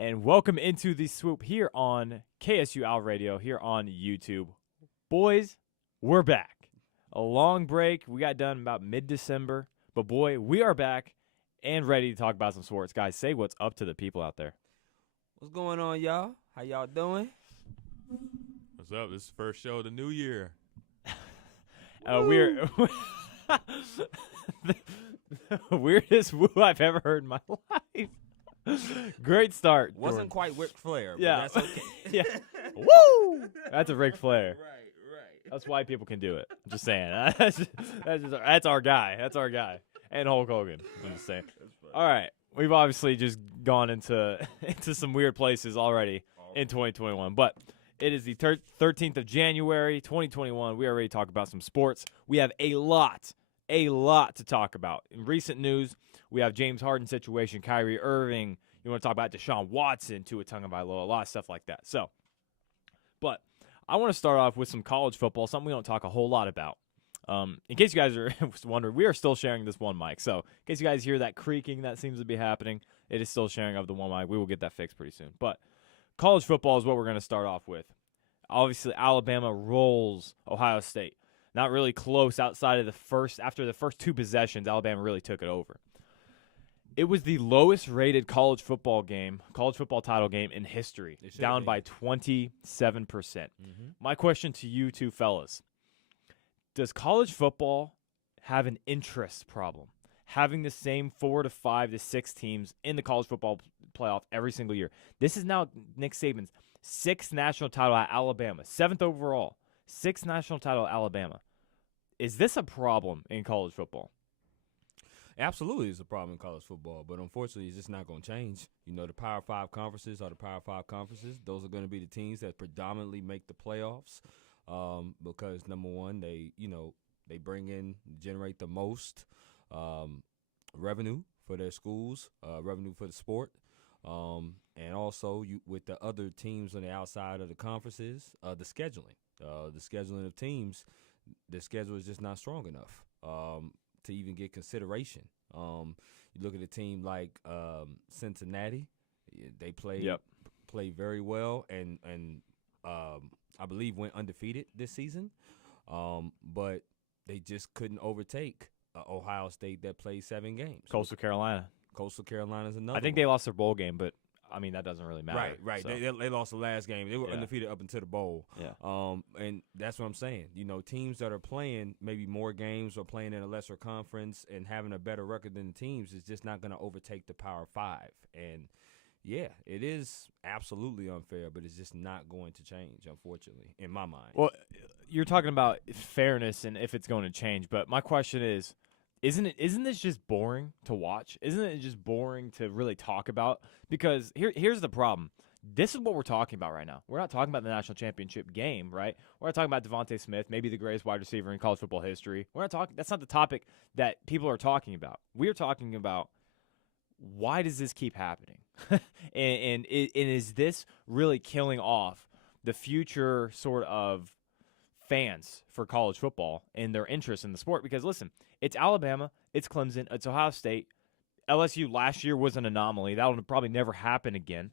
and welcome into the Swoop here on KSU Owl Radio here on YouTube. Boys, we're back. A long break. We got done about mid-December, but boy, we are back and ready to talk about some sports. Guys, say what's up to the people out there. What's going on, y'all? How y'all doing? What's up? This is the first show of the new year. We're the weirdest woo I've ever heard in my life. Great start. Wasn't Jordan. quite Ric Flair, but Yeah. that's okay. Yeah. Woo! That's a Ric Flair. Right. That's why people can do it. I'm just saying. That's our guy. That's our guy. And Hulk Hogan. I'm just saying. All right. We've obviously just gone into some weird places already in 2021. But it is the 13th of January, 2021. We are ready to talk about some sports. We have a lot to talk about. In recent news, we have James Harden situation, Kyrie Irving. You want to talk about Deshaun Watson, Tua Tagovailoa, a lot of stuff like that. But I want to start off with some college football, something we don't talk a whole lot about. In case you guys are wondering, we are still sharing this one mic. So in case you guys hear that creaking that seems to be happening, it is still sharing of the one mic. We will get that fixed pretty soon. But college football is what we're going to start off with. Obviously, Alabama rolls Ohio State. Not really close outside of after the first two possessions, Alabama really took it over. It was the lowest rated college football title game in history, down by 27%. My question to you two fellas, does college football have an interest problem? Having the same 4 to 5 to 6 teams in the college football playoff every single year. This is now Nick Saban's 6th national title at Alabama, 7th overall, 6th national title at Alabama. Is this a problem in college football? Absolutely, it's a problem in college football, but unfortunately, it's just not going to change. You know, the Power 5 conferences are the Power 5 conferences. Those are going to be the teams that predominantly make the playoffs because, number one, they generate the most revenue for their schools, revenue for the sport. And also, with the other teams on the outside of the conferences, the scheduling of teams, the schedule is just not strong enough to even get consideration. You look at a team like Cincinnati; they play very well, and I believe went undefeated this season. But they just couldn't overtake Ohio State that played 7 games. Coastal Carolina is another. I think they lost their bowl game, but I mean that doesn't really matter. Right. So. They lost the last game. They were undefeated up until the bowl. Yeah. And that's what I'm saying. You know, teams that are playing maybe more games or playing in a lesser conference and having a better record than the teams is just not going to overtake the Power 5. And yeah, it is absolutely unfair, but it's just not going to change, unfortunately, in my mind. Well, you're talking about fairness and if it's going to change, but my question is, isn't this just boring to watch? Isn't it just boring to really talk about? Because here's the problem. This is what we're talking about right now. We're not talking about the national championship game, right? We're not talking about Devontae Smith, maybe the greatest wide receiver in college football history. That's not the topic that people are talking about. We're talking about why does this keep happening? and is this really killing off the future sort of fans for college football and their interest in the sport? Because listen, it's Alabama, it's Clemson, it's Ohio State. LSU last year was an anomaly. That will probably never happen again.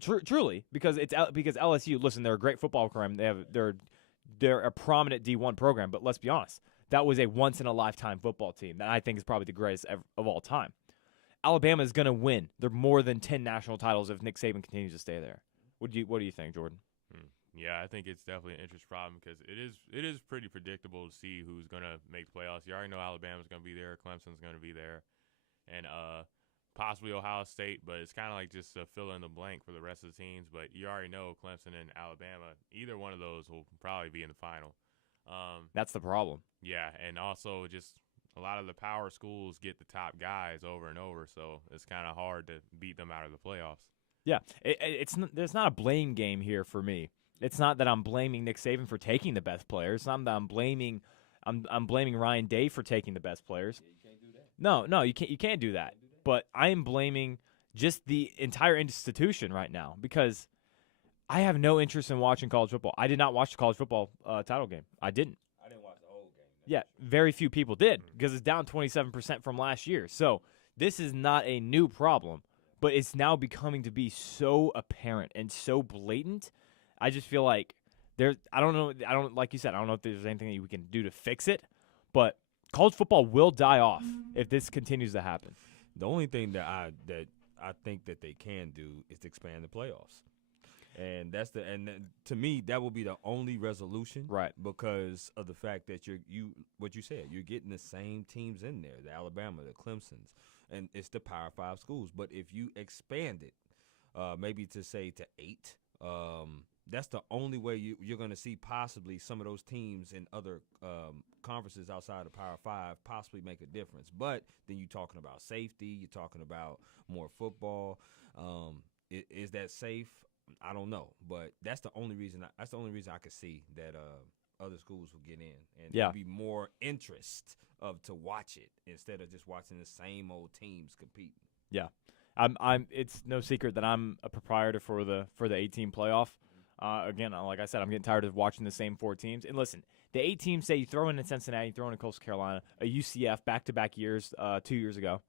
Truly, because LSU. Listen, they're a great football program. They're a prominent D1 program. But let's be honest, that was a once in a lifetime football team that I think is probably the greatest of all time. Alabama is going to win. They're more than 10 national titles if Nick Saban continues to stay there. What do you think, Jordan? Yeah, I think it's definitely an interest problem because it is pretty predictable to see who's going to make the playoffs. You already know Alabama's going to be there, Clemson's going to be there, and possibly Ohio State, but it's kind of like just a fill in the blank for the rest of the teams. But you already know Clemson and Alabama, either one of those will probably be in the final. That's the problem. Yeah, and also just a lot of the power schools get the top guys over and over, so it's kind of hard to beat them out of the playoffs. Yeah, there's not a blame game here for me. It's not that I'm blaming Nick Saban for taking the best players. It's not that I'm blaming Ryan Day for taking the best players. Yeah, you can't do that. No, you can't do that. But I am blaming just the entire institution right now because I have no interest in watching college football. I did not watch the college football title game. I didn't. I didn't watch the whole game. Yeah, very few people did because it's down 27% from last year. So this is not a new problem. but it's now becoming to be so apparent and so blatant. I just feel like I don't know, like you said, I don't know if there's anything that we can do to fix it, but college football will die off if this continues to happen. The only thing that I think that they can do is expand the playoffs. And to me, that will be the only resolution, right? Because of the fact that what you said, you're getting the same teams in there, the Alabama, the Clemsons, and it's the Power 5 schools. But if you expand it, maybe to 8, that's the only way you're going to see possibly some of those teams in other conferences outside of Power 5 possibly make a difference. But then you're talking about safety, you're talking about more football. Is that safe? I don't know, but that's the only reason. I could see that other schools will get in, and there'll be more interest to watch it instead of just watching the same old teams competing. Yeah, It's no secret that I'm a proprietor for the 8-team playoff. Again, like I said, I'm getting tired of watching the same 4 teams. And listen, the 8 teams, say you throw in Cincinnati, you throw in Coastal Carolina, a UCF back-to-back years, 2 years ago.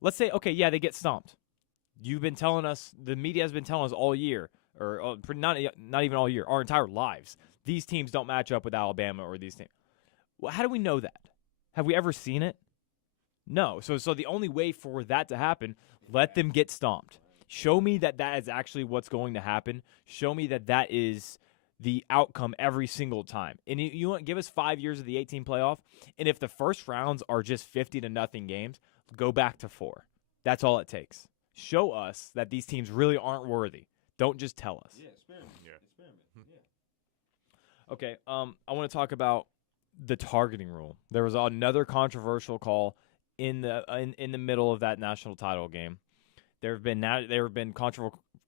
Let's say, okay, yeah, they get stomped. You've been telling us, the media has been telling us all year, or not even all year, our entire lives, these teams don't match up with Alabama or these teams. Well, how do we know that? Have we ever seen it? No. So the only way for that to happen, let them get stomped. Show me that is actually what's going to happen. Show me that is the outcome every single time. And you want give us 5 years of the 18 playoff, and if the first rounds are just 50-0 games, go back to 4. That's all it takes. Show us that these teams really aren't worthy. Don't just tell us. Yeah, experiment. Yeah. Experiment. Yeah. Okay, I want to talk about the targeting rule. There was another controversial call in the middle of that national title game. There have been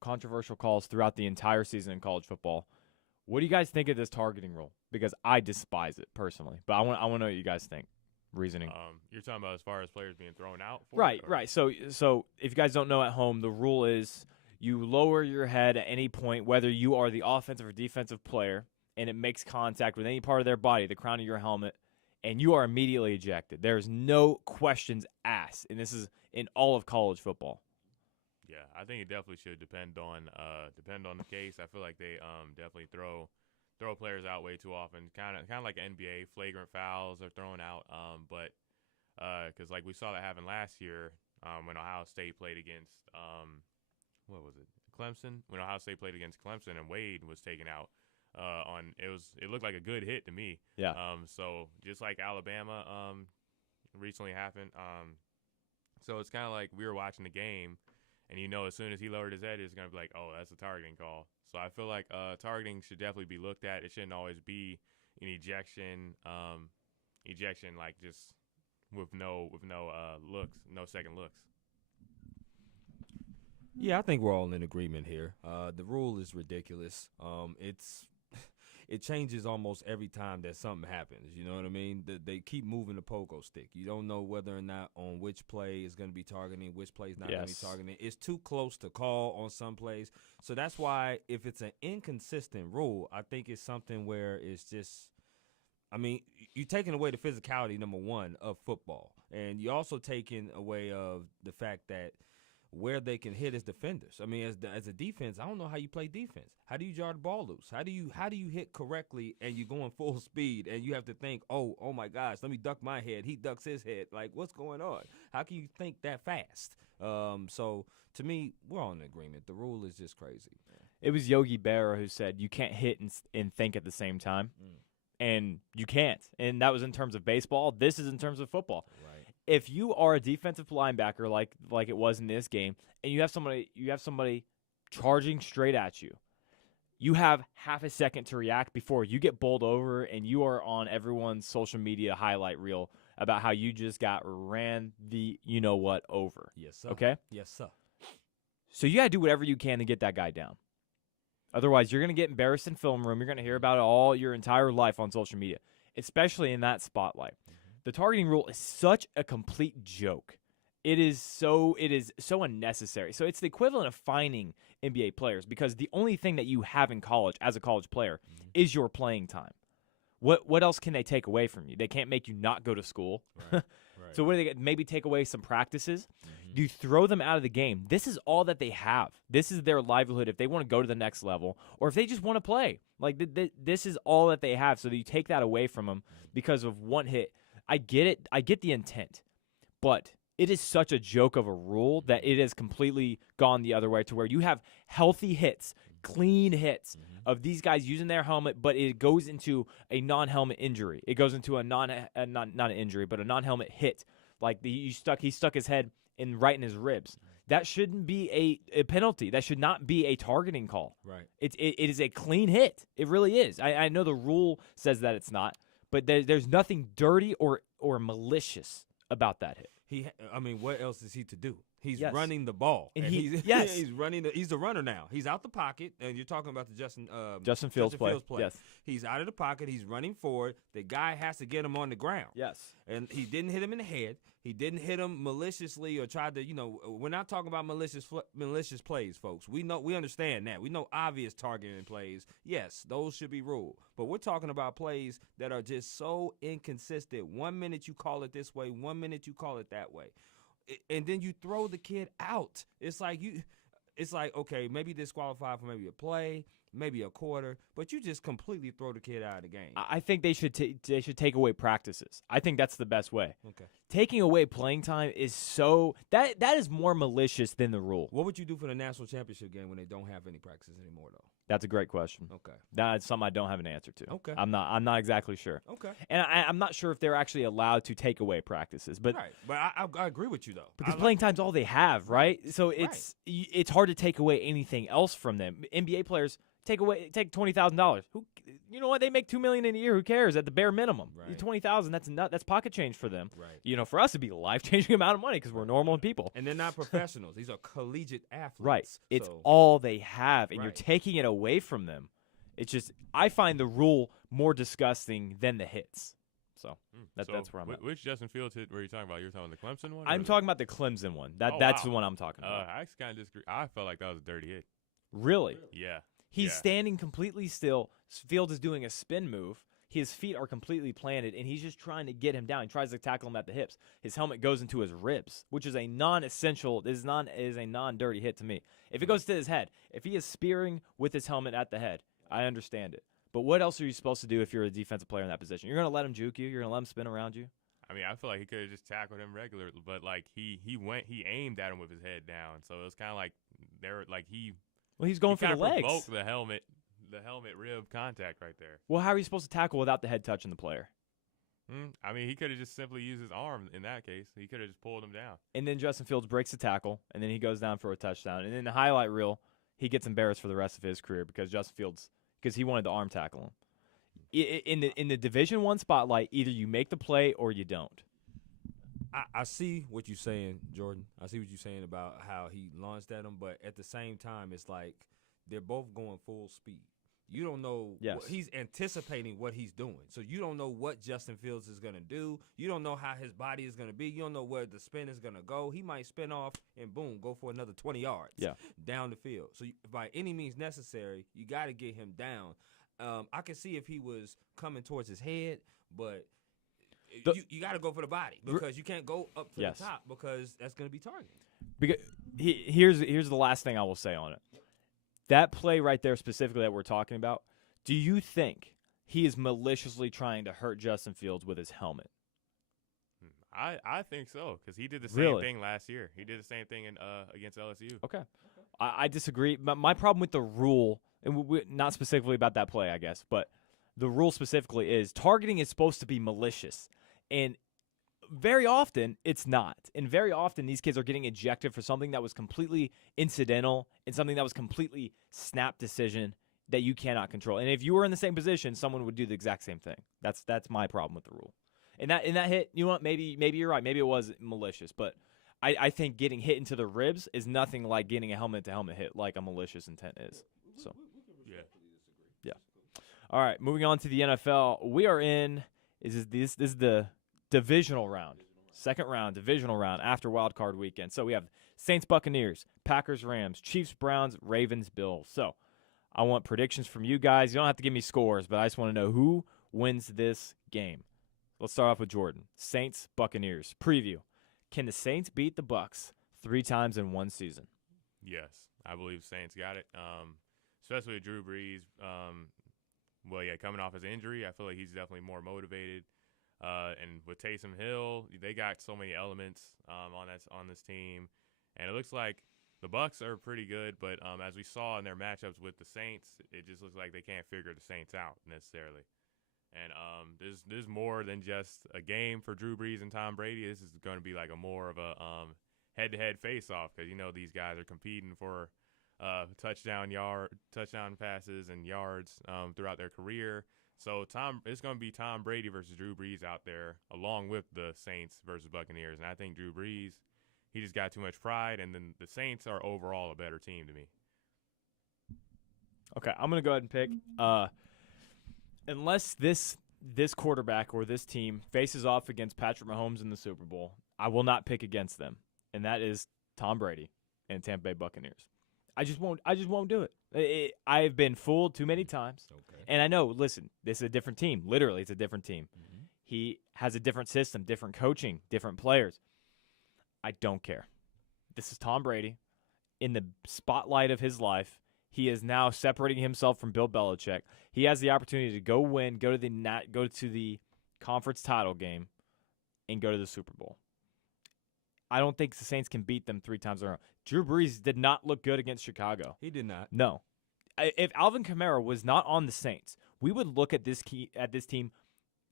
controversial calls throughout the entire season in college football. What do you guys think of this targeting rule? Because I despise it personally, but I want to know what you guys think. Reasoning. You're talking about as far as players being thrown out? Right. So if you guys don't know at home, the rule is you lower your head at any point, whether you are the offensive or defensive player, and it makes contact with any part of their body, the crown of your helmet, and you are immediately ejected. There's no questions asked, and this is in all of college football. Yeah, I think it definitely should depend on the case. I feel like they definitely throw players out way too often. Kind of like NBA, flagrant fouls are thrown out. But because like we saw that happen last year when Ohio State played against what was it, Clemson? When Ohio State played against Clemson and Wade was taken out. It looked like a good hit to me. Yeah. So just like Alabama recently happened. So it's kind of like we were watching the game, and as soon as he lowered his head, it's gonna be like, oh, that's a targeting call. So I feel like targeting should definitely be looked at. It shouldn't always be an ejection like just with no looks, no second looks. Yeah, I think we're all in agreement here. The rule is ridiculous. It changes almost every time that something happens. You know what I mean? They keep moving the pogo stick. You don't know whether or not on which play is going to be targeting, which play is not going to be targeting. It's too close to call on some plays. So that's why if it's an inconsistent rule, I think it's something where it's just – I mean, you're taking away the physicality, number one, of football. And you're also taking away of the fact that where they can hit as defenders. I mean, as a defense, I don't know how you play defense. How do you jar the ball loose? How do you hit correctly and you're going full speed and you have to think, oh my gosh, let me duck my head. He ducks his head. Like, what's going on? How can you think that fast? So to me, we're all in agreement. The rule is just crazy. It was Yogi Berra who said you can't hit and think at the same time. And you can't. And that was in terms of baseball. This is in terms of football. Right. If you are a defensive linebacker like it was in this game, and you have somebody charging straight at you, you have half a second to react before you get bowled over, and you are on everyone's social media highlight reel about how you just got ran the you-know-what over. Yes, sir. Okay? Yes, sir. So you got to do whatever you can to get that guy down. Otherwise, you're going to get embarrassed in film room. You're going to hear about it all your entire life on social media, especially in that spotlight. The targeting rule is such a complete joke. It is so unnecessary. So it's the equivalent of fining NBA players because the only thing that you have in college as a college player is your playing time. What else can they take away from you? They can't make you not go to school. Right. Right. So what do they get? Maybe take away some practices. Mm-hmm. You throw them out of the game. This is all that they have. This is their livelihood if they want to go to the next level or if they just want to play. Like this is all that they have. So that you take that away from them because of one hit. I get it. I get the intent. But it is such a joke of a rule that it has completely gone the other way to where you have healthy hits, clean hits of these guys using their helmet, but it goes into a non-helmet injury. It goes into not an injury, but a non-helmet hit. Like he stuck his head right in his ribs. That shouldn't be a penalty. That should not be a targeting call. Right. It is a clean hit. It really is. I know the rule says that it's not, but there's nothing dirty or malicious about that hit. What else is he to do? He's Yes. running the ball, And he's yes. he's running. He's the runner now. He's out the pocket, and you're talking about the Justin Fields play. Yes. He's out of the pocket. He's running forward. The guy has to get him on the ground. Yes. And he didn't hit him in the head. He didn't hit him maliciously or tried to. We're not talking about malicious plays, folks. We understand that. We know obvious targeting plays. Yes, those should be ruled. But we're talking about plays that are just so inconsistent. 1 minute you call it this way, 1 minute you call it that way. And then you throw the kid out. It's like okay, maybe disqualified for maybe a play, maybe a quarter, but you just completely throw the kid out of the game. I think they should take away practices. I think that's the best way. Okay. Taking away playing time is that is more malicious than the rule. What would you do for the national championship game when they don't have any practices anymore, though? That's a great question. Okay. That's something I don't have an answer to. Okay. I'm not exactly sure. Okay. And I'm not sure if they're actually allowed to take away practices, but right. But I agree with you though. because playing time's all they have, right? So it's hard to take away anything else from them. NBA players take $20,000. You know what? They make $2 million in a year. Who cares? At the bare minimum, Right. $20,000. That's pocket change for them. Right. For us, it'd be a life-changing amount of money because we're normal people. And they're not professionals. These are collegiate athletes. Right. It's so. all they have, and you're Right. taking it away from them. It's just I find the rule more disgusting than the hits. So that's where I'm at. Which Justin Fields hit were you talking about? You were talking about the Clemson one? I'm talking about the Clemson one. That's the one I'm talking about. I kind of disagree. I felt like that was a dirty hit. Really? Yeah. He's standing completely still. Fields is doing a spin move. His feet are completely planted, and he's just trying to get him down. He tries to tackle him at the hips. His helmet goes into his ribs, which is a non-essential. Is a non-dirty hit to me. If it goes to his head, if he is spearing with his helmet at the head, I understand it. But what else are you supposed to do if you're a defensive player in that position? You're going to let him juke you? You're going to let him spin around you? I mean, I feel like he could have just tackled him regularly, but like he aimed at him with his head down, so it was kind of like Well, he's going for the legs. Provoked the helmet rib contact right there. Well, how are you supposed to tackle without the head touching the player? I mean, he could have just simply used his arm in that case. He could have just pulled him down. And then Justin Fields breaks the tackle, and then he goes down for a touchdown. And in the highlight reel, he gets embarrassed for the rest of his career because he wanted to arm tackle him. In the Division I spotlight, either you make the play or you don't. I see what you're saying, Jordan. I see what you're saying about how he launched at him, but at the same time, it's like they're both going full speed. You don't know. Yes. He's anticipating what he's doing. So you don't know what Justin Fields is going to do. You don't know how his body is going to be. You don't know where the spin is going to go. He might spin off and, boom, go for another 20 yards down the field. So by any means necessary, you got to get him down. I can see if he was coming towards his head, but you got to go for the body because you can't go up to the top because that's going to be targeting. Because here's the last thing I will say on it. That play right there specifically that we're talking about, do you think he is maliciously trying to hurt Justin Fields with his helmet? I think so because he did the same thing last year. He did the same thing against LSU. Okay. I disagree. My problem with the rule, and not specifically about that play, I guess, but the rule specifically is targeting is supposed to be malicious. And very often, it's not. And very often, these kids are getting ejected for something that was completely incidental and something that was completely snap decision that you cannot control. And if you were in the same position, someone would do the exact same thing. That's my problem with the rule. And that hit, you know what? Maybe you're right. Maybe it was malicious. But I think getting hit into the ribs is nothing like getting a helmet-to-helmet hit like a malicious intent is. So, yeah. All right, moving on to the NFL. We are in. This is the divisional round, second round, divisional round after Wild Card Weekend. So we have Saints, Buccaneers, Packers, Rams, Chiefs, Browns, Ravens, Bills. So I want predictions from you guys. You don't have to give me scores, but I just want to know who wins this game. Let's start off with Jordan. Saints, Buccaneers. Preview. Can the Saints beat the Bucs 3 times in one season? Yes, I believe Saints got it. Especially with Drew Brees. Coming off his injury, I feel like he's definitely more motivated. And with Taysom Hill, they got so many elements on this team, and it looks like the Bucs are pretty good. But as we saw in their matchups with the Saints, it just looks like they can't figure the Saints out necessarily. And there's more than just a game for Drew Brees and Tom Brady. This is going to be like more of a head-to-head face-off because these guys are competing for touchdown passes and yards throughout their career. So it's going to be Tom Brady versus Drew Brees out there, along with the Saints versus Buccaneers. And I think Drew Brees, he just got too much pride, and then the Saints are overall a better team to me. Okay, I'm going to go ahead and pick. Unless this quarterback or this team faces off against Patrick Mahomes in the Super Bowl, I will not pick against them, and that is Tom Brady and Tampa Bay Buccaneers. I just won't do it. I've been fooled too many times. Okay. And I know, listen, this is a different team. Literally, it's a different team. Mm-hmm. He has a different system, different coaching, different players. I don't care. This is Tom Brady in the spotlight of his life. He is now separating himself from Bill Belichick. He has the opportunity to go win, go to the conference title game, and go to the Super Bowl. I don't think the Saints can beat them 3 times in a row. Drew Brees did not look good against Chicago. He did not. No. If Alvin Kamara was not on the Saints, we would look at this team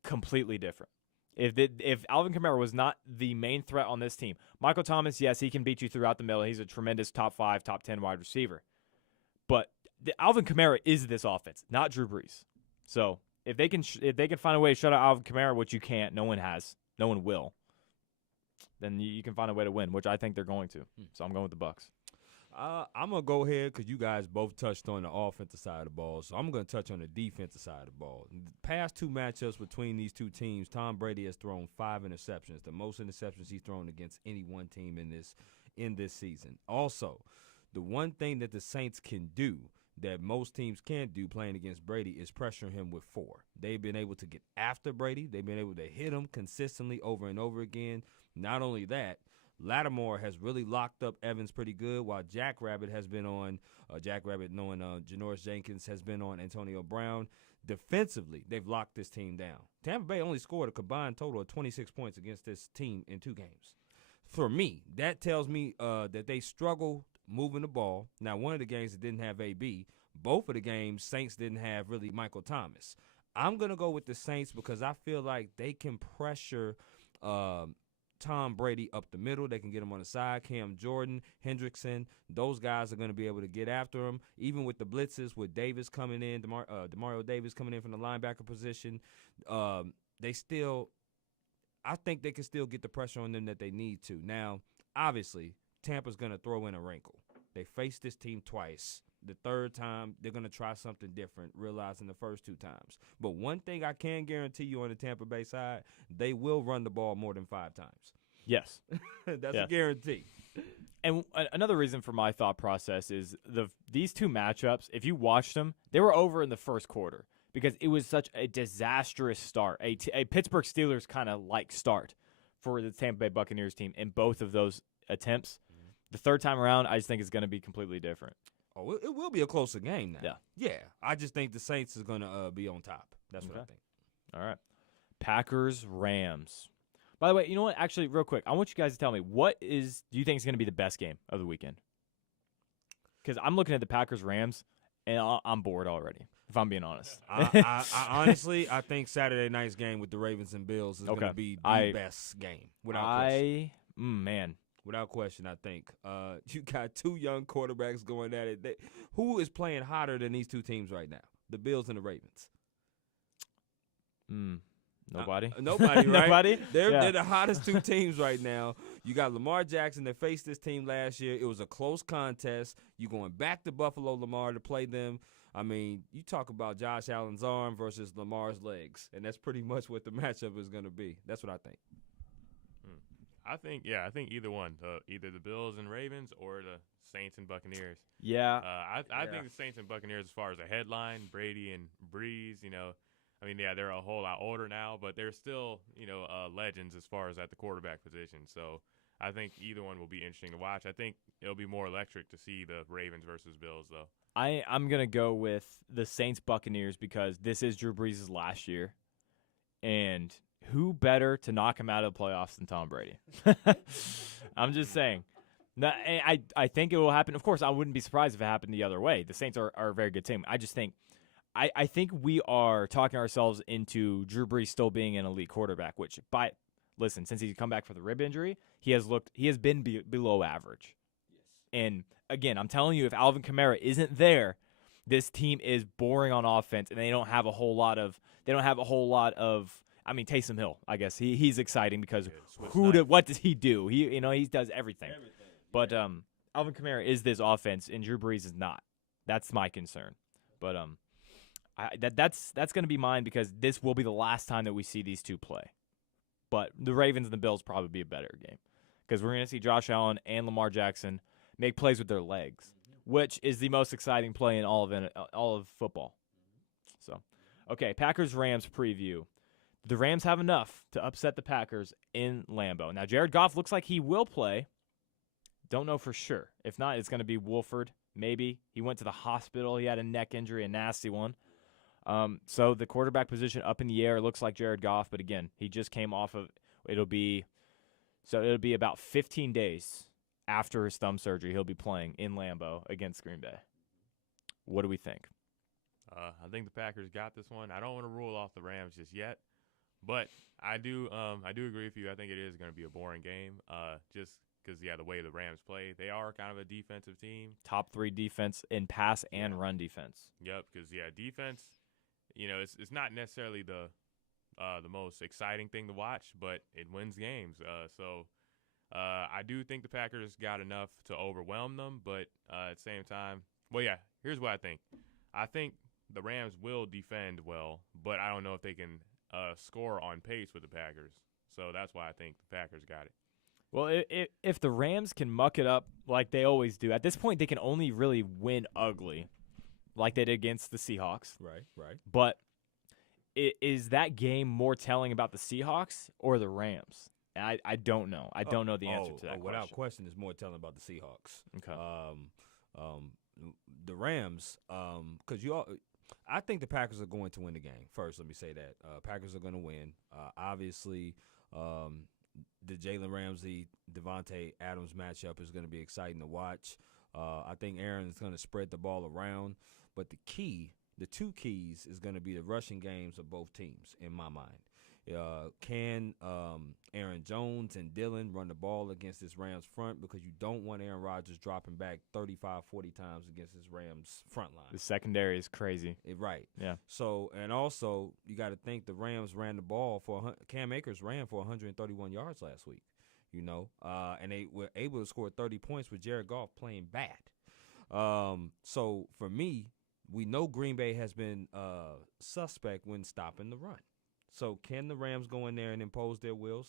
completely different. If Alvin Kamara was not the main threat on this team, Michael Thomas, yes, he can beat you throughout the middle. He's a tremendous top 5, top 10 wide receiver. But Alvin Kamara is this offense, not Drew Brees. So if they can find a way to shut out Alvin Kamara, which you can't, no one will, then you can find a way to win, which I think they're going to. So I'm going with the Bucs. I'm going to go ahead because you guys both touched on the offensive side of the ball, so I'm going to touch on the defensive side of the ball. In the past 2 matchups between these 2 teams, Tom Brady has thrown 5 interceptions, the most interceptions he's thrown against any one team in this season. Also, the one thing that the Saints can do that most teams can't do playing against Brady is pressure him with 4. They've been able to get after Brady. They've been able to hit him consistently over and over again. Not only that, Lattimore has really locked up Evans pretty good, while Jackrabbit has been on Janoris Jenkins has been on Antonio Brown. Defensively, they've locked this team down. Tampa Bay only scored a combined total of 26 points against this team in 2 games. For me, that tells me that they struggle moving the ball. Now, one of the games that didn't have AB, both of the games, Saints didn't have really Michael Thomas. I'm going to go with the Saints because I feel like they can pressure Tom Brady up the middle. They can get him on the side. Cam Jordan, Hendrickson, those guys are going to be able to get after him. Even with the blitzes, with Davis coming in, Demario Davis coming in from the linebacker position, I think they can still get the pressure on them that they need to. Now, obviously, Tampa's going to throw in a wrinkle. They faced this team twice. The third time, they're going to try something different, realizing the first 2 times. But one thing I can guarantee you on the Tampa Bay side, they will run the ball more than 5 times. Yes. That's a guarantee. And another reason for my thought process is these 2 matchups, if you watched them, they were over in the first quarter because it was such a disastrous start, a Pittsburgh Steelers kind of like start for the Tampa Bay Buccaneers team in both of those attempts. Mm-hmm. The third time around, I just think it's going to be completely different. Oh, it will be a closer game now. Yeah. Yeah. I just think the Saints is going to be on top. That's what I think. All right. Packers, Rams. By the way, you know what? Actually, real quick, I want you guys to tell me, do you think is going to be the best game of the weekend? Because I'm looking at the Packers, Rams, and I'm bored already, if I'm being honest. I honestly, I think Saturday night's game with the Ravens and Bills is going to be the best game, without question. Man. Without question, I think. You got 2 young quarterbacks going at it. Who is playing hotter than these 2 teams right now? The Bills and the Ravens. Nobody. Nobody, right? Nobody? They're the hottest 2 teams right now. You got Lamar Jackson that faced this team last year. It was a close contest. You're going back to Buffalo Lamar to play them. I mean, you talk about Josh Allen's arm versus Lamar's legs, and that's pretty much what the matchup is going to be. That's what I think. I think either one, either the Bills and Ravens or the Saints and Buccaneers. Yeah. I think the Saints and Buccaneers, as far as a headline, Brady and Breeze, I mean, yeah, they're a whole lot older now, but they're still, legends as far as at the quarterback position. So I think either one will be interesting to watch. I think it'll be more electric to see the Ravens versus Bills, though. I'm going to go with the Saints-Buccaneers because this is Drew Brees' last year. And who better to knock him out of the playoffs than Tom Brady? I'm just saying. No, I think it will happen. Of course, I wouldn't be surprised if it happened the other way. The Saints are a very good team. I just think I think we are talking ourselves into Drew Brees still being an elite quarterback, which listen, since he's come back for the rib injury, he has been below average. Yes. And again, I'm telling you, if Alvin Kamara isn't there, this team is boring on offense, and they don't have a whole lot of. I mean, Taysom Hill. I guess he's exciting because what does he do? He does everything. But Alvin Kamara is this offense, and Drew Brees is not. That's my concern. But that's going to be mine because this will be the last time that we see these two play. But the Ravens and the Bills probably be a better game because we're going to see Josh Allen and Lamar Jackson make plays with their legs, which is the most exciting play in all of football. So, okay, Packers-Rams preview. The Rams have enough to upset the Packers in Lambeau. Now, Jared Goff looks like he will play. Don't know for sure. If not, it's going to be Wolford, maybe. He went to the hospital. He had a neck injury, a nasty one. So the quarterback position up in the air looks like Jared Goff, but again, he just came off of it'll be about 15 days after his thumb surgery. He'll be playing in Lambeau against Green Bay. What do we think? I think the Packers got this one. I don't want to rule off the Rams just yet, but I do agree with you. I think it is going to be a boring game. Just because the way the Rams play, they are kind of a defensive team. Top 3 defense in pass and run defense. Yep, because defense. It's not necessarily the most exciting thing to watch, but it wins games. So I do think the Packers got enough to overwhelm them, but at the same time, here's what I think. I think the Rams will defend well, but I don't know if they can score on pace with the Packers. So that's why I think the Packers got it. Well, if the Rams can muck it up like they always do, at this point they can only really win ugly. Like they did against the Seahawks. Right. But is that game more telling about the Seahawks or the Rams? I don't know. I don't know the answer to that question. Without question, it's more telling about the Seahawks. Okay. The Rams, because I think the Packers are going to win the game. First, let me say that. Packers are going to win. Obviously, the Jalen Ramsey, Devontae Adams matchup is going to be exciting to watch. I think Aaron is going to spread the ball around. But the two keys is going to be the rushing games of both teams, in my mind. Can Aaron Jones and Dillon run the ball against this Rams front? Because you don't want Aaron Rodgers dropping back 35, 40 times against this Rams front line. The secondary is crazy. Right. Yeah. So, and also, you got to think the Rams ran the ball Cam Akers ran for 131 yards last week. And they were able to score 30 points with Jared Goff playing bad. So, for me, we know Green Bay has been suspect when stopping the run. So can the Rams go in there and impose their will,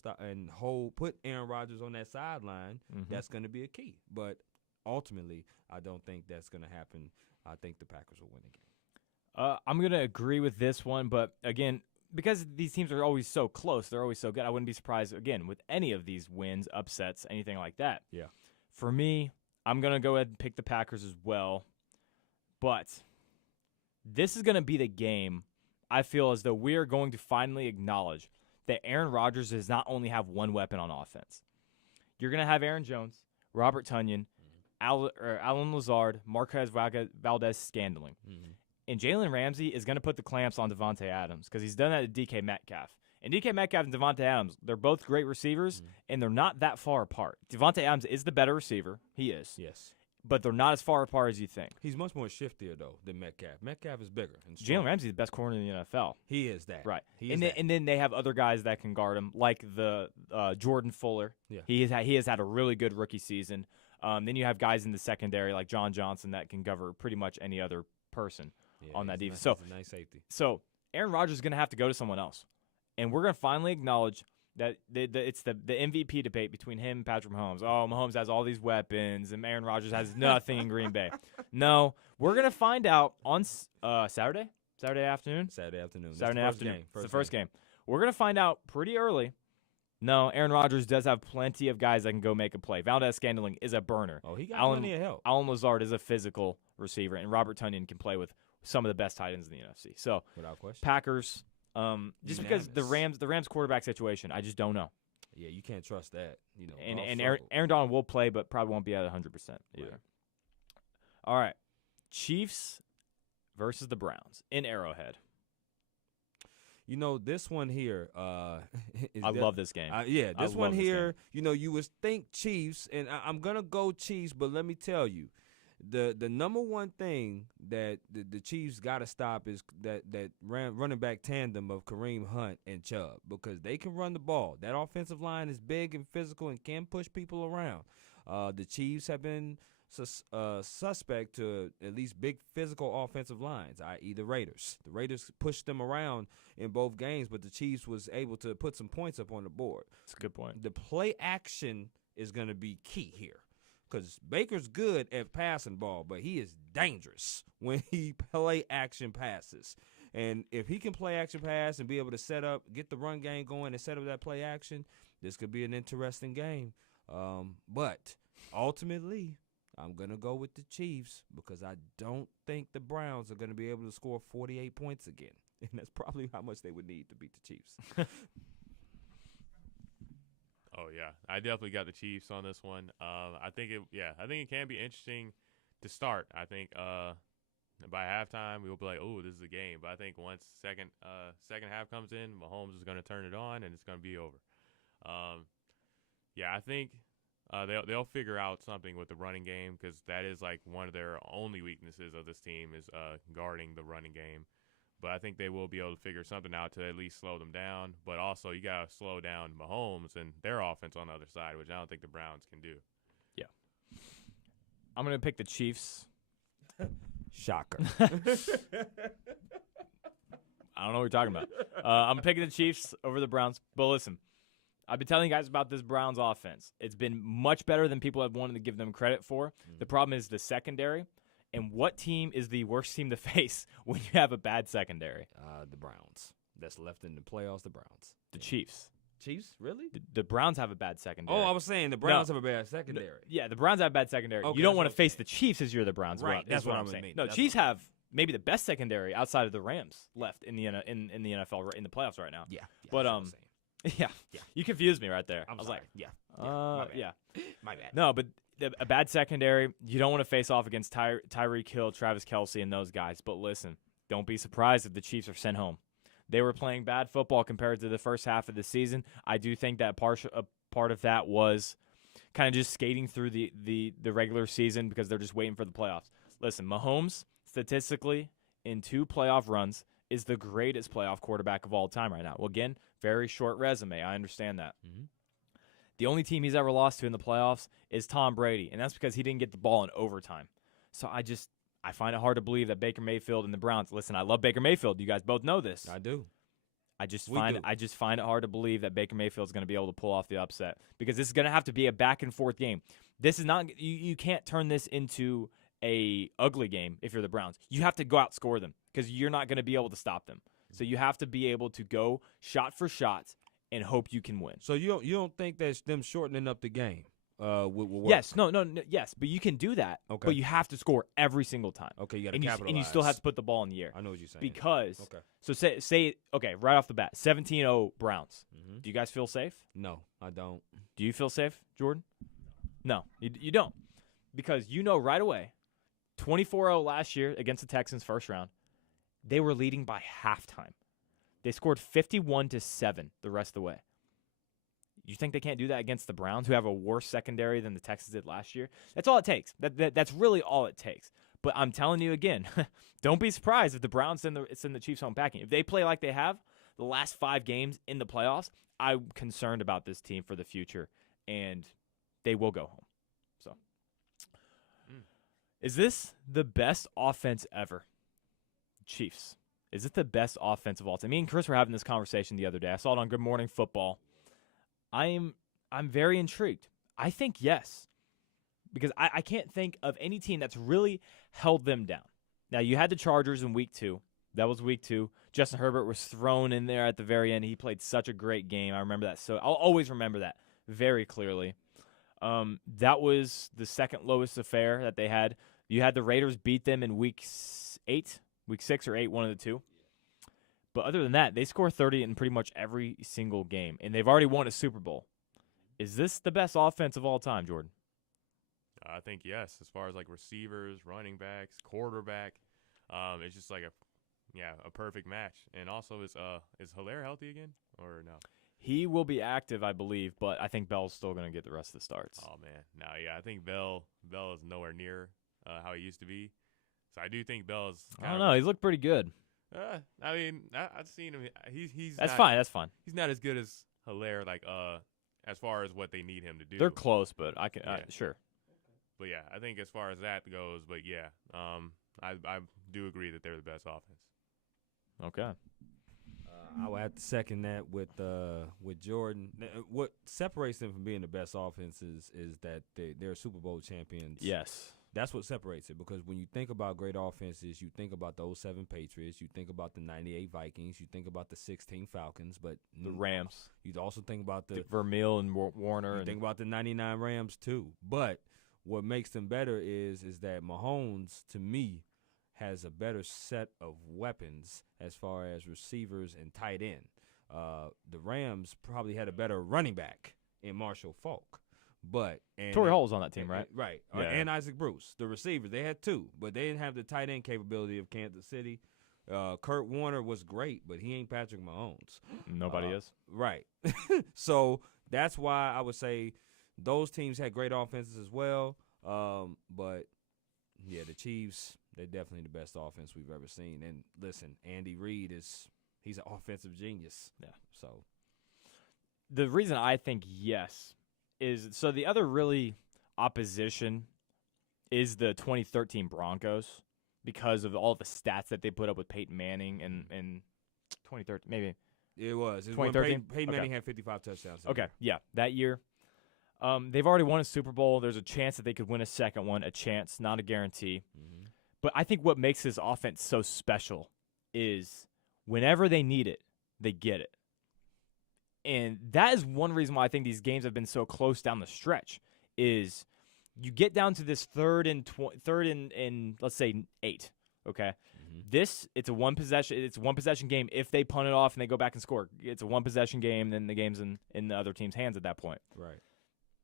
put Aaron Rodgers on that sideline? Mm-hmm. That's going to be a key. But ultimately, I don't think that's going to happen. I think the Packers will win the game. I'm going to agree with this one, but again, because these teams are always so close, they're always so good, I wouldn't be surprised, again, with any of these wins, upsets, anything like that. Yeah. For me, I'm going to go ahead and pick the Packers as well. But this is going to be the game I feel as though we are going to finally acknowledge that Aaron Rodgers does not only have one weapon on offense. You're going to have Aaron Jones, Robert Tonyan, Alan Lazard, Marquez Valdez-Scantling. Mm-hmm. And Jalen Ramsey is going to put the clamps on Devontae Adams because he's done that to DK Metcalf. And DK Metcalf and Devontae Adams, they're both great receivers, and they're not that far apart. Devontae Adams is the better receiver. He is. Yes. But they're not as far apart as you think. He's much more shiftier, though, than Metcalf. Metcalf is bigger. Jalen Ramsey is the best corner in the NFL. He is that. Right. And then they have other guys that can guard him, like the Jordan Fuller. Yeah. He has had a really good rookie season. Then you have guys in the secondary like John Johnson that can cover pretty much any other person on that defense. He's a nice safety. So Aaron Rodgers is going to have to go to someone else. And we're going to finally acknowledge that it's the MVP debate between him and Patrick Mahomes. Oh, Mahomes has all these weapons, and Aaron Rodgers has nothing in Green Bay. No, we're going to find out on Saturday. Saturday afternoon. Saturday afternoon. Saturday That's the afternoon. Game. It's the first game. We're gonna find out pretty early. No, Aaron Rodgers does have plenty of guys that can go make a play. Valdez-Scantling is a burner. Oh, he got Alan- plenty of help. Alan Lazard is a physical receiver, and Robert Tonyan can play with some of the best tight ends in the NFC. So Without question. Packers, just because the Rams quarterback situation, I just don't know. Yeah, you can't trust that. And also- Aaron Donald will play, but probably won't be at 100% either. Right. All right, Chiefs versus the Browns in Arrowhead. This one here. I love this game. Yeah, I this one love this here. You would think Chiefs, and I'm gonna go Chiefs, but let me tell you, the number one thing that the Chiefs got to stop is that running back tandem of Kareem Hunt and Chubb, because they can run the ball. That offensive line is big and physical and can push people around. The Chiefs have been suspect to at least big physical offensive lines, i.e. the Raiders. The Raiders pushed them around in both games, but the Chiefs was able to put some points up on the board. That's a good point. The play action is going to be key here, because Baker's good at passing ball, but he is dangerous when he play action passes. And if he can play action pass and be able to get the run game going and set up that play action, this could be an interesting game. But ultimately, I'm going to go with the Chiefs, because I don't think the Browns are going to be able to score 48 points again. And that's probably how much they would need to beat the Chiefs. Oh yeah, I definitely got the Chiefs on this one. I think it can be interesting to start. I think by halftime we'll be like, oh, this is a game. But I think once second half comes in, Mahomes is going to turn it on and it's going to be over. I think they'll figure out something with the running game, because that is like one of their only weaknesses of this team is guarding the running game. But I think they will be able to figure something out to at least slow them down. But also, you got to slow down Mahomes and their offense on the other side, which I don't think the Browns can do. Yeah. I'm going to pick the Chiefs. Shocker. I don't know what you're talking about. I'm picking the Chiefs over the Browns. But listen, I've been telling you guys about this Browns offense. It's been much better than people have wanted to give them credit for. Mm-hmm. The problem is the secondary. And what team is the worst team to face when you have a bad secondary? The Browns. That's left in the playoffs, the Browns. The Chiefs. Chiefs, really? The Browns have a bad secondary. Oh, I was saying the Browns have a bad secondary. The Browns have a bad secondary. Okay, you don't want to face the Chiefs as you're the Browns. Right, that's what I'm I saying. mean. No, That's Chiefs have maybe the best secondary outside of the Rams left in the NFL in the playoffs right now. Yeah. But yeah, you confused me right there. I was like, my bad. yeah, my bad. No, but a bad secondary, you don't want to face off against Tyreek Hill, Travis Kelce, and those guys. But listen, don't be surprised if the Chiefs are sent home. They were playing bad football compared to the first half of the season. I do think that a part of that was kind of just skating through the regular season because they're just waiting for the playoffs. Listen, Mahomes, statistically, in 2 playoff runs, is the greatest playoff quarterback of all time right now. Well, again, very short resume. I understand that. Mm-hmm. The only team he's ever lost to in the playoffs is Tom Brady, and that's because he didn't get the ball in overtime. So I find it hard to believe that Baker Mayfield and the Browns. Listen, I love Baker Mayfield. You guys both know this. I do. I just find it hard to believe that Baker Mayfield is going to be able to pull off the upset, because this is going to have to be a back and forth game. This is not you can't turn this into a ugly game if you're the Browns. You have to go outscore them, because you're not going to be able to stop them. So you have to be able to go shot for shot and hope you can win. So you don't think that's them shortening up the game? Will work? Yes, yes, but you can do that. Okay. But you have to score every single time. Okay, you got to capitalize. And you still have to put the ball in the air. I know what you're saying. Because so say right off the bat, 17-0 Browns. Mm-hmm. Do you guys feel safe? No, I don't. Do you feel safe, Jordan? No, you don't, because you know right away, 24-0 last year against the Texans first round, they were leading by halftime. They scored 51-7 the rest of the way. You think they can't do that against the Browns, who have a worse secondary than the Texans did last year? That's all it takes. That's really all it takes. But I'm telling you again, don't be surprised if the Browns send the Chiefs home packing. If they play like they have the last 5 games in the playoffs, I'm concerned about this team for the future, and they will go home. So, Is this the best offense ever? Chiefs. Is it the best offense of all time? Me and Chris were having this conversation the other day. I saw it on Good Morning Football. I'm very intrigued. I think yes, because I can't think of any team that's really held them down. Now, you had the Chargers in week 2. That was week 2. Justin Herbert was thrown in there at the very end. He played such a great game. I remember that. So I'll always remember that very clearly. That was the second lowest affair that they had. You had the Raiders beat them in week 6 or 8, one of the two. But other than that, they score 30 in pretty much every single game, and they've already won a Super Bowl. Is this the best offense of all time, Jordan? I think yes. As far as like receivers, running backs, quarterback, it's just like a perfect match. And also, is Hilaire healthy again or no? He will be active, I believe, but I think Bell's still going to get the rest of the starts. Oh man, no, yeah, I think Bell is nowhere near how he used to be. So I do think Bell's. I don't know. He's looked pretty good. I mean, I've seen him. He's That's not, fine. That's fine. He's not as good as Hilaire, like as far as what they need him to do. They're close, but I can sure. But yeah, I think as far as that goes, but yeah, I do agree that they're the best offense. Okay. I would have to second that with Jordan. What separates them from being the best offense is that they're Super Bowl champions. Yes. That's what separates it, because when you think about great offenses, you think about the 07 Patriots, you think about the 98 Vikings, you think about the 16 Falcons, but The Rams. you also think about the Vermeil and Warner. you think about the 99 Rams too. But what makes them better is that Mahomes, to me, has a better set of weapons as far as receivers and tight end. The Rams probably had a better running back in Marshall Faulk. Torrey Hall was on that team, right? Right. Yeah. And Isaac Bruce. The receivers, they had 2, but they didn't have the tight end capability of Kansas City. Kurt Warner was great, but he ain't Patrick Mahomes. Nobody is. Right. So that's why I would say those teams had great offenses as well. But, yeah, the Chiefs, they're definitely the best offense we've ever seen. And, listen, Andy Reid he's an offensive genius. Yeah. So The reason I think yes is so the other really opposition is the 2013 Broncos because of all the stats that they put up with Peyton Manning and 2013 maybe. it was. 2013? Peyton Manning Okay. had 55 touchdowns. Okay, yeah, that year. They've already won a Super Bowl. There's a chance that they could win a second one, a chance, not a guarantee. Mm-hmm. But I think what makes this offense so special is whenever they need it, they get it. And that is one reason why I think these games have been so close down the stretch is you get down to this third and let's say 8, okay? Mm-hmm. It's a one possession game. If they punt it off and they go back and score, it's a one possession game, then the game's in the other team's hands at that point. Right.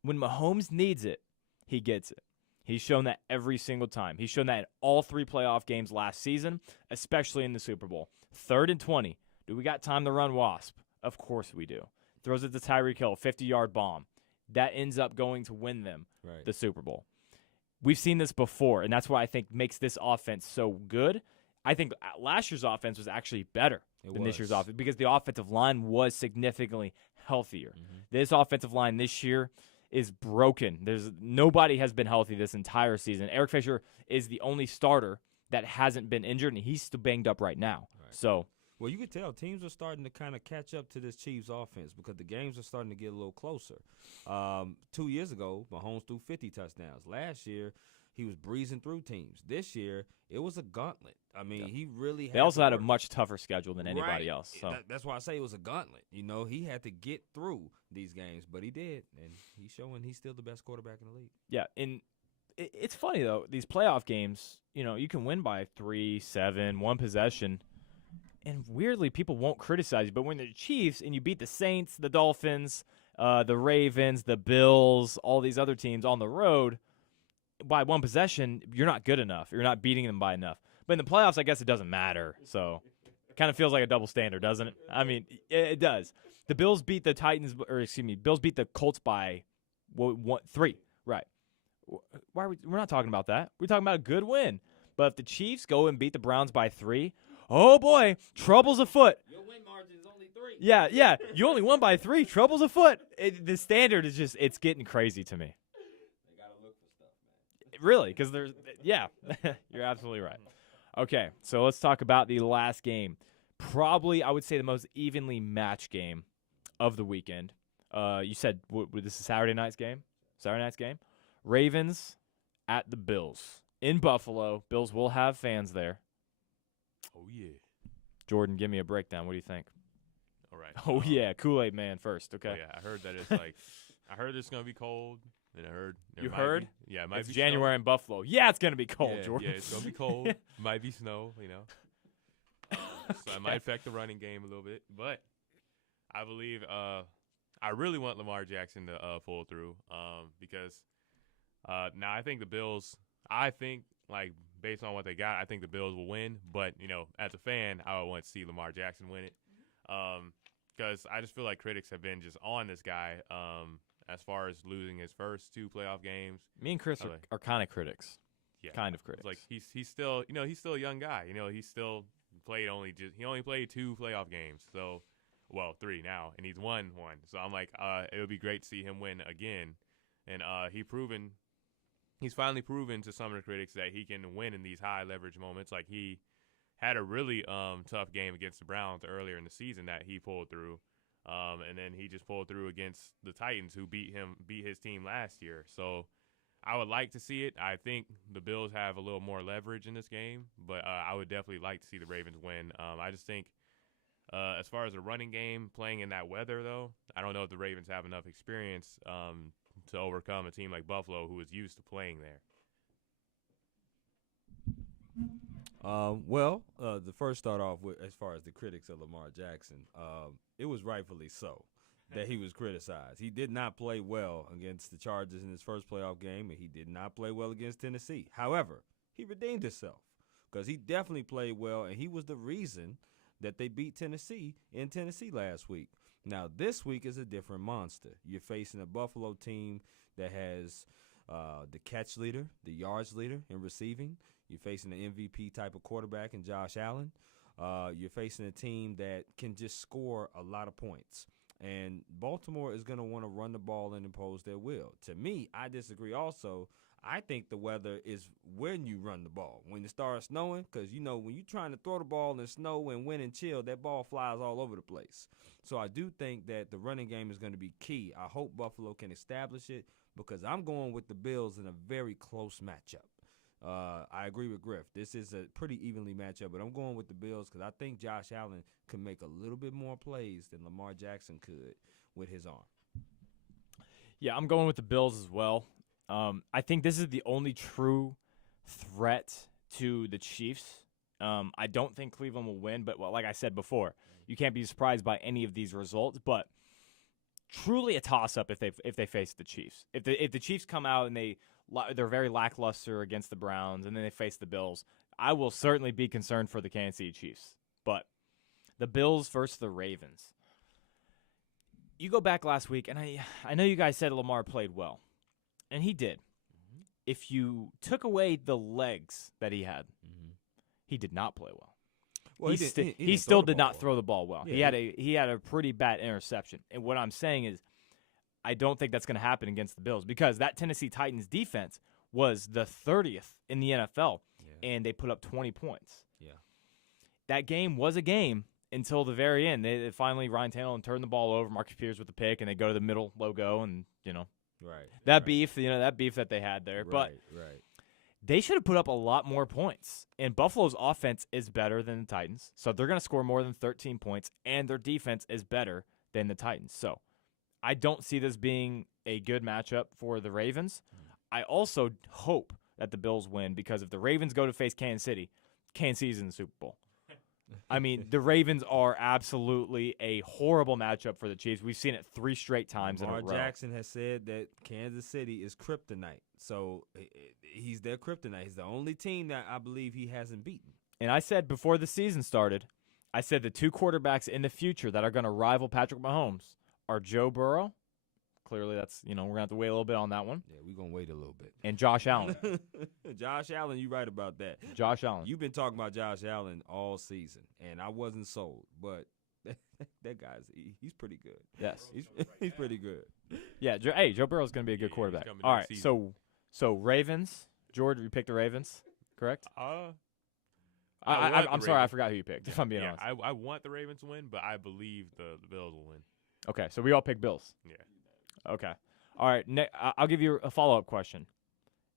When Mahomes needs it, he gets it. He's shown that every single time. He's shown that in all 3 playoff games last season, especially in the Super Bowl. 3rd and 20. Do we got time to run Wasp? Of course we do. Throws it to Tyreek Hill, 50-yard bomb. That ends up going to win them the Super Bowl. We've seen this before, and that's what I think makes this offense so good. I think last year's offense was actually better than this year's offense because the offensive line was significantly healthier. Mm-hmm. This offensive line this year is broken. Nobody has been healthy this entire season. Eric Fisher is the only starter that hasn't been injured, and he's still banged up right now. Right. So, well, you can tell teams are starting to kind of catch up to this Chiefs offense because the games are starting to get a little closer. 2 years ago, Mahomes threw 50 touchdowns. Last year, he was breezing through teams. This year, it was a gauntlet. I mean, he really had They also had a work. much tougher schedule than anybody else. So That's why I say it was a gauntlet. You know, he had to get through these games, but he did, and he's showing he's still the best quarterback in the league. Yeah, and it's funny, though. These playoff games, you can win by 3, 7, one possession, and weirdly, people won't criticize you. But when they're Chiefs and you beat the Saints, the Dolphins, the Ravens, the Bills, all these other teams on the road, by one possession, you're not good enough. You're not beating them by enough. But in the playoffs, I guess it doesn't matter. So it kind of feels like a double standard, doesn't it? I mean, it does. The Bills beat the Bills beat the Colts by 3. Right. We're not talking about that. We're talking about a good win. But if the Chiefs go and beat the Browns by 3, oh boy, trouble's afoot. Your win margin is only 3. Yeah. You only won by 3. Trouble's afoot. The standard is it's getting crazy to me. They got to look for stuff, man. Really, because you're absolutely right. Okay, so let's talk about the last game. Probably, I would say, the most evenly matched game of the weekend. You said this is Saturday night's game? Ravens at the Bills in Buffalo. Bills will have fans there. Oh, yeah. Jordan, give me a breakdown. What do you think? All right. Oh, yeah, Kool-Aid man first, okay? Oh, yeah, I heard that it's like I heard it's gonna be cold, and I heard You heard? Yeah, it might It's be January in Buffalo. Yeah, it's going to be snow. cold, Yeah, Jordan. yeah, it's gonna be cold. Might be snow, you know. So it might affect the running game a little bit, but I believe I really want Lamar Jackson to pull through because now I think the Bills. I think like based on what they got, I think the Bills will win. But you know, as a fan, I would want to see Lamar Jackson win it because I just feel like critics have been just on this guy as far as losing his first 2 playoff games. Me and Chris are kind of critics. Yeah, Kind of critics. Like he's still he's still a young guy. You know, he only played 2 playoff games. So, well, 3 now, and he's won 1. So I'm like, it would be great to see him win again. And he's finally proven to some of the critics that he can win in these high leverage moments. Like he had a really tough game against the Browns earlier in the season that he pulled through. And then he just pulled through against the Titans, who beat his team last year. So I would like to see it. I think the Bills have a little more leverage in this game, but I would definitely like to see the Ravens win. I just think as far as the running game, playing in that weather, though, I don't know if the Ravens have enough experience to overcome a team like Buffalo, who is used to playing there. The first start off with as far as the critics of Lamar Jackson, it was rightfully so that he was criticized. He did not play well against the Chargers in his first playoff game, and he did not play well against Tennessee. However, he redeemed himself because he definitely played well, and he was the reason that they beat Tennessee in Tennessee last week. Now, this week is a different monster. You're facing a Buffalo team that has the catch leader, the yards leader in receiving. You're facing an MVP type of quarterback in Josh Allen. You're facing a team that can just score a lot of points. And Baltimore is going to want to run the ball and impose their will. To me, I disagree also. I think the weather is when you run the ball. When it starts snowing, because, you know, when you're trying to throw the ball in snow and wind and chill, that ball flies all over the place. So I do think that the running game is going to be key. I hope Buffalo can establish it because I'm going with the Bills in a very close matchup. I agree with Griff. This is a pretty evenly matchup, but I'm going with the Bills because I think Josh Allen can make a little bit more plays than Lamar Jackson could with his arm. Yeah, I'm going with the Bills as well. I think this is the only true threat to the Chiefs. I don't think Cleveland will win, but like I said before, you can't be surprised by any of these results. But truly a toss-up if they face the Chiefs. If the Chiefs come out and they're very lackluster against the Browns, and then they face the Bills, I will certainly be concerned for the Kansas City Chiefs. But the Bills versus the Ravens. You go back last week, and I know you guys said Lamar played well, and he did. Mm-hmm. If you took away the legs that he had, he did not play well. Well, he still did not throw the ball well. Yeah, he had a pretty bad interception. And what I'm saying is, I don't think that's going to happen against the Bills because that Tennessee Titans defense was the 30th in the NFL, and they put up 20 points. Yeah, that game was a game until the very end. They finally Ryan Tannehill turned the ball over, Marcus Peters with the pick, and they go to the middle logo, and beef that they had there. But they should have put up a lot more points. And Buffalo's offense is better than the Titans, so they're going to score more than 13 points, and their defense is better than the Titans. So I don't see this being a good matchup for the Ravens. I also hope that the Bills win because if the Ravens go to face Kansas City's in the Super Bowl. I mean, the Ravens are absolutely a horrible matchup for the Chiefs. We've seen it 3 straight times in a row. Lamar Jackson has said that Kansas City is kryptonite. So he's their kryptonite. He's the only team that I believe he hasn't beaten. And I said before the season started, I said the 2 quarterbacks in the future that are going to rival Patrick Mahomes are Joe Burrow. Clearly, that's, we're going to have to wait a little bit on that one. Yeah, we're going to wait a little bit. And Josh Allen. Josh Allen, you're right about that. Josh Allen. You've been talking about Josh Allen all season, and I wasn't sold. But that guy's he's pretty good. Yes. He's pretty good. Yeah, Joe Burrow's going to be a good quarterback. All right, so Ravens. George, you picked the Ravens, correct? I'm sorry, I forgot who you picked, if I'm being honest. I want the Ravens to win, but I believe the Bills will win. Okay, so we all pick Bills. Yeah. Okay. All right, I'll give you a follow-up question.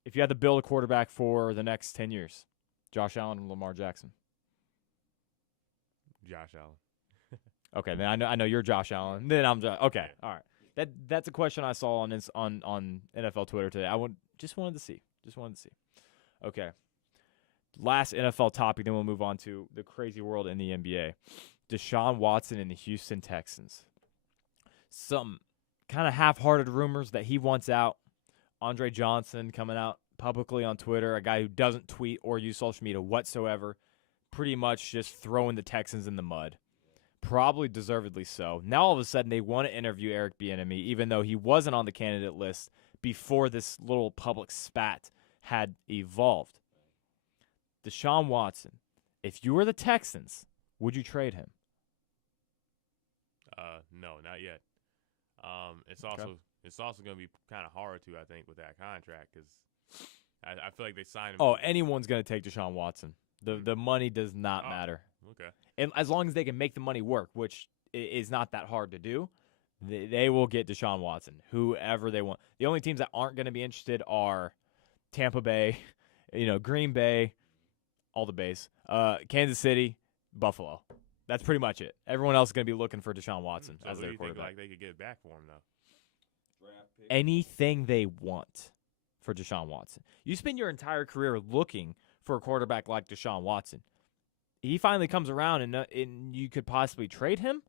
If you had to build a quarterback for the next 10 years, Josh Allen and Lamar Jackson? Josh Allen. Okay, then I know you're Josh Allen. Then I'm okay. All right. That's a question I saw on NFL Twitter today. Just wanted to see. Okay. Last NFL topic, then we'll move on to the crazy world in the NBA. Deshaun Watson and the Houston Texans. Some kind of half-hearted rumors that he wants out. Andre Johnson coming out publicly on Twitter, a guy who doesn't tweet or use social media whatsoever, pretty much just throwing the Texans in the mud. Probably deservedly so. Now all of a sudden they want to interview Eric Bieniemy, even though he wasn't on the candidate list before this little public spat had evolved. Deshaun Watson, if you were the Texans, would you trade him? No, not yet. It's also going to be kind of hard to, I think, with that contract because I feel like they signed him. Oh, anyone's going to take Deshaun Watson. The money does not matter. Okay. And as long as they can make the money work, which is not that hard to do, they will get Deshaun Watson, whoever they want. The only teams that aren't going to be interested are Tampa Bay, Green Bay, all the Bays, Kansas City, Buffalo. That's pretty much it. Everyone else is going to be looking for Deshaun Watson So as who their do you think quarterback. they could get back for him though? Anything they want for Deshaun Watson. You spend your entire career looking for a quarterback like Deshaun Watson. He finally comes around and you could possibly trade him.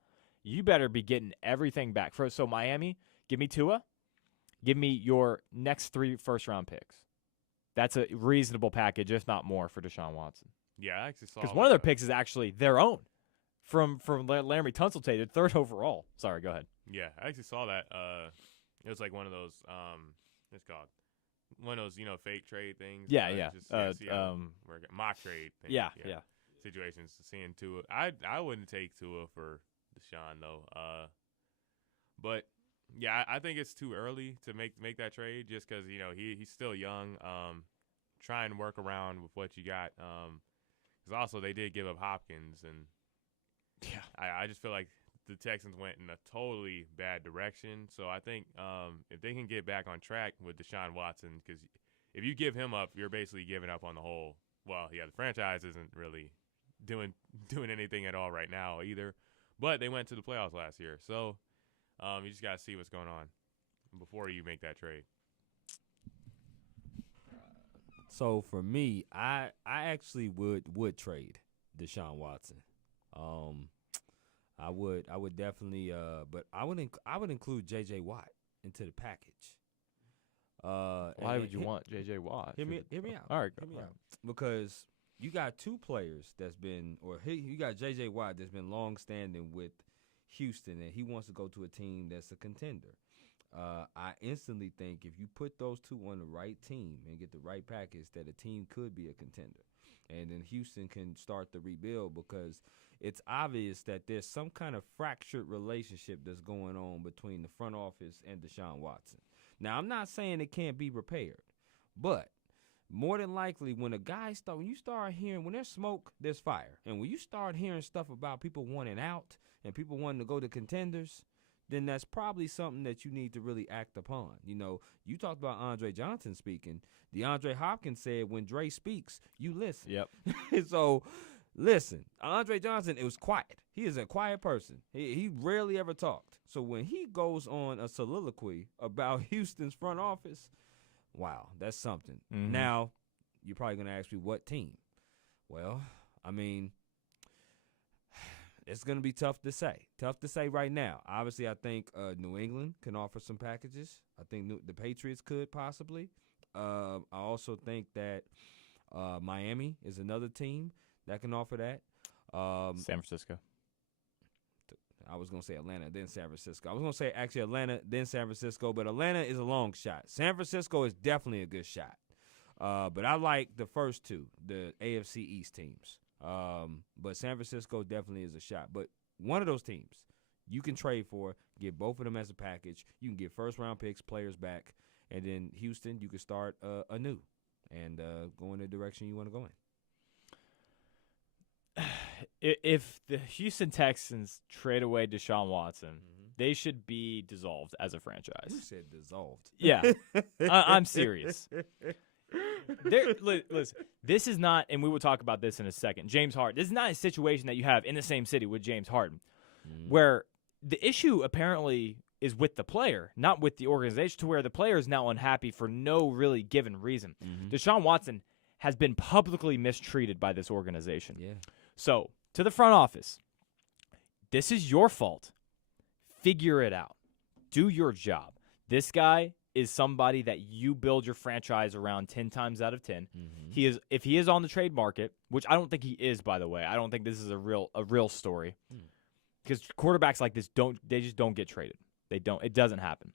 You better be getting everything back. So Miami, give me Tua. Give me your next 3 first-round picks. That's a reasonable package, if not more, for Deshaun Watson. Yeah, I actually saw because one of their picks is actually their own from Laramie Tunsil, 3rd overall. Sorry, go ahead. Yeah, I actually saw that. It was like one of those it's called one of those fake trade things. Yeah. Mock trade things. Yeah. Situations. Seeing Tua, I wouldn't take Tua for Deshaun though. But yeah, I think it's too early to make that trade just because he's still young. Try and work around with what you got. Because also they did give up Hopkins, and I just feel like the Texans went in a totally bad direction. So I think if they can get back on track with Deshaun Watson, because if you give him up, you're basically giving up on the whole. Well, yeah, the franchise isn't really doing anything at all right now either. But they went to the playoffs last year, so you just gotta see what's going on before you make that trade. So for me, I actually would trade Deshaun Watson. I would definitely but I would include JJ Watt into the package. Why would you want JJ Watt? Hear me out. All right, hear me out. Because you got 2 players you got JJ Watt that's been long standing with Houston, and he wants to go to a team that's a contender. I instantly think if you put those 2 on the right team and get the right package, that a team could be a contender. And then Houston can start the rebuild because it's obvious that there's some kind of fractured relationship that's going on between the front office and Deshaun Watson. Now, I'm not saying it can't be repaired, but more than likely when you start hearing, when there's smoke, there's fire. And when you start hearing stuff about people wanting out and people wanting to go to contenders, then that's probably something that you need to really act upon. You talked about Andre Johnson speaking. DeAndre Hopkins said, when Dre speaks, you listen. Yep. So, listen, Andre Johnson, it was quiet. He is a quiet person. He rarely ever talked. So when he goes on a soliloquy about Houston's front office, wow, that's something. Mm-hmm. Now, you're probably going to ask me what team. Well, I mean, it's going to be tough to say. Tough to say right now. Obviously, I think New England can offer some packages. I think the Patriots could possibly. I also think that Miami is another team that can offer that. San Francisco. I was going to say Atlanta, then San Francisco. I was going to say actually Atlanta, then San Francisco, but Atlanta is a long shot. San Francisco is definitely a good shot. But I like the first 2, the AFC East teams. But San Francisco definitely is a shot. But one of those teams you can trade for, get both of them as a package. You can get first-round picks, players back, and then Houston, you can start anew and go in the direction you want to go in. If the Houston Texans trade away Deshaun Watson, they should be dissolved as a franchise. You said dissolved. Yeah, I'm serious. Listen, this is not, and we will talk about this in a second. James Harden. This is not a situation that you have in the same city with James Harden, where the issue apparently is with the player, not with the organization, to where the player is now unhappy for no really given reason. Deshaun Watson has been publicly mistreated by this organization. Yeah. So, to the front office, this is your fault. Figure it out. Do your job. This guy is somebody that you build your franchise around 10 times out of 10. He is, if he is on the trade market, which I don't think he is, by the way. I don't think this is a real story. Because quarterbacks like this just don't get traded. They don't. It doesn't happen.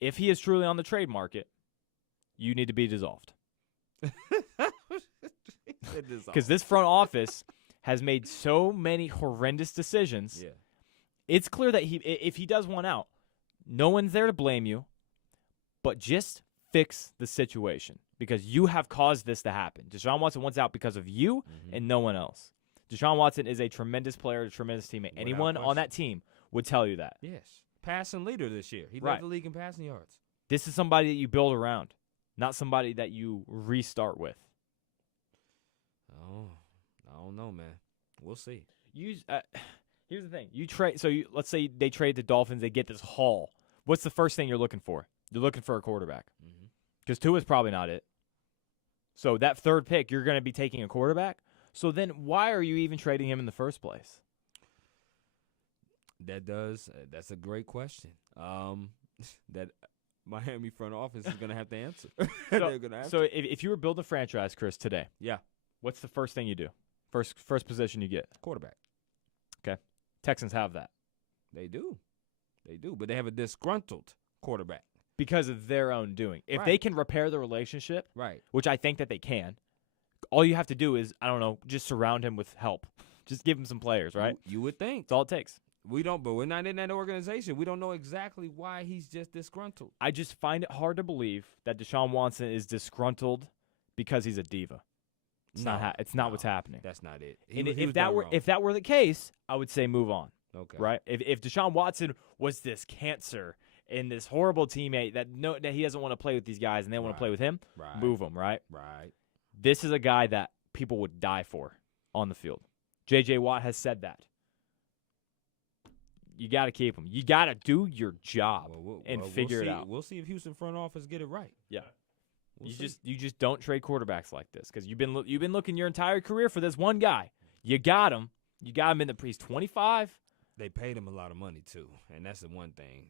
If he is truly on the trade market, you need to be dissolved. Because this front office has made so many horrendous decisions. Yeah. It's clear that if he does want out, no one's there to blame you, but just fix the situation because you have caused this to happen. Deshaun Watson wants out because of you and no one else. Deshaun Watson is a tremendous player, a tremendous teammate. Without Anyone question. on that team would tell you that. Yes. Passing leader this year. He Right. led the league in passing yards. This is somebody that you build around, not somebody that you restart with. Oh, I don't know, man. We'll see. Here's the thing. Let's say they trade the Dolphins, they get this haul. What's the first thing you're looking for? You're looking for a quarterback. Because Tua is probably not it. So that third pick, you're going to be taking a quarterback. So then why are you even trading him in the first place? That's a great question. That Miami front office is going to have to answer. They're gonna have So to. if you were building a franchise, Chris, today, Yeah. what's the first thing you do? First position you get? Quarterback. Texans have that. They do. But they have a disgruntled quarterback. Because of their own doing. If they Right. can repair the relationship, Right. which I think that they can, all you have to do is, I don't know, just surround him with help. Just give him some players, right? You would think. That's all it takes. We don't, but we're not in that organization. We don't know exactly why he's just disgruntled. I just find it hard to believe that Deshaun Watson is disgruntled because he's a diva. It's not what's happening. That's not it. If that were the case, I would say move on. Okay. Right? If Deshaun Watson was this cancer and this horrible teammate that he doesn't want to play with these guys and they want to play with him, Right. move him, right? Right. This is a guy that people would die for on the field. J.J. Watt has said that. You got to keep him. You got to do your job and figure it out. We'll see if Houston front office get it right. Yeah. We'll You see. just don't trade quarterbacks like this because you've been looking your entire career for this one guy. You got him. You got him in the he's 25. They paid him a lot of money too, and that's the one thing.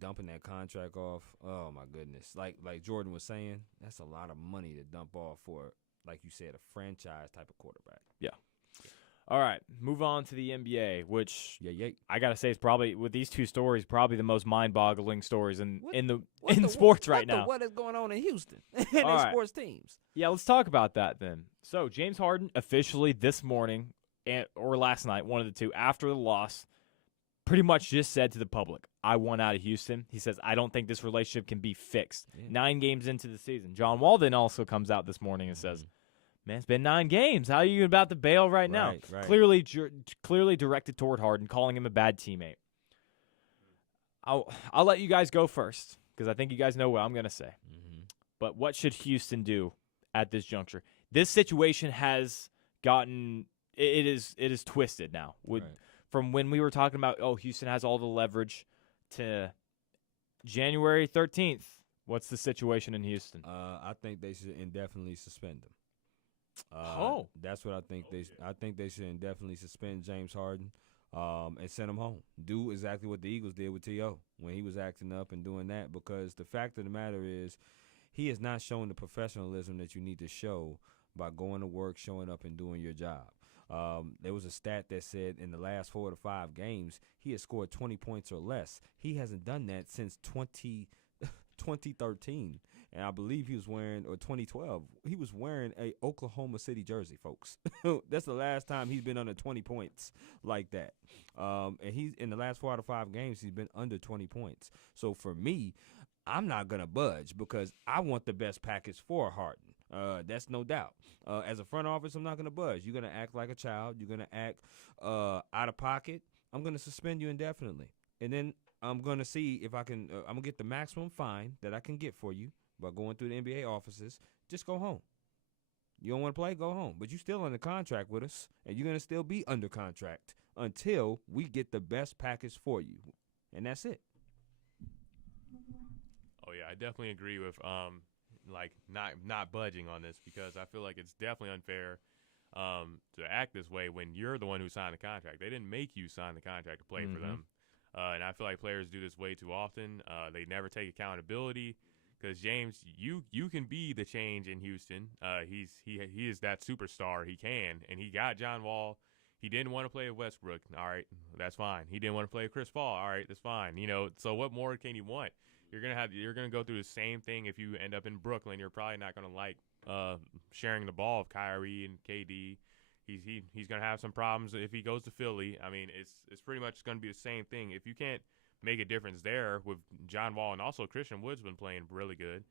Dumping that contract off. Oh my goodness! Like Jordan was saying, that's a lot of money to dump off for, like you said, a franchise type of quarterback. Yeah. All right, move on to the NBA, which Yeah. I gotta say is probably with these two stories probably the most mind-boggling stories in What sports right now. What is going on in Houston and All their right. sports teams? Yeah, let's talk about that then. So James Harden officially this morning or last night, one of the two, after the loss, pretty much just said to the public, I want out of Houston. He says, I don't think this relationship can be fixed. Yeah. 9 games into the season. John Walden also comes out this morning and says, man, it's been 9 games. How are you about to bail right now? Right. Clearly directed toward Harden, calling him a bad teammate. I'll let you guys go first because I think you guys know what I'm going to say. But what should Houston do at this juncture? This situation has gotten it is twisted now. From when we were talking about, Houston has all the leverage to January 13th. What's the situation in Houston? I think they should indefinitely suspend him. That's what I think. I think they should indefinitely suspend James Harden and send him home. Do exactly what the Eagles did with T.O. when he was acting up and doing that, because the fact of the matter is he has not shown the professionalism that you need to show by going to work, showing up, and doing your job. There was a stat that said in the last 4 to 5 games, he has scored 20 points or less. He hasn't done that since 2013. And I believe he was wearing, or 2012, he was wearing a Oklahoma City jersey, folks. That's the last time he's been under 20 points like that. And he's in the last 4 out of 5 games, he's been under 20 points. So for me, I'm not going to budge because I want the best package for Harden. That's no doubt. As a front office, I'm not going to budge. You're going to act like a child. You're going to act out of pocket. I'm going to suspend you indefinitely. And then I'm going to see if I can I'm going to get the maximum fine that I can get for you. by going through the NBA offices, just go home. You don't want to play? Go home. But you still under contract with us, and you're going to still be under contract until we get the best package for you. And that's it. Oh, yeah, I definitely agree with not budging on this, because I feel like it's definitely unfair to act this way when you're the one who signed the contract. They didn't make you sign the contract to play for them. And I feel like players do this way too often. They never take accountability, because James, you can be the change in Houston. He is that superstar. He can, and he got John Wall. He didn't want to play with Westbrook. All right, that's fine. He didn't want to play with Chris Paul. All right, that's fine. So what more can you want? You're gonna go through the same thing if you end up in Brooklyn. You're probably not gonna like sharing the ball with Kyrie and KD. He's gonna have some problems if he goes to Philly. I mean, it's pretty much gonna be the same thing. If you can't make a difference there with John Wall, and also Christian Wood's been playing really good,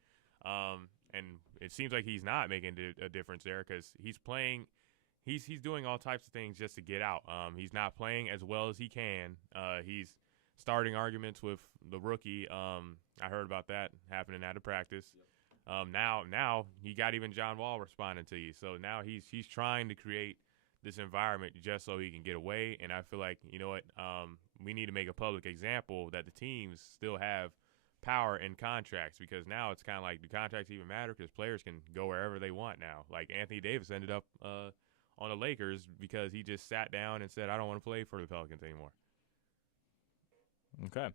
and it seems like he's not making a difference there, because he's playing. He's doing all types of things just to get out. He's not playing as well as he can. He's starting arguments with the rookie. I heard about that happening at a practice. Now he got even John Wall responding to you. So now he's trying to create this environment just so he can get away. And I feel like, you know what, we need to make a public example that the teams still have power in contracts, because now it's kind of like, do contracts even matter? Because players can go wherever they want now. Like Anthony Davis ended up on the Lakers because he just sat down and said, I don't want to play for the Pelicans anymore. Okay.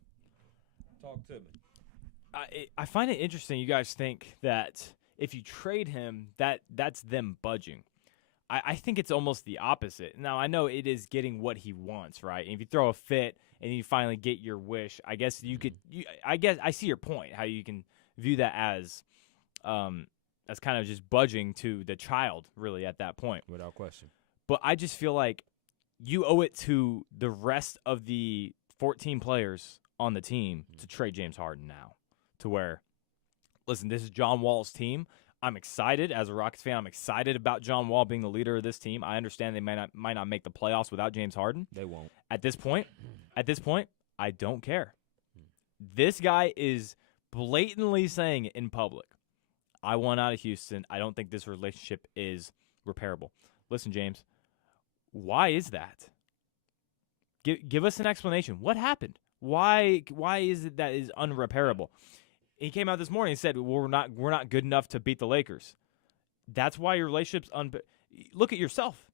Talk to me. I find it interesting you guys think that if you trade him, that's them budging. I think it's almost the opposite. Now, I know it is getting what he wants, right? And if you throw a fit and you finally get your wish, I guess you could I guess I see your point, how you can view that as kind of just budging to the child, really, at that point. Without question. But I just feel like you owe it to the rest of the 14 players on the team to trade James Harden now, to where, listen, this is John Wall's team. I'm excited as a Rockets fan. I'm excited about John Wall being the leader of this team. I understand they might not make the playoffs without James Harden. They won't. At this point, I don't care. This guy is blatantly saying in public, I want out of Houston. I don't think this relationship is repairable. Listen, James, why is that? Give us an explanation. What happened? Why is it that is unrepairable? He came out this morning and said, well, we're not good enough to beat the Lakers. That's why your relationship's look at yourself.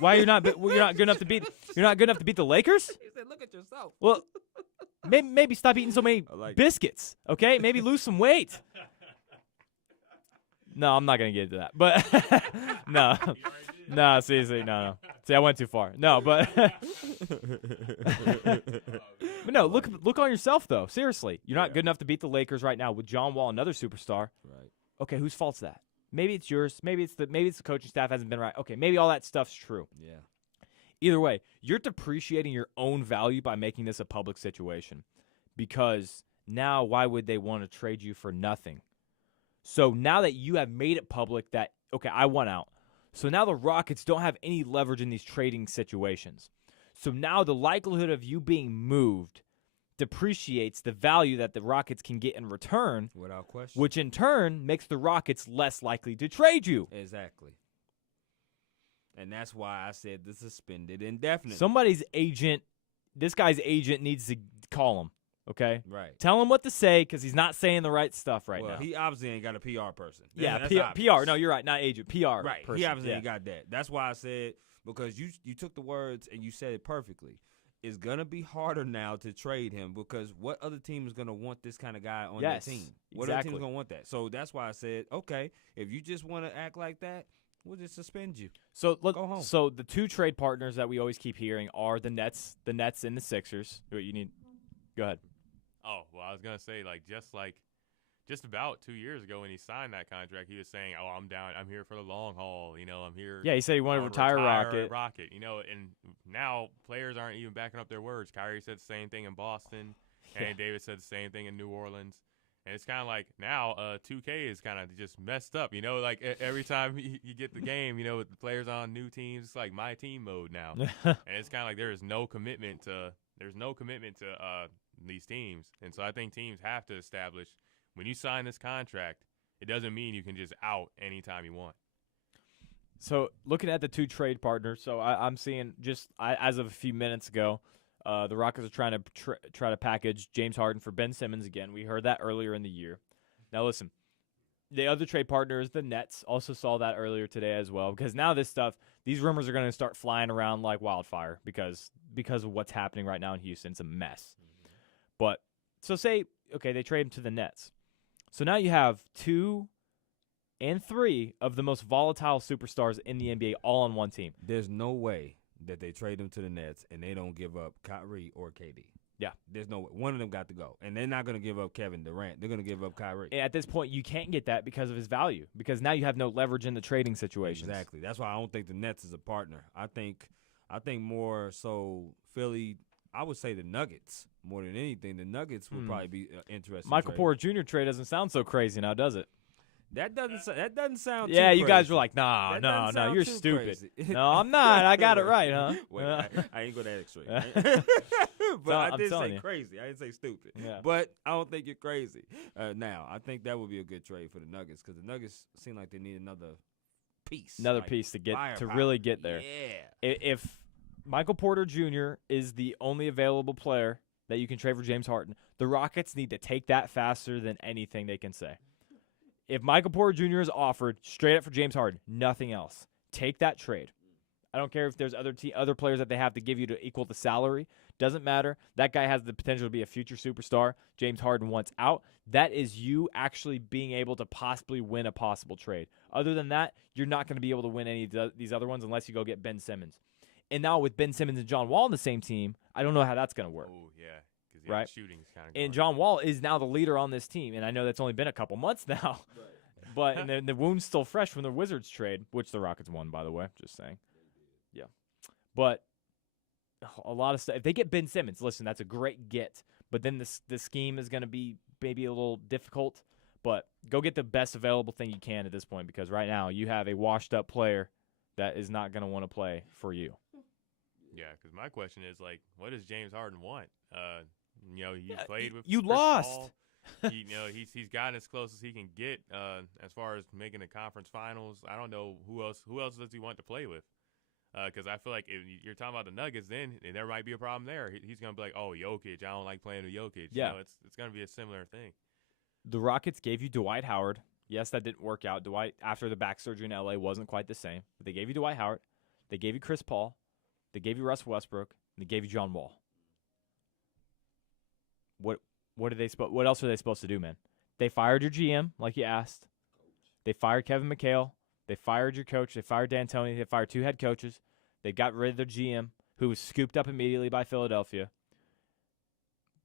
Why you're not good enough to beat the Lakers? He said, look at yourself. Well, maybe stop eating so many biscuits, okay? Maybe lose some weight. No, I'm not going to get into that. But no, seriously, no. See, I went too far. No, but but no, look on yourself though. Seriously, you're not good enough to beat the Lakers right now with John Wall, another superstar. Right. Okay, whose fault's that? Maybe it's yours. Maybe it's the coaching staff hasn't been right. Okay, maybe all that stuff's true. Yeah. Either way, you're depreciating your own value by making this a public situation, because now why would they want to trade you for nothing? So now that you have made it public that, okay, I want out. So now the Rockets don't have any leverage in these trading situations. So now the likelihood of you being moved depreciates the value that the Rockets can get in return. Without question. Which in turn makes the Rockets less likely to trade you. Exactly. And that's why I said the suspended indefinitely. This guy's agent needs to call him. Okay? Right. Tell him what to say, because he's not saying the right stuff now. Well, he obviously ain't got a PR person. Yeah, PR. No, you're right. Not agent. PR right. person. He obviously ain't got that. That's why I said, because you took the words and you said it perfectly. It's going to be harder now to trade him, because what other team is going to want this kind of guy on their team? What other team is going to want that? So that's why I said, okay, if you just want to act like that, we'll just suspend you. So look, go home. So the two trade partners that we always keep hearing are the Nets and the Sixers. What you need? Go ahead. Oh, well, I was going to say, just about 2 years ago when he signed that contract, he was saying, oh, I'm down. I'm here for the long haul. I'm here. Yeah, he said he wanted to retire Rocket. And now players aren't even backing up their words. Kyrie said the same thing in Boston. And Davis said the same thing in New Orleans. And it's kind of like now 2K is kind of just messed up. Every time you get the game, with the players on new teams, it's like my team mode now. And it's kind of like there's no commitment to these teams. And so I think teams have to establish, when you sign this contract, it doesn't mean you can just out anytime you want. So looking at the two trade partners, so I'm seeing as of a few minutes ago, the Rockets are trying to try to package James Harden for Ben Simmons again. We heard that earlier in the year. Now listen, the other trade partner is the Nets. Also saw that earlier today as well, because now these rumors are going to start flying around like wildfire because of what's happening right now in Houston. It's a mess. But so say, okay, they trade him to the Nets. So now you have 2 and 3 of the most volatile superstars in the NBA all on one team. There's no way that they trade him to the Nets and they don't give up Kyrie or KD. Yeah. There's no way. One of them got to go. And they're not going to give up Kevin Durant. They're going to give up Kyrie. And at this point, you can't get that because of his value, because now you have no leverage in the trading situations. Exactly. That's why I don't think the Nets is a partner. I think more so Philly, I would say the Nuggets more than anything. The Nuggets would probably be interesting. Michael Porter Jr. trade doesn't sound so crazy now, does it? That doesn't sound Yeah, too you crazy. guys were like, no, you're stupid. No, I'm not. I got it right, huh? Wait, I ain't going that extreme. But I didn't say crazy. I didn't say stupid. Yeah. But I don't think you're crazy. Now, I think that would be a good trade for the Nuggets because the Nuggets seem like they need another piece. Another piece to firepower. really get there. Yeah. If Michael Porter Jr. is the only available player that you can trade for James Harden, the Rockets need to take that faster than anything they can say. If Michael Porter Jr. is offered straight up for James Harden, nothing else, take that trade. I don't care if there's other players that they have to give you to equal the salary. Doesn't matter. That guy has the potential to be a future superstar. James Harden wants out. That is you actually being able to possibly win a possible trade. Other than that, you're not going to be able to win any of these other ones unless you go get Ben Simmons. And now with Ben Simmons and John Wall on the same team, I don't know how that's going to work. Oh, yeah. Because right? shooting's kind of And John Wall is now the leader on this team, and I know that's only been a couple months now. Right. But and the wound's still fresh from the Wizards trade, which the Rockets won, by the way. Just saying. Yeah. But a lot of stuff. If they get Ben Simmons, listen, that's a great get. But then the scheme is going to be maybe a little difficult. But go get the best available thing you can at this point, because right now you have a washed-up player that is not going to want to play for you. Yeah, because my question is, like, what does James Harden want? He's played with you Chris lost. Paul. He's gotten as close as he can get as far as making the conference finals. I don't know who else does he want to play with? Because I feel like if you're talking about the Nuggets, then there might be a problem there. He's gonna be like, oh, Jokic, I don't like playing with Jokic. Yeah, it's gonna be a similar thing. The Rockets gave you Dwight Howard. Yes, that didn't work out. Dwight, after the back surgery in LA, wasn't quite the same. But they gave you Dwight Howard. They gave you Chris Paul. They gave you Russ Westbrook. And they gave you John Wall. What else are they supposed to do, man? They fired your GM, like you asked. They fired Kevin McHale. They fired your coach. They fired D'Antoni. They fired 2 head coaches. They got rid of their GM, who was scooped up immediately by Philadelphia.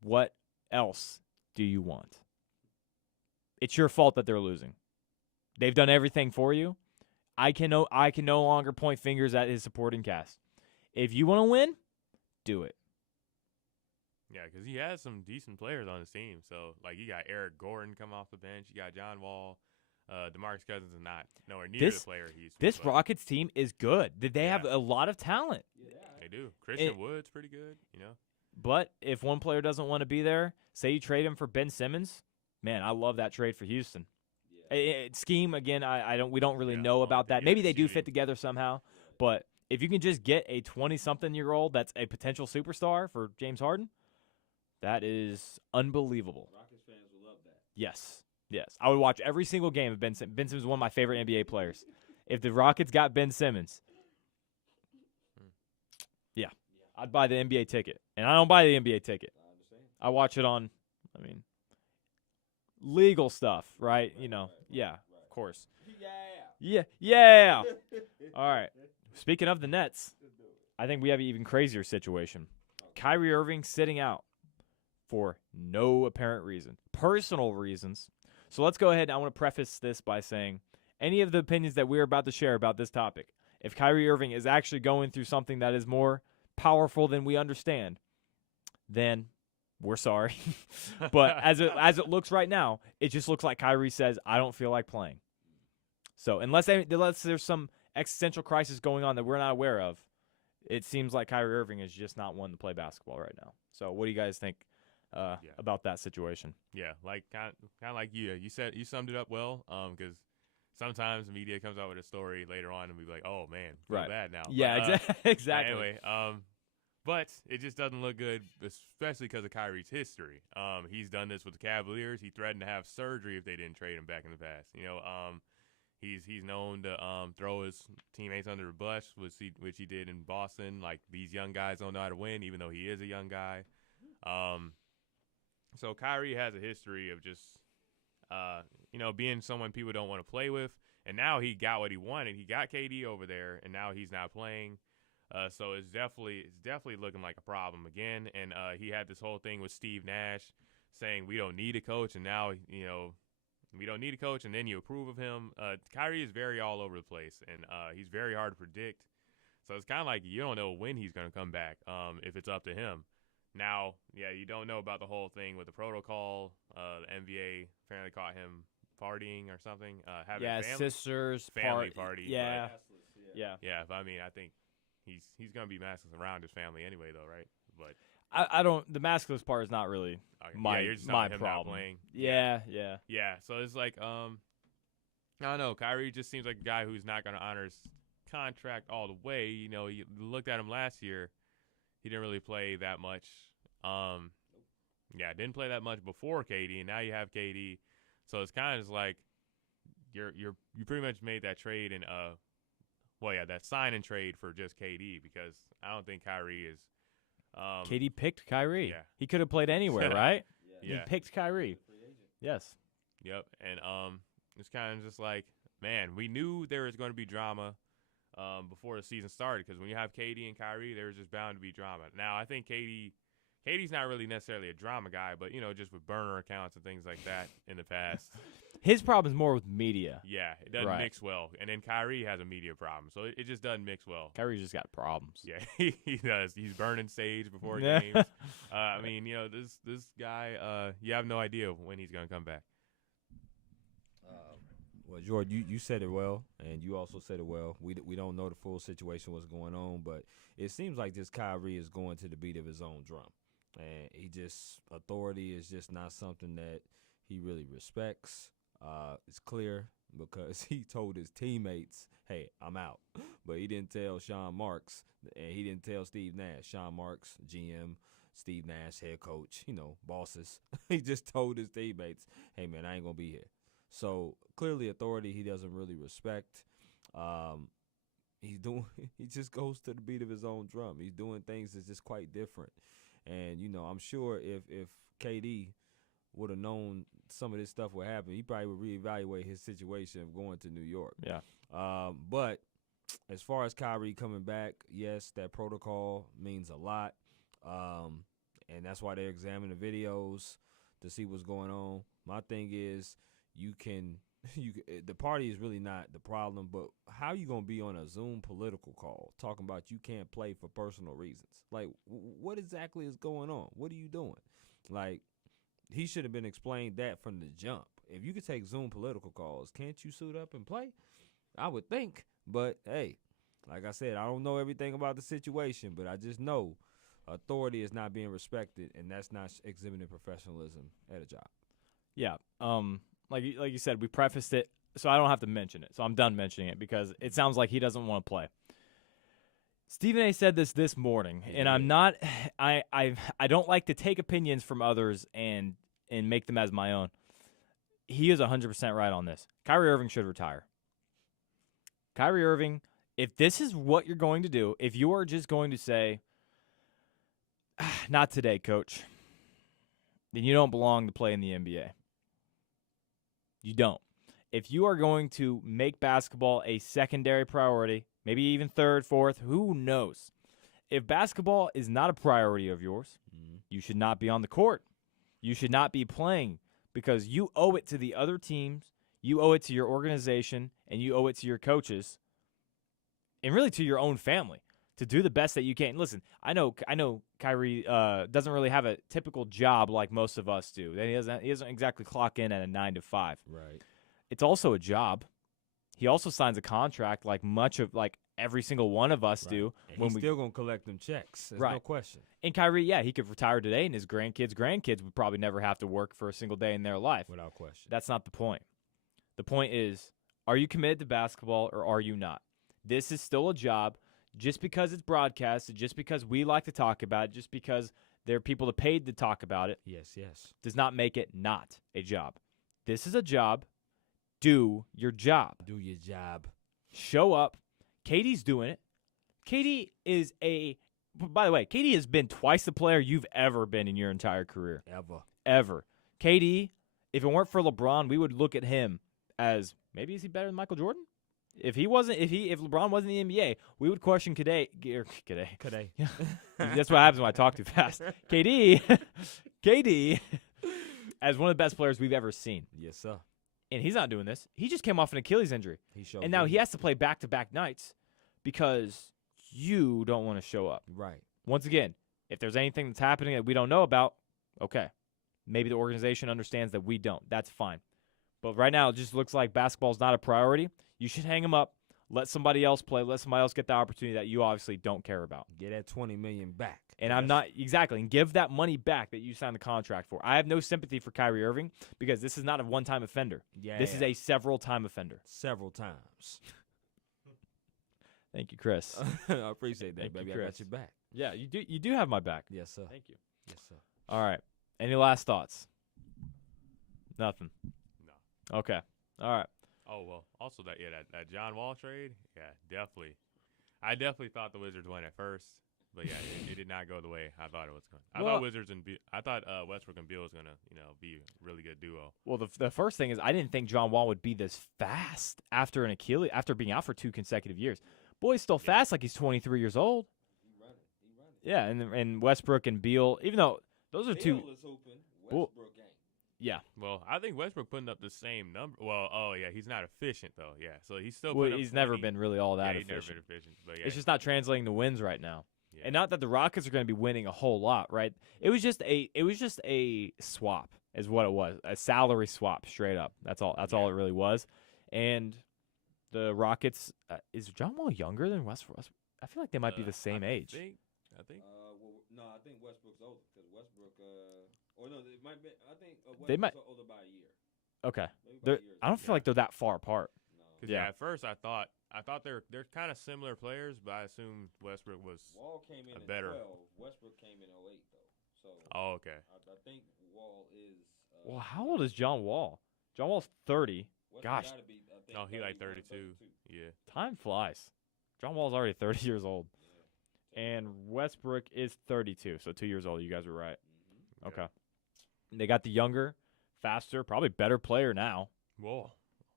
What else do you want? It's your fault that they're losing. They've done everything for you. I can no longer point fingers at his supporting cast. If you want to win, do it. Yeah, because he has some decent players on his team. So, like, you got Eric Gordon come off the bench. You got John Wall. DeMarcus Cousins is not nowhere near the player he used to be. This Rockets team is good. They have a lot of talent. Yeah. They do. Christian Wood's pretty good, But if one player doesn't want to be there, say you trade him for Ben Simmons, man, I love that trade for Houston. Yeah. Scheme, again, we don't really know about that. Maybe they do fit together somehow. But if you can just get a 20-something-year-old that's a potential superstar for James Harden, that is unbelievable. Rockets fans will love that. Yes. I would watch every single game of Ben Simmons. Ben Simmons is one of my favorite NBA players. If the Rockets got Ben Simmons, yeah, I'd buy the NBA ticket. And I don't buy the NBA ticket. I understand. I watch it on, legal stuff, right? Yeah, of course. Yeah. All right. Speaking of the Nets, I think we have an even crazier situation. Kyrie Irving sitting out for no apparent reason. Personal reasons. So let's go ahead. I want to preface this by saying any of the opinions that we're about to share about this topic, if Kyrie Irving is actually going through something that is more powerful than we understand, then we're sorry. But as it looks right now, it just looks like Kyrie says, I don't feel like playing. So unless there's some existential crisis going on that we're not aware of, it seems like Kyrie Irving is just not one to play basketball right now. So what do you guys think about that situation. Yeah, like kind of like you. You summed it up well. Because sometimes the media comes out with a story later on and we be like, oh man, feel Right. bad now. Yeah, But, exactly. Anyway, but it just doesn't look good, especially because of Kyrie's history. He's done this with the Cavaliers. He threatened to have surgery if they didn't trade him back in the past. He's known to throw his teammates under the bus, which he did in Boston. Like, these young guys don't know how to win, even though he is a young guy. So Kyrie has a history of just, being someone people don't want to play with. And now he got what he wanted. He got KD over there, and now he's not playing. So it's definitely looking like a problem again. And he had this whole thing with Steve Nash saying we don't need a coach, and now we don't need a coach, and then you approve of him. Kyrie is very all over the place, and he's very hard to predict. So it's kind of like you don't know when he's going to come back if it's up to him. Now, yeah, you don't know about the whole thing with the protocol. The NBA apparently caught him partying or something. Having a sisters family party. Yeah, but, yeah. But I mean, I think he's going to be maskless around his family anyway, though, right? But I don't. The maskless part is not really you're just my him problem. Not playing. Yeah. So it's like I don't know. Kyrie just seems like a guy who's not going to honor his contract all the way. You looked at him last year. He didn't really play that much. Didn't play that much before KD, and now you have KD. So it's kind of just like you pretty much made that trade and that sign and trade for just KD, because I don't think Kyrie is. KD picked Kyrie. Yeah. He could have played anywhere, right? Yeah. He picked Kyrie. Yes. Yep. And it's kind of just like, man, we knew there was going to be drama before the season started, because when you have KD and Kyrie, there's just bound to be drama. Now, I think KD's not really necessarily a drama guy, but, just with burner accounts and things like that in the past. His problem is more with media. Yeah, it doesn't mix well. And then Kyrie has a media problem, so it just doesn't mix well. Kyrie's just got problems. Yeah, he does. He's burning sage before games. I mean, this guy, you have no idea when he's going to come back. Well, George, you said it well, and you also said it well. We don't know the full situation, what's going on, but it seems like this Kyrie is going to the beat of his own drum. And authority is just not something that he really respects. It's clear because he told his teammates, hey, I'm out. But he didn't tell Sean Marks, and he didn't tell Steve Nash. Sean Marks, GM, Steve Nash, head coach, bosses. He just told his teammates, hey, man, I ain't going to be here. So clearly authority he doesn't really respect. He just goes to the beat of his own drum. He's doing things that's just quite different. And, I'm sure if KD would have known some of this stuff would happen, he probably would reevaluate his situation of going to New York. Yeah. But as far as Kyrie coming back, yes, that protocol means a lot. And that's why they're examining the videos to see what's going on. My thing is, the party is really not the problem, but how you going to be on a Zoom political call talking about you can't play for personal reasons? Like, what exactly is going on? What are you doing? Like, he should have been explained that from the jump. If you could take Zoom political calls, can't you suit up and play? I would think. But, hey, like I said, I don't know everything about the situation, but I just know authority is not being respected, and that's not exhibiting professionalism at a job. Yeah. Like you said, we prefaced it, so I don't have to mention it. So I'm done mentioning it because it sounds like he doesn't want to play. Stephen A. said this morning, and I'm not. I don't like to take opinions from others and make them as my own. He is 100% right on this. Kyrie Irving should retire. Kyrie Irving, if this is what you're going to do, if you are just going to say, not today, coach, then you don't belong to play in the NBA. You don't. If you are going to make basketball a secondary priority, maybe even third, fourth, who knows? If basketball is not a priority of yours, you should not be on the court. You should not be playing because you owe it to the other teams, you owe it to your organization, and you owe it to your coaches, and really to your own family to do the best that you can. Listen, I know Kyrie doesn't really have a typical job like most of us do. He doesn't exactly clock in at a 9 to 5. Right. It's also a job. he also signs a contract like every single one of us do. And he's still going to collect them checks. There's no question. And Kyrie, yeah, he could retire today, and his grandkids would probably never have to work for a single day in their life. Without question. That's not the point. The point is, are you committed to basketball or are you not? This is still a job. Just because it's broadcasted, just because we like to talk about it, just because there are people that paid to talk about it, yes, does not make it not a job. This is a job. Do your job. Do your job. Show up. KD's doing it. By the way, KD has been twice the player you've ever been in your entire career. Ever. KD, if it weren't for LeBron, we would look at him as, maybe is he better than Michael Jordan? If LeBron wasn't in the NBA, we would question Today. That's what happens when I talk too fast. KD as one of the best players we've ever seen. Yes, sir. And he's not doing this. He just came off an Achilles injury. And now he has to play back-to-back nights because you don't want to show up. Right. Once again, if there's anything that's happening that we don't know about, okay. Maybe the organization understands that we don't. That's fine. But right now, it just looks like basketball's not a priority. You should hang him up. Let somebody else play. Let somebody else get the opportunity that you obviously don't care about. Get that $20 million back. And I'm not – exactly. And give that money back that you signed the contract for. I have no sympathy for Kyrie Irving because this is not a one-time offender. Yeah. This is a several-time offender. Several times. Thank you, Chris. I appreciate that, baby. I got your back. Yeah, you do have my back. Yes, sir. Thank you. Yes, sir. All right. Any last thoughts? Nothing. No. Okay. All right. Oh, well, also that John Wall trade, yeah, definitely. I definitely thought the Wizards won at first, but yeah, it did not go the way I thought it was going. I thought Westbrook and Beal was going to, be a really good duo. Well, the first thing is I didn't think John Wall would be this fast after after being out for 2 consecutive years. Boy's still fast like he's 23 years old. He running. Yeah, and Westbrook and Beal, even though those are two. Beal is hooping. Westbrook ain't. Yeah. Well, I think Westbrook putting up the same number. Well, he's not efficient though. Yeah, so he's still. Well, he's never been really all that efficient. He's never been efficient. But yeah, it's just not translating to wins right now. Yeah. And not that the Rockets are going to be winning a whole lot, right? It was just a swap, is what it was, a salary swap, straight up. That's all it really was. And the Rockets, is John Wall younger than Westbrook? I feel like they might be the same age. I think. No, I think Westbrook's older because Westbrook. Or no, it might be. I think Westbrook's older by a year. Okay. I don't feel like they're that far apart. No. Yeah. At first, I thought they're kind of similar players, but I assumed Westbrook was Wall came in better. 12. Westbrook came in 08 though. So. Oh, okay. I think Wall is. Well, how old is John Wall? John Wall's 30. Gosh. No, he like 32. Yeah. Time flies. John Wall's already 30 years old. Yeah. And Westbrook is 32, so 2 years old. You guys were right. Mm-hmm. Okay. They got the younger, faster, probably better player now. Whoa,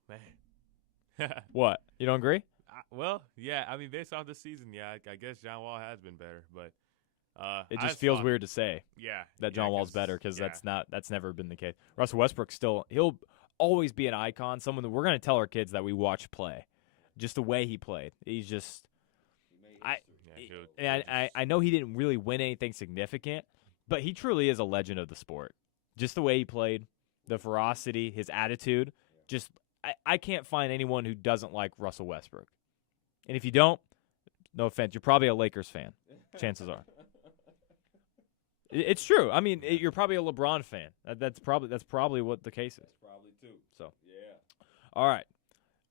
man. What? You don't agree? Well, yeah. I mean, based off this season, yeah, I guess John Wall has been better, but it just feels weird to say. Yeah, that John Wall's better because that's never been the case. Russell Westbrook he'll always be an icon, someone that we're going to tell our kids that we watch play, just the way he played. He's just. I know he didn't really win anything significant, but he truly is a legend of the sport. Just the way he played, the ferocity, his attitude. Just I can't find anyone who doesn't like Russell Westbrook. And if you don't, no offense, you're probably a Lakers fan. Chances are. It's true. I mean, you're probably a LeBron fan. That's probably what the case is. That's probably too. So yeah. All right.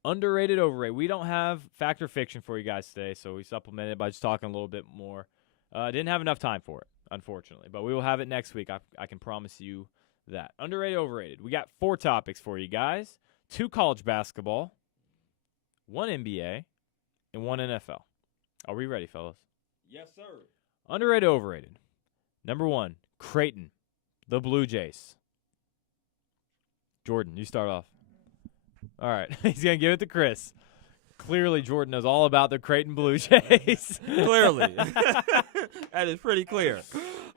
Underrated, overrated. We don't have fact or fiction for you guys today, so we supplemented by just talking a little bit more. Didn't have enough time for it, unfortunately, but we will have it next week. I can promise you that. Underrated, overrated. We got 4 topics for you guys: 2 college basketball, 1 NBA, and 1 NFL. Are we ready, fellas? Yes, sir. Underrated, overrated. Number 1, Creighton, the Blue Jays. Jordan, you start off. All right. He's going to give it to Chris. Clearly, Jordan knows all about the Creighton Blue Jays. Clearly. That is pretty clear.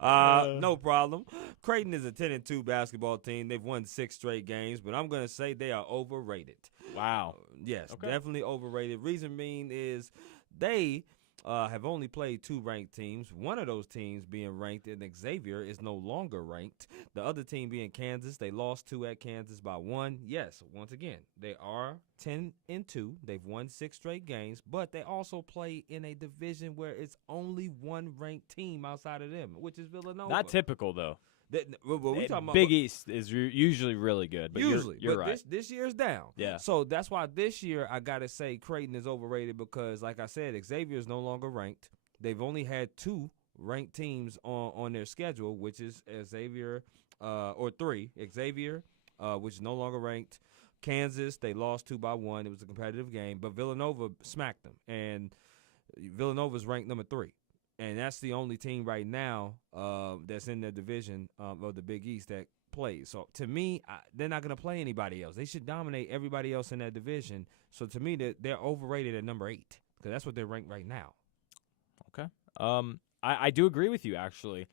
No problem. Creighton is a 10-2 basketball team. They've won 6 straight games, but I'm going to say they are overrated. Wow. Yes, okay. Definitely overrated. Reason being is they have only played 2 ranked teams. One of those teams being ranked in Xavier is no longer ranked. The other team being Kansas, they lost 2 at Kansas by 1. Yes, once again, they are 10-2. They've won 6 straight games, but they also play in a division where it's only 1 ranked team outside of them, which is Villanova. Not typical though. We talking about Big East is usually really good, but usually, you're but right. This year's down. Yeah. So that's why this year I gotta say Creighton is overrated because, like I said, Xavier is no longer ranked. They've only had 2 ranked teams on their schedule, which is Xavier, or 3. Xavier, which is no longer ranked. Kansas, they lost 2 by 1. It was a competitive game, but Villanova smacked them, and Villanova's ranked number 3. And that's the only team right now that's in the division of the Big East that plays. So, to me, they're not going to play anybody else. They should dominate everybody else in that division. So, to me, they're overrated at number 8 because that's what they're ranked right now. Okay. I do agree with you, actually.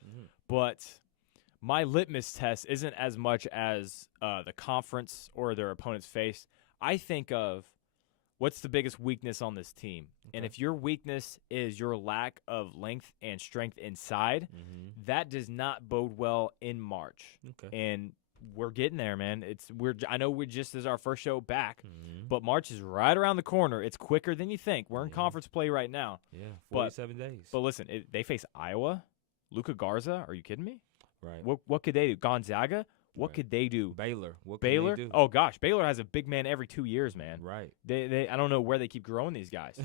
But my litmus test isn't as much as the conference or their opponents face. I think of what's the biggest weakness on this team. And if your weakness is your lack of length and strength inside, that does not bode well in March. Okay. And we're getting there, man. I know we just is our first show back, but March is right around the corner. It's quicker than you think. We're in conference play right now. Yeah, 47 days. But listen, they face Iowa, Luka Garza. Are you kidding me? Right. What could they do? Gonzaga? What could they do? Baylor. What could Baylor? they do? Oh gosh, Baylor has a big man every 2 years, man. Right. They I don't know where they keep growing these guys.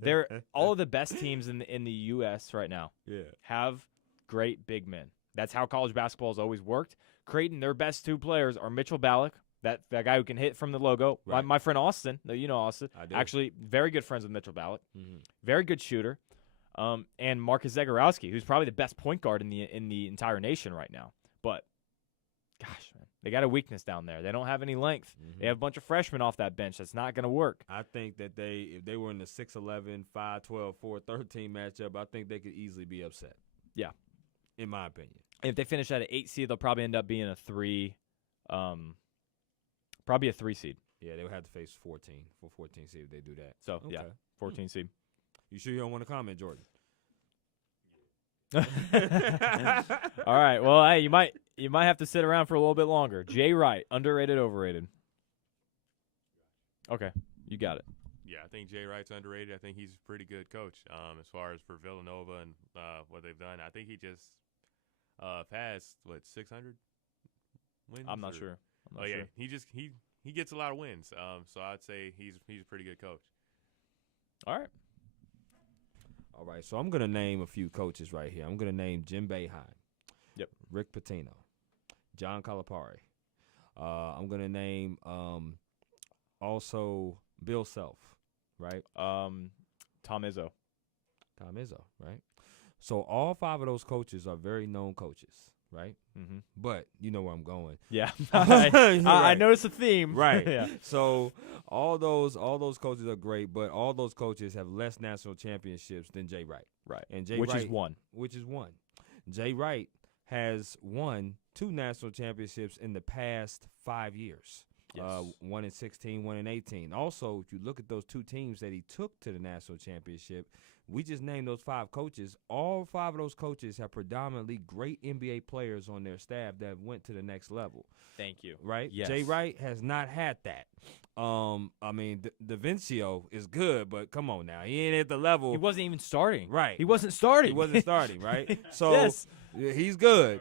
They're all of the best teams in the U.S. right now. Yeah. Have great big men. That's how college basketball has always worked. Creighton, their best 2 players are Mitchell Ballack, that guy who can hit from the logo. Right. My friend Austin, you know Austin. I do. Actually, very good friends with Mitchell Ballack. Very good shooter. And Marcus Zagorowski, who's probably the best point guard in the entire nation right now. But gosh, man, they got a weakness down there. They don't have any length. They have a bunch of freshmen off that bench. That's not going to work. I think that if they were in the 6'11", 5'12", 4'13" matchup, I think they could easily be upset. Yeah. In my opinion. And if they finish at an 8 seed, they'll probably end up being a 3, probably a 3 seed. Yeah, they would have to face 14 seed if they do that. So, yeah, 14 seed. You sure you don't want to comment, Jordan? All right. Well, hey, you might have to sit around for a little bit longer. Jay Wright, underrated, overrated? Okay, you got it. Yeah, I think Jay Wright's underrated. I think he's a pretty good coach as far as for Villanova and what they've done. I think he just passed, 600 wins? I'm not sure. Yeah, he gets a lot of wins. So I'd say he's a pretty good coach. All right. All right, so I'm going to name a few coaches right here. I'm going to name Jim Boeheim. Yep. Rick Pitino. John Calipari. I'm going to name also Bill Self, right? Tom Izzo. Tom Izzo, right? So all 5 of those coaches are very known coaches, right? Mm-hmm. But you know where I'm going. Yeah. Right. I noticed a theme. Right. Yeah. So all those coaches are great, but all those coaches have less national championships than Jay Wright. Right. And Jay Which Wright, is one. Which is one. Jay Wright has won 2 national championships in the past 5 years. Yes. 1 in 16, 1 in 18. Also, if you look at those 2 teams that he took to the national championship, we just named those 5 coaches. All 5 of those coaches have predominantly great NBA players on their staff that went to the next level. Thank you. Right? Yes. Jay Wright has not had that. I mean, DaVincio is good, but come on now. He ain't at the level. He wasn't even starting. Right. He wasn't starting. He wasn't starting, right? So yes. He's good.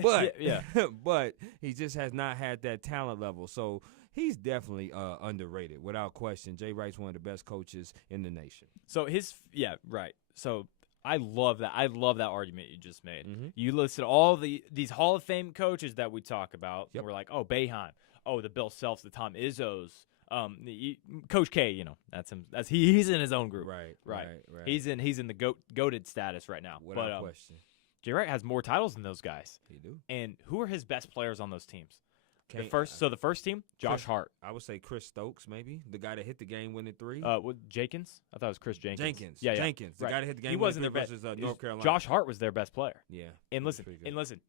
But yeah. but he just has not had that talent level. So he's definitely underrated, without question. Jay Wright's one of the best coaches in the nation. So right. So I love that. I love that argument you just made. Mm-hmm. You listed all these Hall of Fame coaches that we talk about. Yep. We're like, oh, Boeheim, oh, the Bill Selfs, the Tom Izzos, Coach K. That's him. He's in his own group. Right. He's in the goated status right now. Without question. Jay Wright has more titles than those guys. He do. And who are his best players on those teams? The first team, Josh Hart. I would say Chris Stokes, maybe the guy that hit the game-winning 3. Jenkins? I thought it was Chris Jenkins. Jenkins, the guy that hit the game. He wasn't their versus North Carolina. Josh Hart was their best player. Yeah. And listen,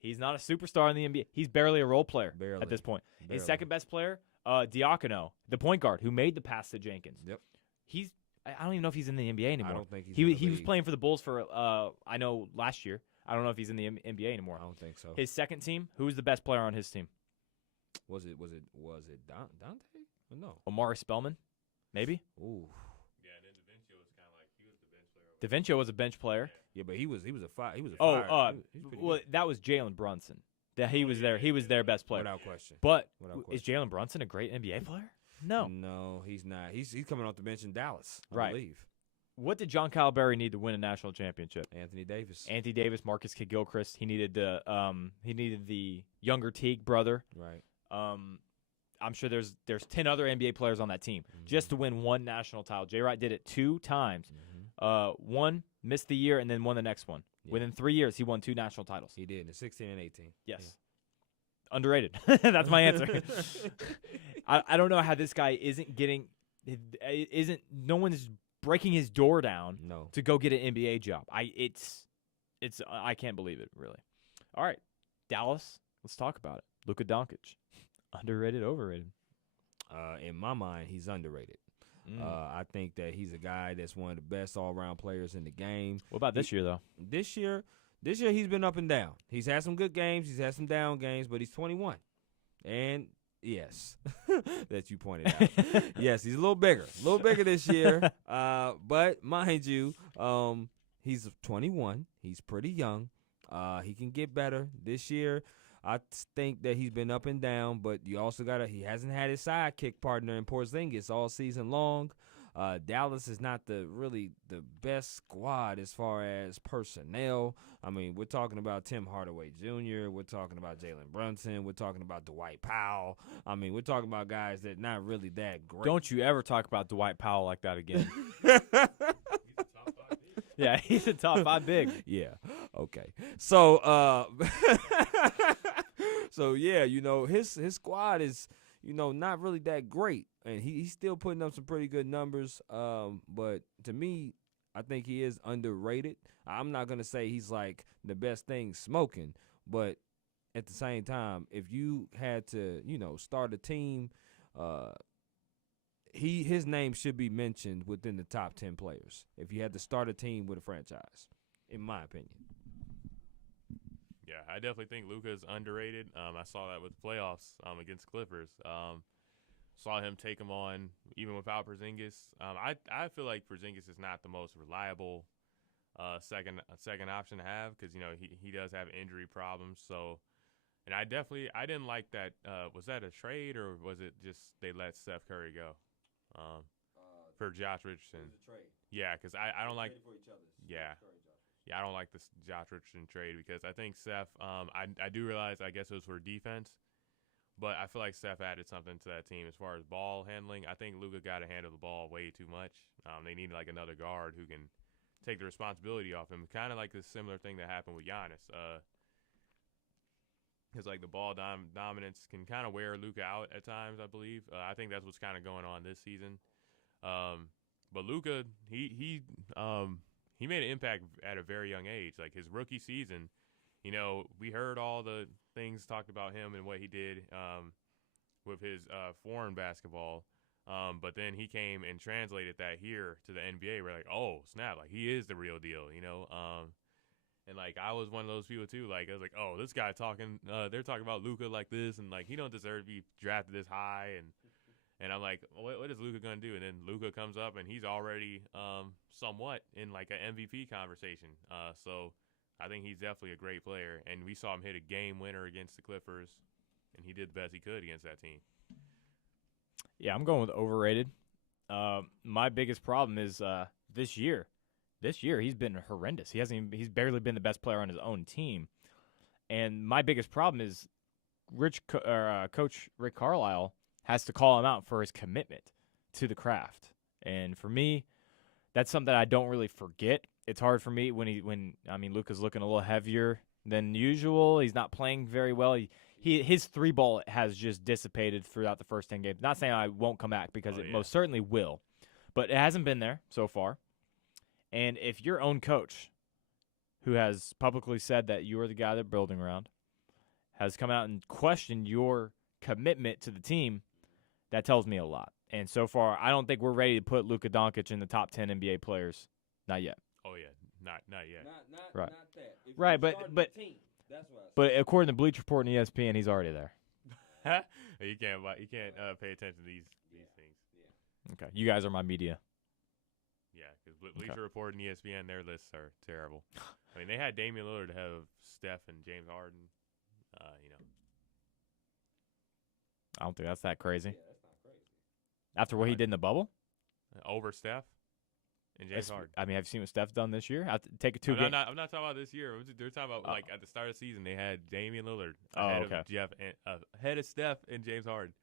he's not a superstar in the NBA. He's barely a role player at this point. His second best player, Diacono, the point guard who made the pass to Jenkins. Yep. He's I don't even know if he's in the NBA anymore. I don't think he's he in the he was league. playing for the Bulls for I know last year. I don't know if he's in the NBA anymore. I don't think so. His second team, who was the best player on his team? Was it Dante? Or no. Omari Spellman, maybe. Ooh. Yeah, and then DaVinci was kind of like he was the bench player. DaVinci was a bench player. Yeah, but he was a fire. He was a Oh, fire. He was pretty well, good. that was Jalen Brunson. That he was there. He was their best player. Without question. But Without is question. Jalen Brunson a great NBA player? No. No, he's not. He's coming off the bench in Dallas, I Right. believe. What did John Calipari need to win a national championship? Anthony Davis. Anthony Davis, Marcus Kidd-Gilchrist. He needed the younger Teague brother. Right. I'm sure there's 10 other NBA players on that team just to win one national title. J-Wright did it 2 times. One missed the year and then won the next one. Yeah. Within 3 years, he won 2 national titles. He did in 16 and 18. Yes. Yeah. Underrated. That's my answer. I don't know how this guy no one's breaking his door down No. to go get an NBA job. I can't believe it, really. All right. Dallas, let's talk about it. Luka Doncic. Underrated, overrated? In my mind, he's underrated. I think that he's a guy that's one of the best all-around players in the game. What about this year, though? This year he's been up and down. He's had some good games. He's had some down games, but he's 21. And yes, that you pointed out. Yes, he's a little bigger this year. But mind you, he's 21. He's pretty young. He can get better this year. I think that he's been up and down, but you also he hasn't had his sidekick partner in Porzingis all season long. Dallas is not really the best squad as far as personnel. I mean, we're talking about Tim Hardaway Jr., we're talking about Jalen Brunson, we're talking about Dwight Powell. I mean, we're talking about guys that not really that great. Don't you ever talk about Dwight Powell like that again. Yeah, he's a top 5 big. Yeah. Okay. So so yeah, his squad is, not really that great. And he's still putting up some pretty good numbers. But to me, I think he is underrated. I'm not gonna say he's like the best thing smoking, but at the same time, if you had to, start a team, his name should be mentioned within the top 10 players if you had to start a team with a franchise, in my opinion. Yeah, I definitely think Luka is underrated. I saw that with the playoffs against Clippers. Saw him take him on even without Porzingis. I feel like Porzingis is not the most reliable second option to have because he does have injury problems. So, and I didn't like that. Was that a trade or was it just they let Steph Curry go for Josh Richardson? It was a trade. Yeah, because I don't like. For each other. Yeah. Yeah, I don't like this Josh Richardson trade because I think Steph, I do realize I guess it was for defense, but I feel like Steph added something to that team as far as ball handling. I think Luka got to handle the ball way too much. They need like another guard who can take the responsibility off him. Kind of like this similar thing that happened with Giannis. Because like the ball dominance can kind of wear Luka out at times, I believe. I think that's what's kind of going on this season. But Luka, he made an impact at a very young age. Like his rookie season, we heard all the things talked about him and what he did with his foreign basketball. But then he came and translated that here to the NBA. We're like, oh, snap. Like he is the real deal, And like I was one of those people too. Like I was like, oh, this guy talking. They're talking about Luka like this, and like he don't deserve to be drafted this high. And I'm like, what is Luka gonna do? And then Luka comes up, and he's already somewhat in like an MVP conversation. So I think he's definitely a great player. And we saw him hit a game winner against the Clippers, and he did the best he could against that team. Yeah, I'm going with overrated. My biggest problem is this year. This year he's been horrendous. He's barely been the best player on his own team. And my biggest problem is Coach Rick Carlisle has to call him out for his commitment to the craft. And for me, that's something that I don't really forget. It's hard for me when Luka's looking a little heavier than usual. He's not playing very well. His 3-ball has just dissipated throughout the first 10 games. Not saying I won't come back because it most certainly will. But it hasn't been there so far. And if your own coach, who has publicly said that you are the guy they're building around, has come out and questioned your commitment to the team, that tells me a lot. And so far, I don't think we're ready to put Luka Doncic in the top 10 NBA players. Not yet. Oh yeah, not yet. Right. Not that. If Right, you're but- starting but- the team, that's what I But according to Bleacher Report and ESPN, he's already there. You can't pay attention to these things. Okay. You guys are my media. Yeah, because Bleacher Report and ESPN, their lists are terrible. I mean, they had Damian Lillard ahead of Steph and James Harden. I don't think that's that crazy. Yeah, that's not crazy. After what he did in the bubble? Over Steph and James Harden. I mean, have you seen what Steph's done this year? Take a two I'm game. not talking about this year. They're talking about like at the start of the season, they had Damian Lillard Oh, ahead okay. of Jeff and ahead of Steph and James Harden.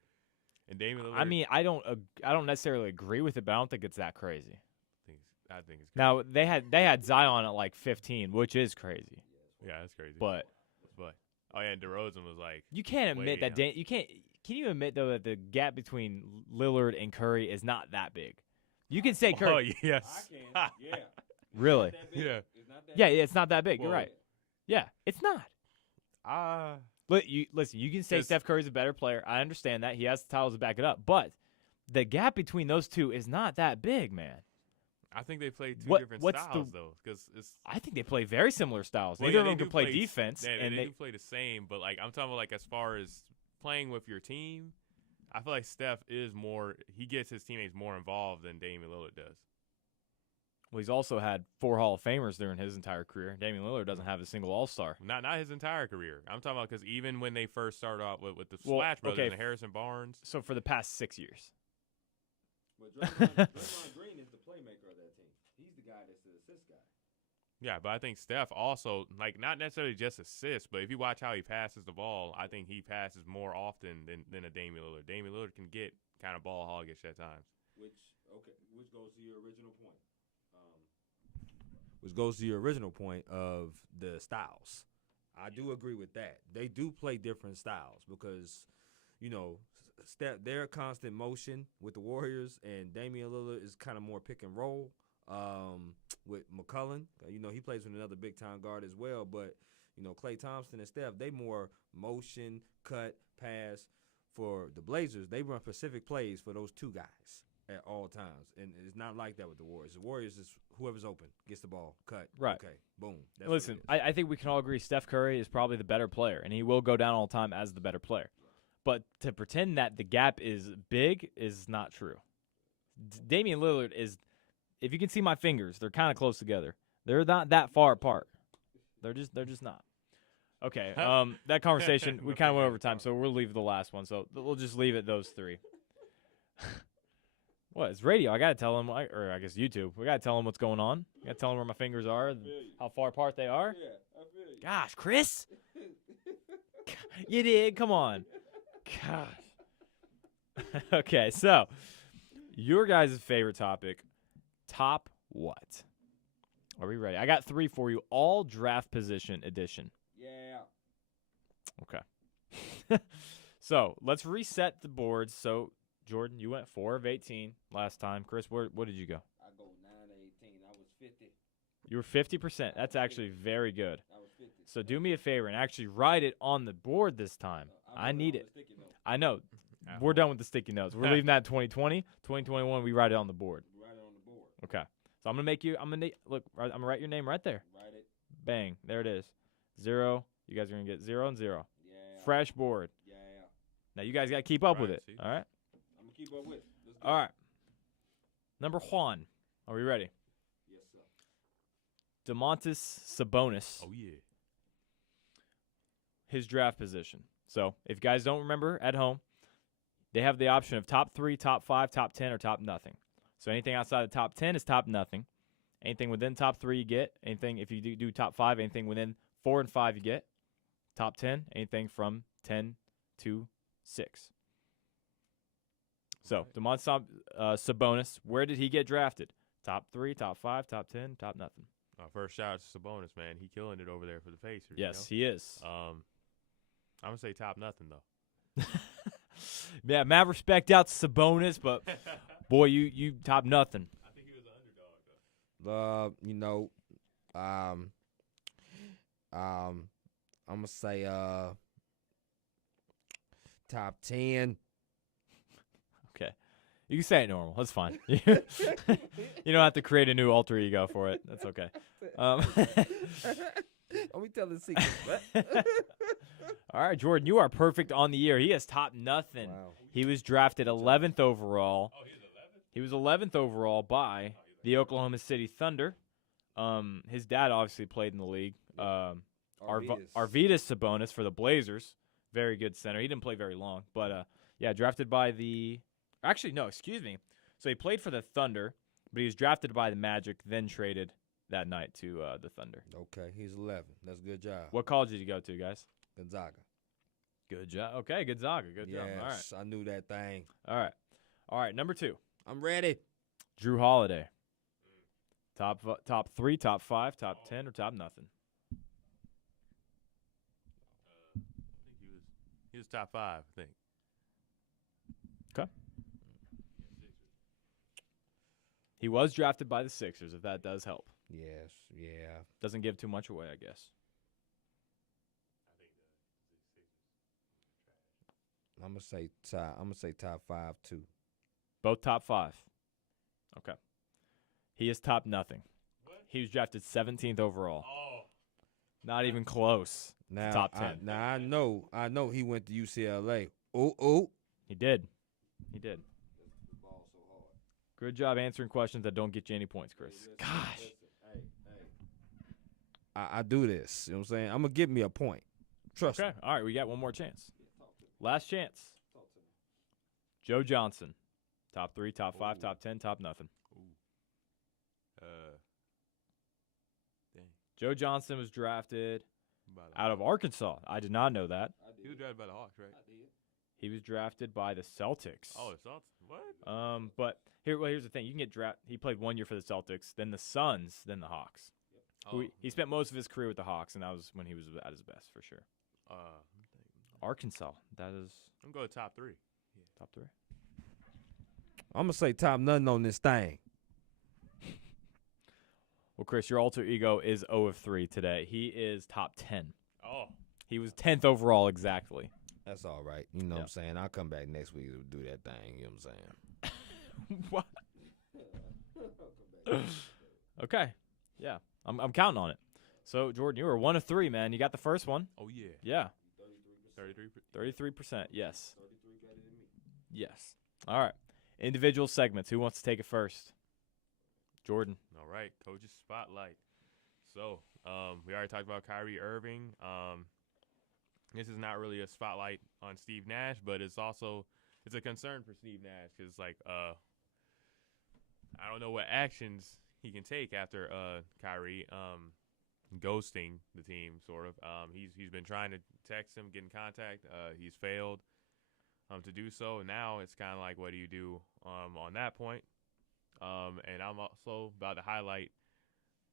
And Damian Lillard. I mean, I don't necessarily agree with it, but I don't think it's that crazy. I think it's crazy. Now they had Zion at like 15, which is crazy. Yeah, that's crazy. But oh yeah, and DeRozan was like, you can't admit way that down. you can't. Can you admit though that the gap between Lillard and Curry is not that big? You can say Curry. oh yes, I can. Yeah. Really? It's not that big. Yeah. It's not that Yeah, big. it's not that big. You're Well, right. Yeah, it's not. Listen, you can say Just- Steph Curry's a better player. I understand that. He has the titles to back it up. But the gap between those two is not that big, man. I think they play two What- different what's styles though, because it's. I think they play very similar styles. Well, Neither yeah, of they them can do play defense. Yeah, and they do play the same, but like I'm talking about like as far as playing with your team, I feel like Steph is more. He gets his teammates more involved than Damian Lillard does. Well, he's also had 4 Hall of Famers during his entire career. Damian Lillard doesn't have a single All-Star. Not his entire career. I'm talking about because even when they first started out with the Well, Splash Brothers okay. and Harrison Barnes. So for the past 6 years. But Draymond Green is the playmaker of that team. He's the guy that's the assist guy. Yeah, but I think Steph also, like, not necessarily just assists, but if you watch how he passes the ball, I think he passes more often than a Damian Lillard. Damian Lillard can get kind of ball hoggish at times. Which goes to your original point. Which goes to your original point of the styles. I do agree with that. They do play different styles because, Steph, they're constant motion with the Warriors, and Damian Lillard is kind of more pick and roll. With McCullough, he plays with another big time guard as well. But Klay Thompson and Steph, they more motion, cut, pass. For the Blazers, they run specific plays for those two guys at all times, and it's not like that with the Warriors. The Warriors is whoever's open gets the ball, cut, Right. Okay, boom. That's what Listen, it is. I think we can all agree Steph Curry is probably the better player, and he will go down all the time as the better player. But to pretend that the gap is big is not true. Damian Lillard is, if you can see my fingers, they're kind of close together. They're not that far apart. They're just not. Okay, that conversation, we kind of went over time, so we'll leave the last one. So we'll just leave it those 3. What? It's radio. I got to tell them, or I guess YouTube. We got to tell them what's going on. We got to tell them where my fingers are, and how far apart they are. Yeah, I feel you. Gosh, Chris. You did. Come on. Gosh. Okay, so your guys' favorite topic, top what? Are we ready? I got 3 for you, all draft position edition. Yeah. Okay. So let's reset the boards. So, Jordan, you went 4 of 18 last time. Chris, what did you go? I go 9 to 18. I was 50. You were 50%. That's actually very good. I was 50. So do me a favor and actually write it on the board this time. I need it. I know. We're done with the sticky notes. We're leaving that 2020. 2021, we write it on the board. Write it on the board. Okay. So I'm going to look, I'm going to write your name right there. Write it. Bang. There it is. 0. You guys are going to get 0 and 0. Yeah. Fresh board. Yeah. Now you guys got to keep up with Right, it. see? All right? I'm gonna keep up with it. Let's go. All right. Number 1. Are we ready? Yes, sir. DeMontis Sabonis. Oh yeah. His draft position. So if you guys don't remember at home, they have the option of top 3, top 5, top 10, or top nothing. So anything outside of top 10 is top nothing. Anything within top 3 you get. Anything if you do top 5, anything within 4 and 5 you get. Top 10, anything from 10 to 6. So DeMontis Sabonis, where did he get drafted? Top 3, top 5, top 10, top nothing. First shout out to Sabonis, man. He killing it over there for the Pacers. Yes, he is. I'm gonna say top nothing though. Yeah, mad respect out to Sabonis, but boy, you top nothing. I think he was an underdog though. I'm gonna say top 10. Okay. You can say it normal. That's fine. You don't have to create a new alter ego for it. That's okay. Let me tell the secret. All right, Jordan, you are perfect on the year. He has topped nothing. Wow. He was drafted 11th overall. Oh, he was 11th overall by the Oklahoma City Thunder. His dad obviously played in the league. Arvydas Sabonis for the Blazers. Very good center. He didn't play very long, but drafted by the – actually, no, excuse me. So he played for the Thunder, but he was drafted by the Magic, then traded that night to the Thunder. Okay, he's 11. That's a good job. What college did you go to, guys? Gonzaga. Good job. Okay, Gonzaga. Good job. All right. I knew that thing. All right, number 2. I'm ready. Drew Holiday. Top 3, top 5, top 10, or top nothing? I think he was top 5, I think. Okay. He was drafted by the Sixers, if that does help. Yes, yeah. Doesn't give too much away, I guess. I'm gonna say top 5 too. Both top 5. Okay. He is top nothing. What? He was drafted 17th overall. Oh. Not even close. Now, Top 10. I know he went to UCLA. Oh. He did. Good job answering questions that don't get you any points, Chris. Gosh. I do this. You know what I'm saying? I'm going to give me a point. Trust me. Okay. All right, we got one more chance. Last chance. Joe Johnson. Top 3, top 5, top 10, top nothing. Dang. Joe Johnson was drafted out of Arkansas. I did not know that. He was drafted by the Hawks, right? He was drafted by the Celtics. Oh, the Celtics? What? But here's the thing. You can get drafted. He played 1 year for the Celtics, then the Suns, then the Hawks. Oh. He spent most of his career with the Hawks, and that was when he was at his best, for sure. Arkansas. That is I'm going to top 3. top 3. I'm going to say top nothing on this thing. Well, Chris, your alter ego is 0 of 3 today. He is top 10. Oh. He was 10th overall exactly. That's all right. You know what I'm saying? I'll come back next week to do that thing. You know what I'm saying? What? Okay. Yeah. I'm counting on it. So, Jordan, you were 1 of 3, man. You got the first one. Oh, yeah. Yeah. 33%. 33%, yes. Yes. All right. Individual segments. Who wants to take it first? Jordan. All right, Coach's Spotlight. So, we already talked about Kyrie Irving. This is not really a spotlight on Steve Nash, but it's a concern for Steve Nash because, I don't know what actions he can take after Kyrie ghosting the team, sort of. He's been trying to text him, get in contact. He's failed to do so. And now it's kind of like, what do you do on that point? And I'm also about to highlight,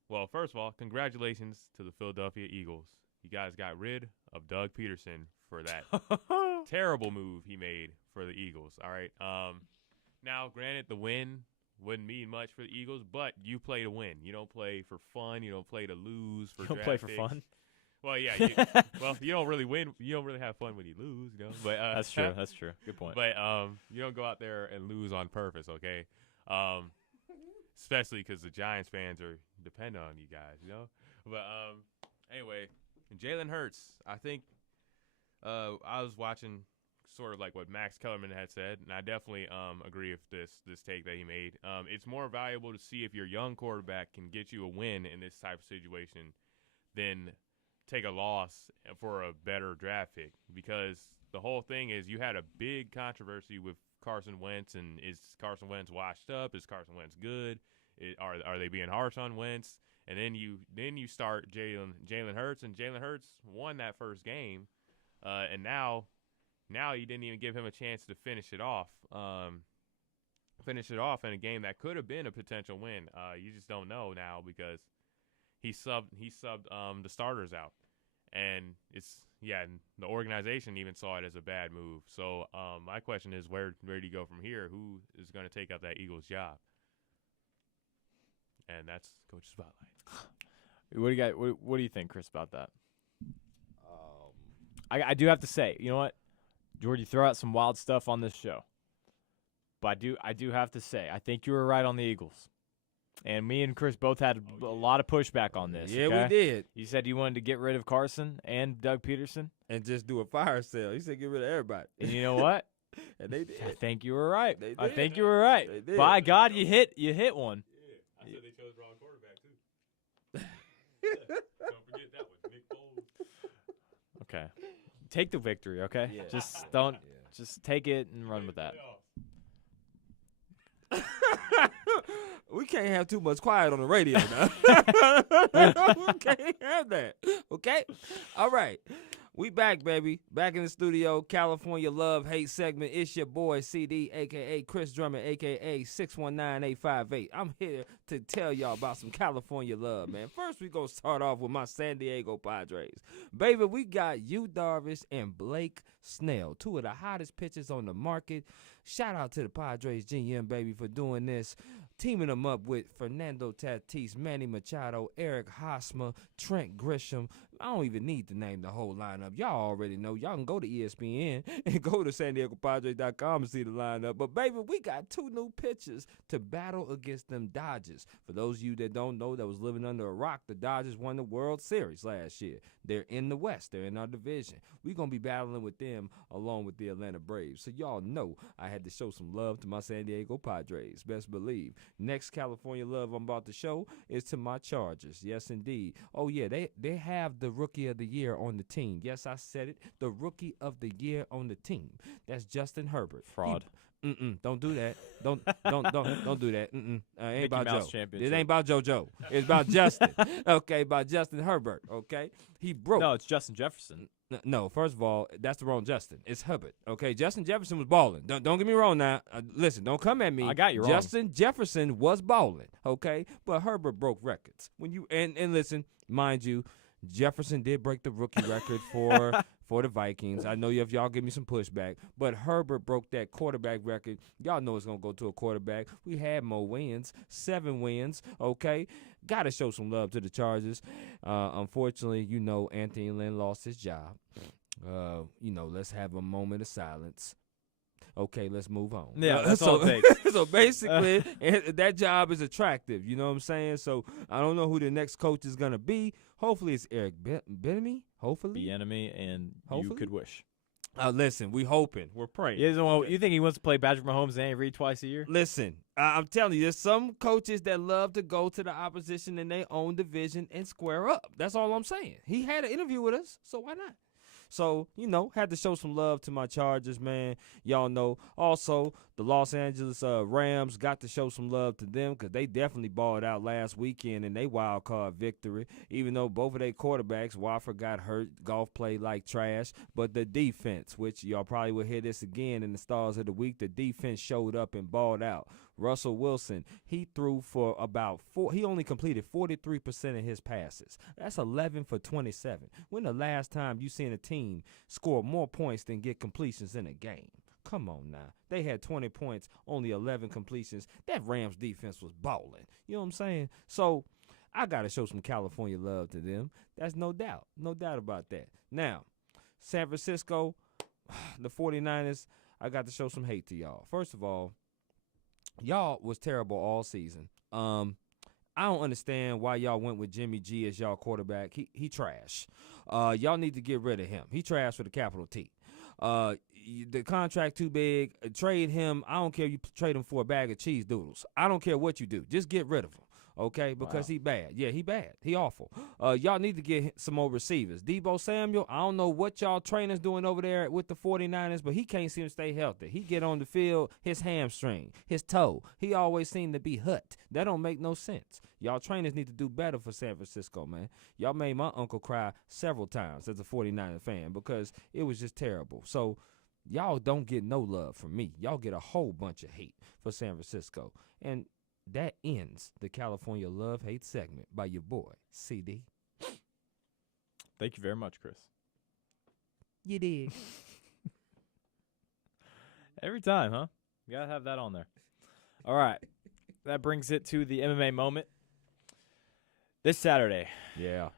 well, first of all, congratulations to the Philadelphia Eagles. You guys got rid of Doug Peterson for that terrible move he made for the Eagles, all right? Now, granted, the win wouldn't mean much for the Eagles, but you play to win. You don't play for fun. You don't play to lose for You don't draft play for picks. fun? Well, yeah. You don't really win. You don't really have fun when you lose, you know. But That's true. That's true. Good point. But you don't go out there and lose on purpose, okay? Especially because the Giants fans are dependent on you guys, you know. But anyway, Jalen Hurts. I think I was watching sort of like what Max Kellerman had said, and I definitely agree with this take that he made. It's more valuable to see if your young quarterback can get you a win in this type of situation than take a loss for a better draft pick, because the whole thing is you had a big controversy with Carson Wentz, and is Carson Wentz washed up? Is Carson Wentz good? Are they being harsh on Wentz? And then you start Jalen Hurts, and Jalen Hurts won that first game, and now you didn't even give him a chance to finish it off in a game that could have been a potential win. You just don't know now because he subbed the starters out, and and the organization even saw it as a bad move. So my question is, where do you go from here? Who is going to take up that Eagles job? And that's Coach Spotlight. What do you got? What do you think, Chris, about that? I do have to say, you know what, Jordan, you throw out some wild stuff on this show. But I do have to say, I think you were right on the Eagles. And me and Chris both had a lot of pushback on this. Yeah, okay? we did. You said you wanted to get rid of Carson and Doug Peterson. And just do a fire sale. He said get rid of everybody. And you know what? And they did. I think you were right. They did. I think you were right. They did. By God, you hit one. Yeah, I said they chose the wrong quarterback too. Don't forget that one, Nick Foles. Okay. Take the victory, okay? Yeah. Just don't just take it and run with that. We can't have too much quiet on the radio now. We can't have that. Okay? All right. We back, baby. Back in the studio. California Love Hate segment. It's your boy CD, a.k.a. Chris Drummond, a.k.a. 619-858. I'm here to tell y'all about some California love, man. First, we going to start off with my San Diego Padres. Baby, we got Yu Darvish and Blake Snell, two of the hottest pitchers on the market. Shout out to the Padres GM, baby, for doing this. Teaming them up with Fernando Tatis, Manny Machado, Eric Hosmer, Trent Grisham. I don't even need to name the whole lineup. Y'all already know. Y'all can go to ESPN and go to SanDiegoPadres.com and see the lineup. But, baby, we got two new pitchers to battle against them Dodgers. For those of you that don't know, that was living under a rock, the Dodgers won the World Series last year. They're in the West. They're in our division. We're going to be battling with them along with the Atlanta Braves. So y'all know I had to show some love to my San Diego Padres. Best believe. Next California love I'm about to show is to my Chargers. Yes, indeed. Oh, yeah, they have the Rookie of the Year on the team. Yes, I said it. The Rookie of the Year on the team. That's Justin Herbert. Fraud. Don't do that. Don't do that. Ain't Mickey about Mouse Joe. Championship. It ain't about JoJo. It's about Justin. Okay, about Justin Herbert. Okay, he broke. No, it's Justin Jefferson. No, first of all, that's the wrong Justin. It's Herbert. Okay, Justin Jefferson was balling. Don't get me wrong now. Listen, don't come at me. I got you wrong. Justin Jefferson was balling. Okay, but Herbert broke records. When you and listen, mind you, Jefferson did break the rookie record for the Vikings. I know if y'all give me some pushback, but Herbert broke that quarterback record. Y'all know it's going to go to a quarterback. We had more wins, 7 wins, okay? Got to show some love to the Chargers. Unfortunately, Anthony Lynn lost his job. Let's have a moment of silence. Okay, let's move on. Yeah, that's all it takes. So basically, that job is attractive. You know what I'm saying? So I don't know who the next coach is going to be. Hopefully it's Eric Bieniemy. Hopefully. Bieniemy, and Hopefully. you could wish. Listen, we hoping. We're praying. You think he wants to play Patrick Mahomes and Andy Reid twice a year? Listen, I'm telling you, there's some coaches that love to go to the opposition in their own division and square up. That's all I'm saying. He had an interview with us, so why not? So, had to show some love to my Chargers, man. Y'all know. Also, the Los Angeles Rams got to show some love to them because they definitely balled out last weekend in their wild card victory, even though both of their quarterbacks, Wofford got hurt, Goff played like trash. But the defense, which y'all probably will hear this again in the Stars of the Week, the defense showed up and balled out. Russell Wilson, he threw for about he only completed 43% of his passes. That's 11 for 27. When the last time you seen a team score more points than get completions in a game? Come on now. They had 20 points, only 11 completions. That Rams defense was balling. You know what I'm saying? So I got to show some California love to them. That's no doubt. No doubt about that. Now, San Francisco, the 49ers, I got to show some hate to y'all. First of all, y'all was terrible all season. I don't understand why y'all went with Jimmy G as y'all quarterback. He trash. Y'all need to get rid of him. He trash with a capital T. The contract too big. Trade him. I don't care if you trade him for a bag of cheese doodles. I don't care what you do. Just get rid of him. Okay, because he bad. Yeah, he bad. He awful. Y'all need to get some more receivers. Debo Samuel, I don't know what y'all trainers doing over there with the 49ers, but he can't seem to stay healthy. He get on the field, his hamstring, his toe. He always seem to be hurt. That don't make no sense. Y'all trainers need to do better for San Francisco, man. Y'all made my uncle cry several times as a 49er fan because it was just terrible. So y'all don't get no love from me. Y'all get a whole bunch of hate for San Francisco. And that ends the California Love-Hate segment by your boy, CD. Thank you very much, Chris. You did. Every time, huh? You got to have that on there. All right. That brings it to the MMA moment. This Saturday. Yeah.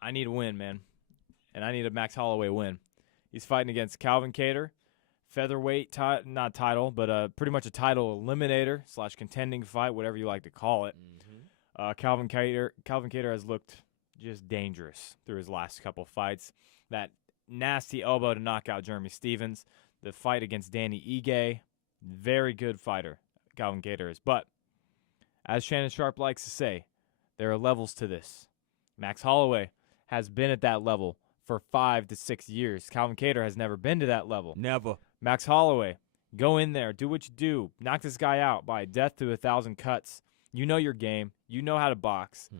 I need a win, man. And I need a Max Holloway win. He's fighting against Calvin Kattar, featherweight not title, but pretty much a title eliminator / contending fight, whatever you like to call it. Calvin Kattar has looked just dangerous through his last couple fights. That nasty elbow to knock out Jeremy Stephens. The fight against Danny Ige, very good fighter, Calvin Kattar is. But as Shannon Sharp likes to say, there are levels to this. Max Holloway has been at that level for 5 to 6 years. Calvin Kattar has never been to that level. Never. Max Holloway, go in there, do what you do, knock this guy out by death to 1,000 cuts. You know your game. You know how to box.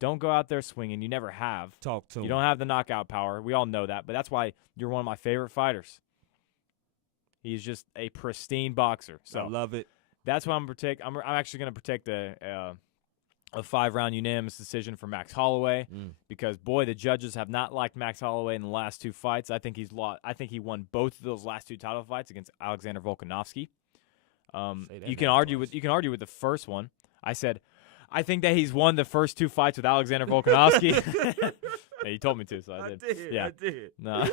Don't go out there swinging. You never have. Talk to him. You don't have the knockout power. We all know that, but that's why you're one of my favorite fighters. He's just a pristine boxer. So I love it. That's what I'm going to protect. I'm actually going to protect a 5-round unanimous decision for Max Holloway because, boy, the judges have not liked Max Holloway in the last 2 fights. I think he's lost. I think he won both of those last 2 title fights against Alexander Volkanovski. You can argue with the first one. I said, I think that he's won the first 2 fights with Alexander Volkanovski. Yeah, you told me to, so I did. I did. No.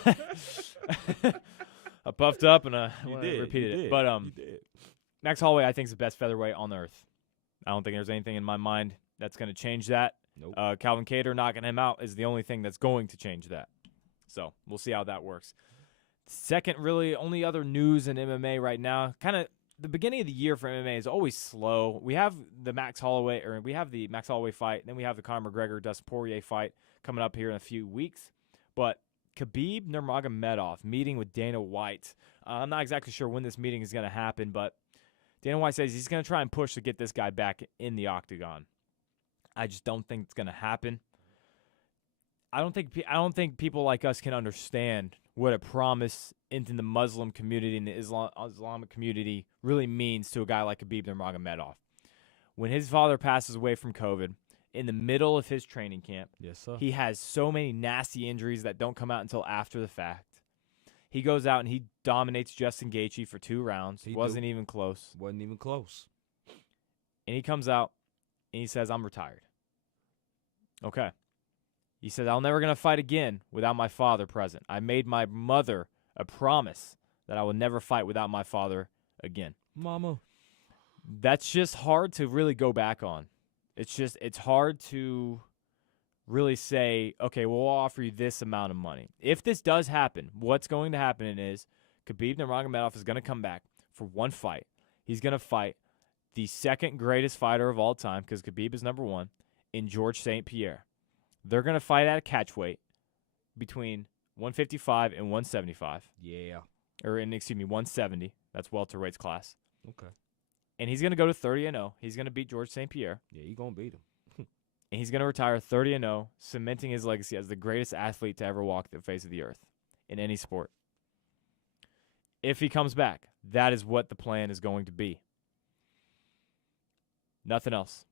I puffed up and repeated it. But you did. Max Holloway, I think, is the best featherweight on the earth. I don't think there's anything in my mind that's going to change that. Nope. Calvin Kattar knocking him out is the only thing that's going to change that. So we'll see how that works. Second, really, only other news in MMA right now, kind of the beginning of the year for MMA is always slow. We have the Max Holloway fight, then we have the Conor McGregor Dustin Poirier fight coming up here in a few weeks. But Khabib Nurmagomedov meeting with Dana White. I'm not exactly sure when this meeting is going to happen, but Dana White says he's going to try and push to get this guy back in the octagon. I just don't think it's going to happen. I don't think people like us can understand what a promise into the Muslim community and the Islamic community really means to a guy like Khabib Nurmagomedov. When his father passes away from COVID, in the middle of his training camp, yes, sir, he has so many nasty injuries that don't come out until after the fact. He goes out and he dominates Justin Gaethje for 2 rounds. Wasn't even close. Wasn't even close. And he comes out and he says, I'm retired. Okay. He said, I'm never going to fight again without my father present. I made my mother a promise that I would never fight without my father again. Mama. That's just hard to really go back on. It's hard to really say, okay, we'll offer you this amount of money. If this does happen, what's going to happen is Khabib Nurmagomedov is going to come back for 1 fight. He's going to fight the second greatest fighter of all time, because Khabib is number 1, in George St. Pierre. They're going to fight at a catchweight between 155 and 175. Yeah. 170. That's welterweight's class. Okay. And he's going to go to 30-0. He's going to beat George St. Pierre. Yeah, you're going to beat him. And he's going to retire 30-0, cementing his legacy as the greatest athlete to ever walk the face of the earth in any sport. If he comes back, that is what the plan is going to be. Nothing else.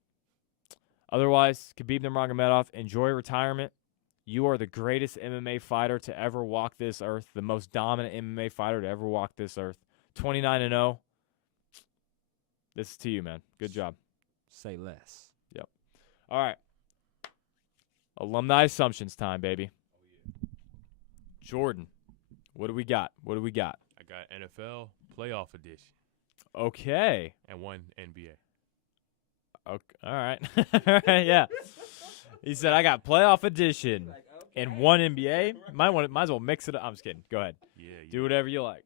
Otherwise, Khabib Nurmagomedov, enjoy retirement. You are the greatest MMA fighter to ever walk this earth, the most dominant MMA fighter to ever walk this earth. 29-0. This is to you, man. Good job. Say less. Yep. All right. Alumni assumptions time, baby. Jordan, what do we got? I got NFL playoff edition. Okay. And 1 NBA. Okay. All right. All right, yeah. He said, I got playoff edition and 1 NBA. Might as well mix it up. I'm just kidding. Go ahead. Yeah. Do whatever you like.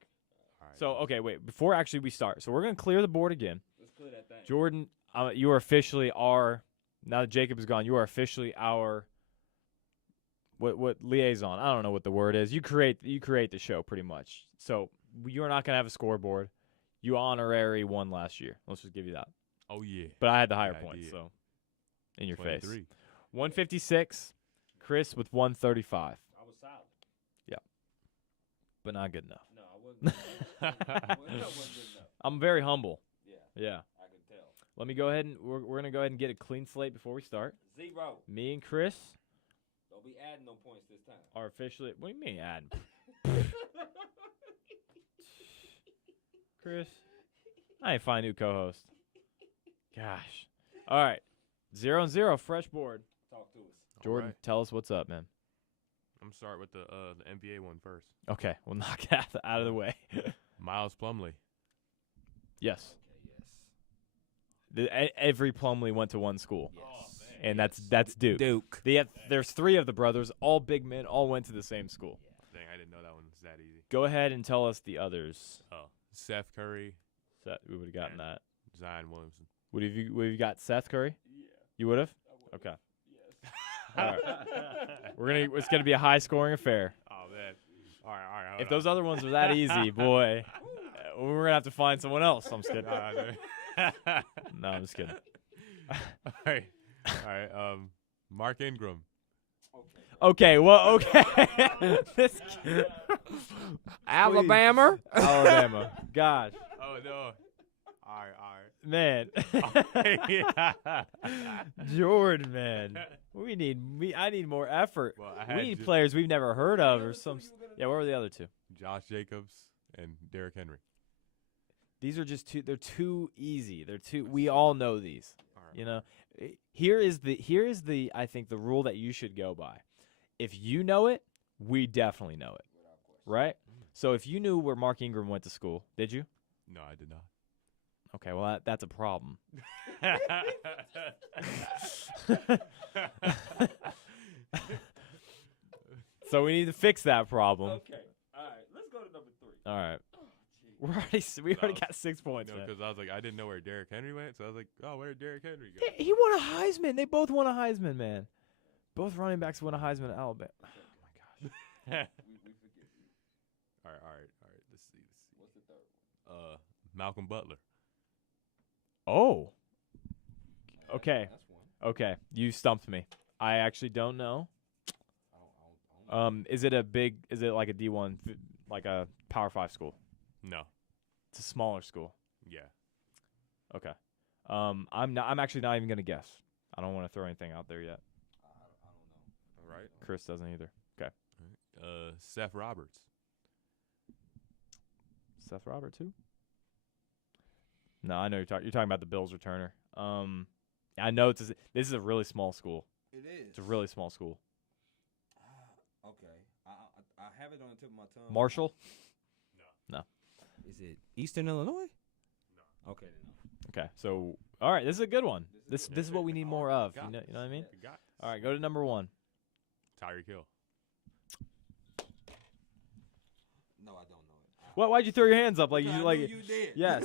All right. So, okay, wait. Before actually we start, so we're going to clear the board again. Let's clear that thing. Jordan, you are officially now that Jacob is gone, you are officially our what liaison. I don't know what the word is. You create the show pretty much. So you are not going to have a scoreboard. You honorary won last year. Let's just give you that. Oh, yeah. But I had the higher Yeah, I points, did. so in your 23. face. 156, Chris with 135. I was solid. But not good enough. No, I wasn't. That wasn't good enough. I'm very humble. Yeah, Yeah. I can tell. Let me go ahead and we're going to go ahead and get a clean slate before we start. 0. Me and Chris Don't be adding no points this time. are officially. What do you mean adding? Chris, I ain't find a new co-host. Gosh. All right. 0-0, fresh board. Talk to us. Jordan, right. tell us what's up, man. I'm starting with the NBA one first. Okay, we'll knock it out of the way. Miles Plumlee. Yes. Okay, yes. Every Plumlee went to one school, Yes. and that's Duke. Duke. There's 3 of the brothers, all big men, all went to the same school. Dang, I didn't know that one was that easy. Go ahead and tell us the others. Oh, Seth Curry, We would have gotten that. Zion Williamson. Would you got Seth Curry? Yeah. You would have? Okay. Yes. All right. It's gonna be a high scoring affair. Oh man. All right. Hold If those other ones were that easy, boy, we're gonna have to find someone else. I'm just kidding. No, I'm just kidding. All right. Mark Ingram. Okay. Well, okay. Alabama. Alabama. Gosh, Oh no. All right. man. Jordan, man. I need more effort. Well, We need players we've never heard of or some. Yeah, what were the other 2? Josh Jacobs and Derrick Henry. These are just they're too easy. We all know these. All right. You know, here is the I think the rule that you should go by. If you know it, we definitely know it. Right? So if you knew where Mark Ingram went to school, did you? No, I did not. Okay, well that's a problem. So we need to fix that problem. Okay. All right. Let's go to number 3. All right. We already got 6 points. No, man. because I was like, I didn't know where Derrick Henry went, so I was like, oh, where did Derrick Henry go? He won a Heisman. They both won a Heisman, man. Both running backs won a Heisman at Alabama. Oh my gosh. All right. Let's see. What's the third one? Malcolm Butler. Oh. Okay. That's one. Okay. You stumped me. I actually don't know. Is it like a D1, like a Power 5 school? No. It's a smaller school. Yeah. Okay. I'm actually not even gonna guess. I don't want to throw anything out there yet. I don't know. All right. Chris doesn't either. Okay. Seth Roberts. Seth Roberts too? No, I know you're talking about the Bills returner. I know this is a really small school. It is. It's a really small school. Okay. I have it on the tip of my tongue. Marshall? Is it Eastern Illinois? No. Okay. Okay. So, all right, this is a good one. This is what we need more of. You know what I mean? All right, go to number 1. Tyreek Hill. No, I don't know it. Why'd you throw your hands up like I you knew like? you did. Yes.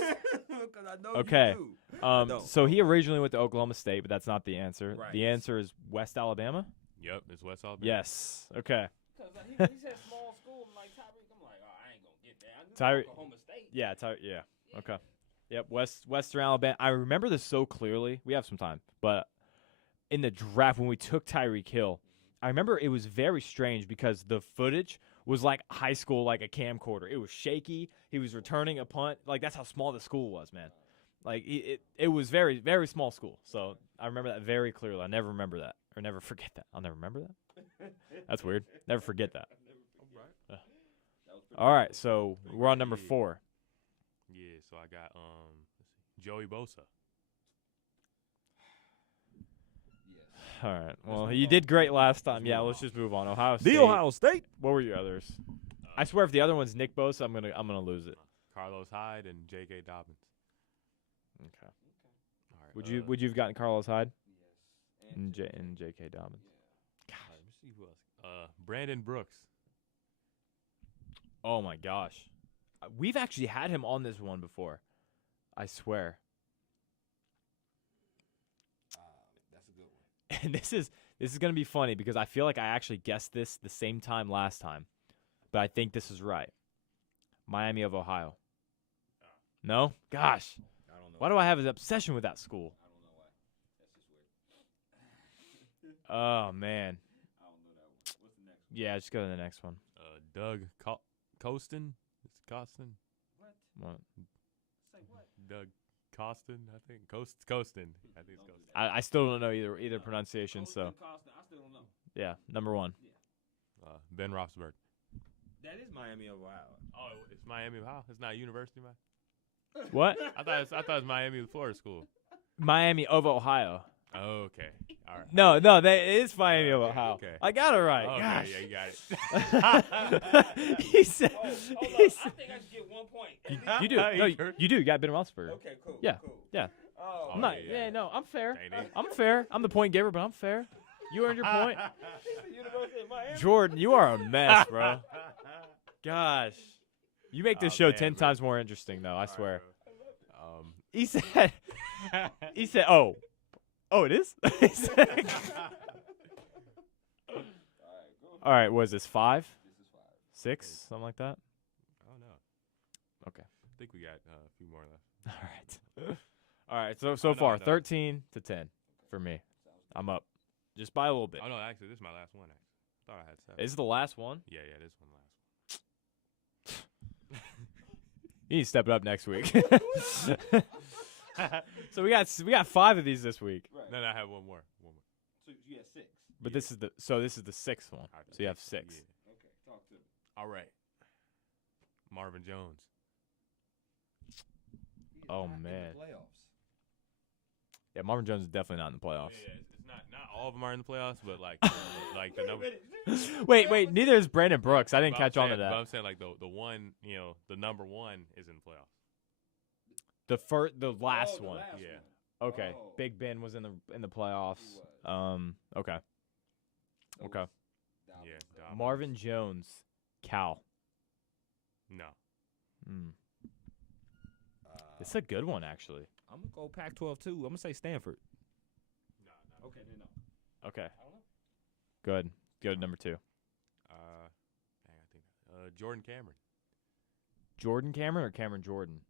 Because I know Okay. you do. No. So he originally went to Oklahoma State, but that's not the answer. Right. The answer is West Alabama. Yep, it's West Alabama. Yes. Okay. Because he said small school. I'm like, Tyreek. I'm like, oh, I ain't going to get that. I knew Oklahoma State. Yeah. Yeah. Okay. Yep. Western Alabama. I remember this so clearly. We have some time, but in the draft when we took Tyreek Hill, I remember it was very strange because the footage was like high school, like a camcorder. It was shaky. He was returning a punt. Like that's how small the school was, man. Like it was very, very small school. So I remember that very clearly. I never remember that or never forget that. I'll never remember that. That's weird. Never forget that. All right. So we're on number 4. Yeah, so I got Joey Bosa. All right. Well, you did great last time. Yeah, let's just move on. Ohio State. Ohio State. What were your others? I swear, if the other one's Nick Bosa, I'm gonna lose it. Carlos Hyde and J.K. Dobbins. Okay. All right, Would you have gotten Carlos Hyde? And J.K. Dobbins. Gosh. Let me see who else. Brandon Brooks. Oh my gosh, we've actually had him on this one before. I swear. That's a good one. And this is gonna be funny because I feel like I actually guessed this the same time last time, but I think this is right. Miami of Ohio. No? Gosh. I don't know. Why do I have an obsession with that school? I don't know why. That's just weird. Oh man. I don't know that one. What's the next one? Yeah, just go to the next one. Doug Costin. Is it Costin? What? Say what? Doug Costin, I think. Costin. I think it's Costin. I still don't know either pronunciation. So Costa, I still don't know. yeah, number 1. Ben Roethlisberger. That is Miami of Ohio. Oh, it's Miami of Ohio. It's not University of What? I thought it was Miami of Florida School. Miami of Ohio. Oh, okay. All right. No, it is Miami, Ohio. Okay. I got it right. Okay, Gosh. yeah, you got it. He said. Hold he up. said- I think I should get 1 point. You do. No, you do. You got Ben Roethlisberger. Okay, cool. Yeah. Cool. Yeah. Oh, I'm not. yeah. Yeah, no, I'm fair. Ain't it? I'm fair. I'm the point giver, but I'm fair. You earned your point. University of Miami. Jordan, you are a mess, bro. Gosh. You make this Oh, show man, 10 bro. times more interesting, though. I swear. Um, He said. He said, "Oh, it is." He said- All right, was this 5, This is 5. 6, something like that? I don't know. Okay. I think we got a few more left. All right. All right. So Oh, no, far, no. 13 to 10 for me. I'm up, just by a little bit. Oh no, actually, this is my last one. Actually, I thought I had 7. Is this the last one? Yeah, this one last. You need to step it up next week. So we got 5 of these this week, Right. No, I have one more. So you had 6. but Yeah. this is the 6th one. All right, So you have 6. Yeah. Okay, talk to me. All right. Marvin Jones. He is Oh, not in the man. playoffs. Yeah, Marvin Jones is definitely not in the playoffs. Yeah, it's not all of them are in the playoffs, but like like the number. Wait, neither is Brandon Brooks. I didn't But I'm catch on to saying- But that. I'm saying like the one, the number 1 is in the playoffs. The last Oh, the one. last Yeah. one. Okay. Oh. Big Ben was in the playoffs. He was. Okay. So Okay. Dalvin Yeah, Cook. Dalvin. Marvin Jones, Cal. No. It's a good one, actually. Uh, I'm gonna go Pac-12 too. I'm gonna say Stanford. No. Okay, then no. Okay. I don't know. Good. Go to number 2. Dang, I think Jordan Cameron. Jordan Cameron or Cameron Jordan?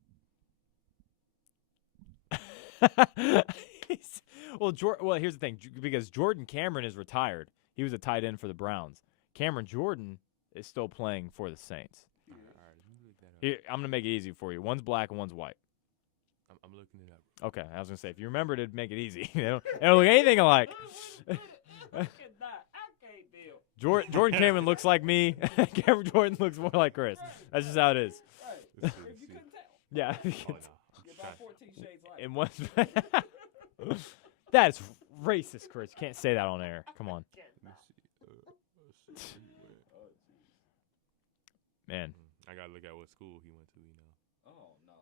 Well, here's the thing. Because Jordan Cameron is retired. He was a tight end for the Browns. Cameron Jordan is still playing for the Saints. All right, let me look that up. Here, I'm going to make it easy for you. One's black and one's white. I'm looking it up. Okay, I was going to say, if you remember to make it easy. They don't look anything alike. Jordan Cameron looks like me. Cameron Jordan looks more like Chris. That's just how it is. Let's see, let's see. Yeah. Oh, no. Get about 14 shades light. And one. That is racist, Chris. You can't say that on air. Come on. Let's see. Man. I gotta look at what school he went to. Oh no.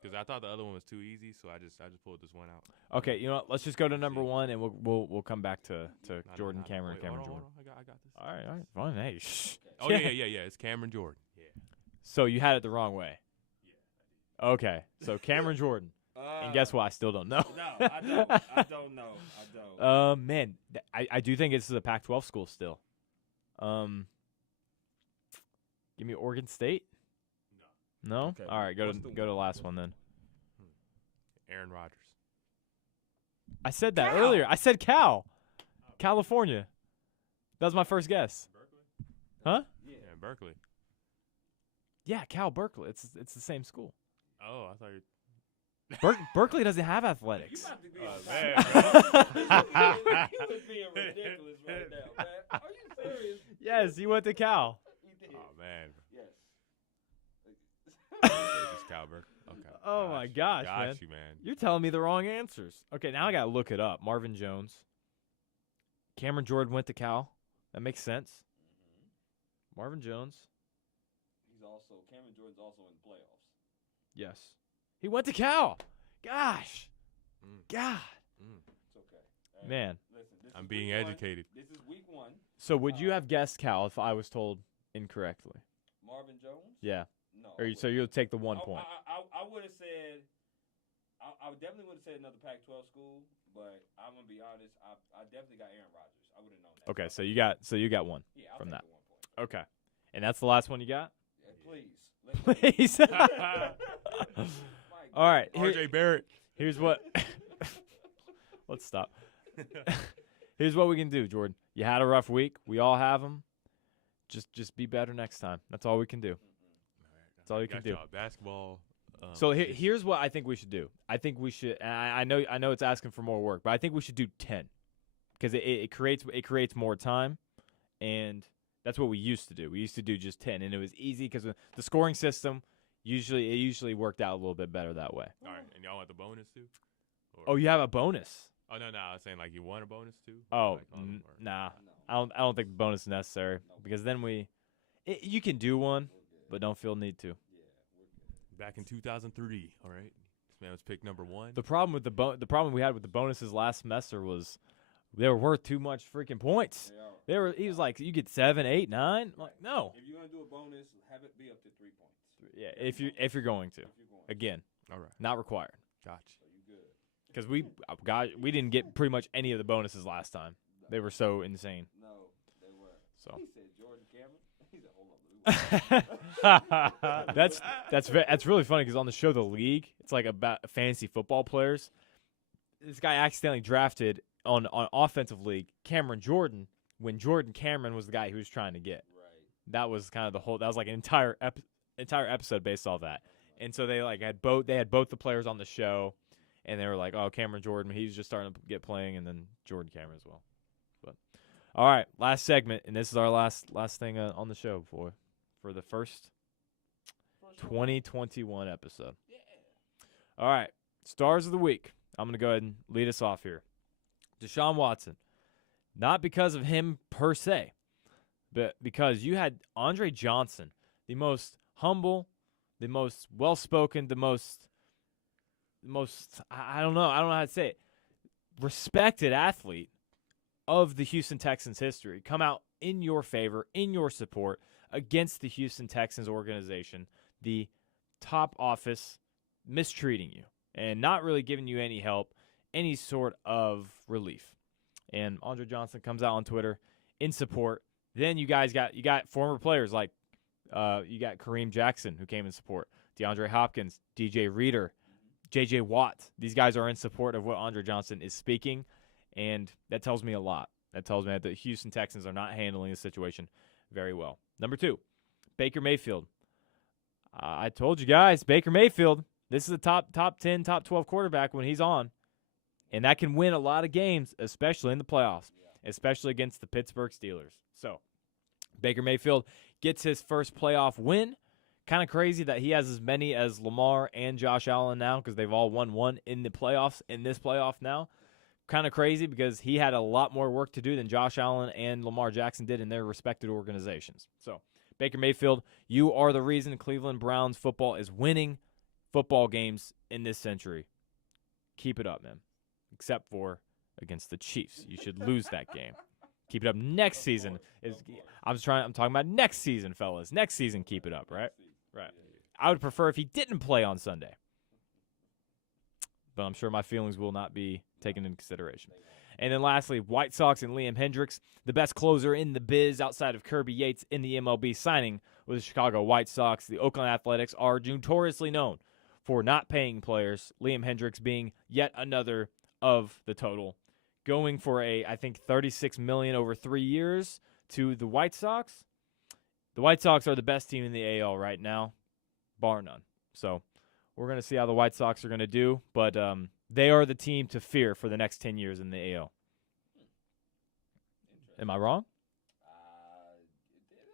Because I thought the other one was too easy, so I just pulled this one out. Okay, you know what? Let's just go to number 1, and we'll come back to No, Jordan no, Cameron, wait, Cameron hold on, Jordan. hold on. I got this. All right, fine. Hey, shh. Oh yeah. It's Cameron Jordan. Yeah. So you had it the wrong way. Okay, so Cameron Jordan, and guess what? I still don't know. No, I don't. I don't know. I don't. Man, I do think this is a Pac-12 school still. Give me Oregon State. No. Okay, All right, go what's to the go to the one? last one then. Aaron Rodgers. I said that Cal. earlier. I said Cal, California. That was my first guess. Huh? Yeah. Yeah, Berkeley. Yeah, Cal Berkeley. It's the same school. Oh, I thought you. Berkeley doesn't have athletics. You about to be Oh, man. He was being ridiculous right now, man. Are you serious? Yes, he went to Cal. He did. Oh man. Yes. It's Cal Berkeley. Okay. Oh my gosh, Got man. you, man. You're telling me the wrong answers. Okay, now I gotta look it up. Marvin Jones. Cameron Jordan went to Cal. That makes sense. Marvin Jones. Cameron Jordan's also in the playoffs. Yes. He went to Cal. Gosh. Mm. God. It's okay. Hey, Man. Listen, this I'm is being week one. educated. This is week 1. So would you have guessed Cal if I was told incorrectly? Marvin Jones? Yeah. No. Or so you'll take the 1 point. I would have said. I definitely would have said another Pac-12 school, but I'm gonna be honest. I definitely got Aaron Rodgers. I would have known that. Okay, So so you got 1. yeah, I'll from take that. the 1 point. Okay. And that's the last one you got? Yeah, please. Please. All right. RJ Barrett. Here's what. Let's stop. Here's what we can do, Jordan. You had a rough week. We all have them. Just be better next time. That's all we can do. That's all you can Got do. y'all basketball. So here's what I think we should do. I think we should. And I know it's asking for more work, but I think we should do 10 because it creates more time, and that's what we used to do. We used to do just 10, and it was easy because the scoring system usually worked out a little bit better that way. All right, and y'all want the bonus too? Or- Oh, you have a bonus. Oh no, I was saying like you won a bonus too. Oh, Like, or- nah. I don't think the bonus is necessary because then you can do one, but don't feel need to. Back in 2003. All right, this man was picked number 1. The problem with the problem we had with the bonuses last semester was they were worth too much freaking points. He was like, you get 7, 8, 9. I'm like, no. If you're gonna do a bonus, have it be up to 3 points. Yeah, if you're going to. Again, All right, not required. gotcha. Because we didn't get pretty much any of the bonuses last time. They were so insane. No, they were. So He said Jordan Cameron. He said, hold up. that's really funny because on the show The League, it's like about fantasy football players. This guy accidentally drafted on offensive league Cameron Jordan when Jordan Cameron was the guy he was trying to get. Right. That was kind of that was like an entire episode based off that. And so they had both the players on the show, and they were like, oh, Cameron Jordan, he's just starting to get playing, and then Jordan Cameron as well. But all right, last segment, and this is our last thing on the show for the first 2021 episode. Yeah. All right, stars of the week. I'm going to go ahead and lead us off here. Deshaun Watson. Not because of him per se, but because you had Andre Johnson, the most humble, the most well-spoken, the most I don't know how to say it, respected athlete of the Houston Texans history come out in your favor, in your support against the Houston Texans organization, the top office mistreating you and not really giving you any help, any sort of relief. And Andre Johnson comes out on Twitter in support. Then you got former players like you got Kareem Jackson who came in support, DeAndre Hopkins, DJ Reader, J.J. Watt. These guys are in support of what Andre Johnson is speaking, and that tells me a lot. That tells me that the Houston Texans are not handling the situation very well. Number 2, Baker Mayfield. I told you guys, Baker Mayfield, this is a top 10, top 12 quarterback when he's on, and that can win a lot of games, especially in the playoffs, especially against the Pittsburgh Steelers. So Baker Mayfield gets his first playoff win. Kind of crazy that he has as many as Lamar and Josh Allen now because they've all won one in the playoffs, in this playoff now. Kind of crazy because he had a lot more work to do than Josh Allen and Lamar Jackson did in their respective organizations. So, Baker Mayfield, you are the reason Cleveland Browns football is winning football games in this century. Keep it up, man. Except for against the Chiefs. You should lose that game. Keep it up next season. I'm talking about next season, fellas. Next season, keep it up, right? Right. I would prefer if he didn't play on Sunday. But I'm sure my feelings will not be taken into consideration. And then lastly, White Sox and Liam Hendricks, the best closer in the biz outside of Kirby Yates in the MLB, signing with the Chicago White Sox. The Oakland Athletics are notoriously known for not paying players, Liam Hendricks being yet another of the total. Going for I think $36 million over 3 years to the White Sox. The White Sox are the best team in the AL right now, bar none. So we're going to see how the White Sox are going to do, but they are the team to fear for the next 10 years in the AL. Am I wrong?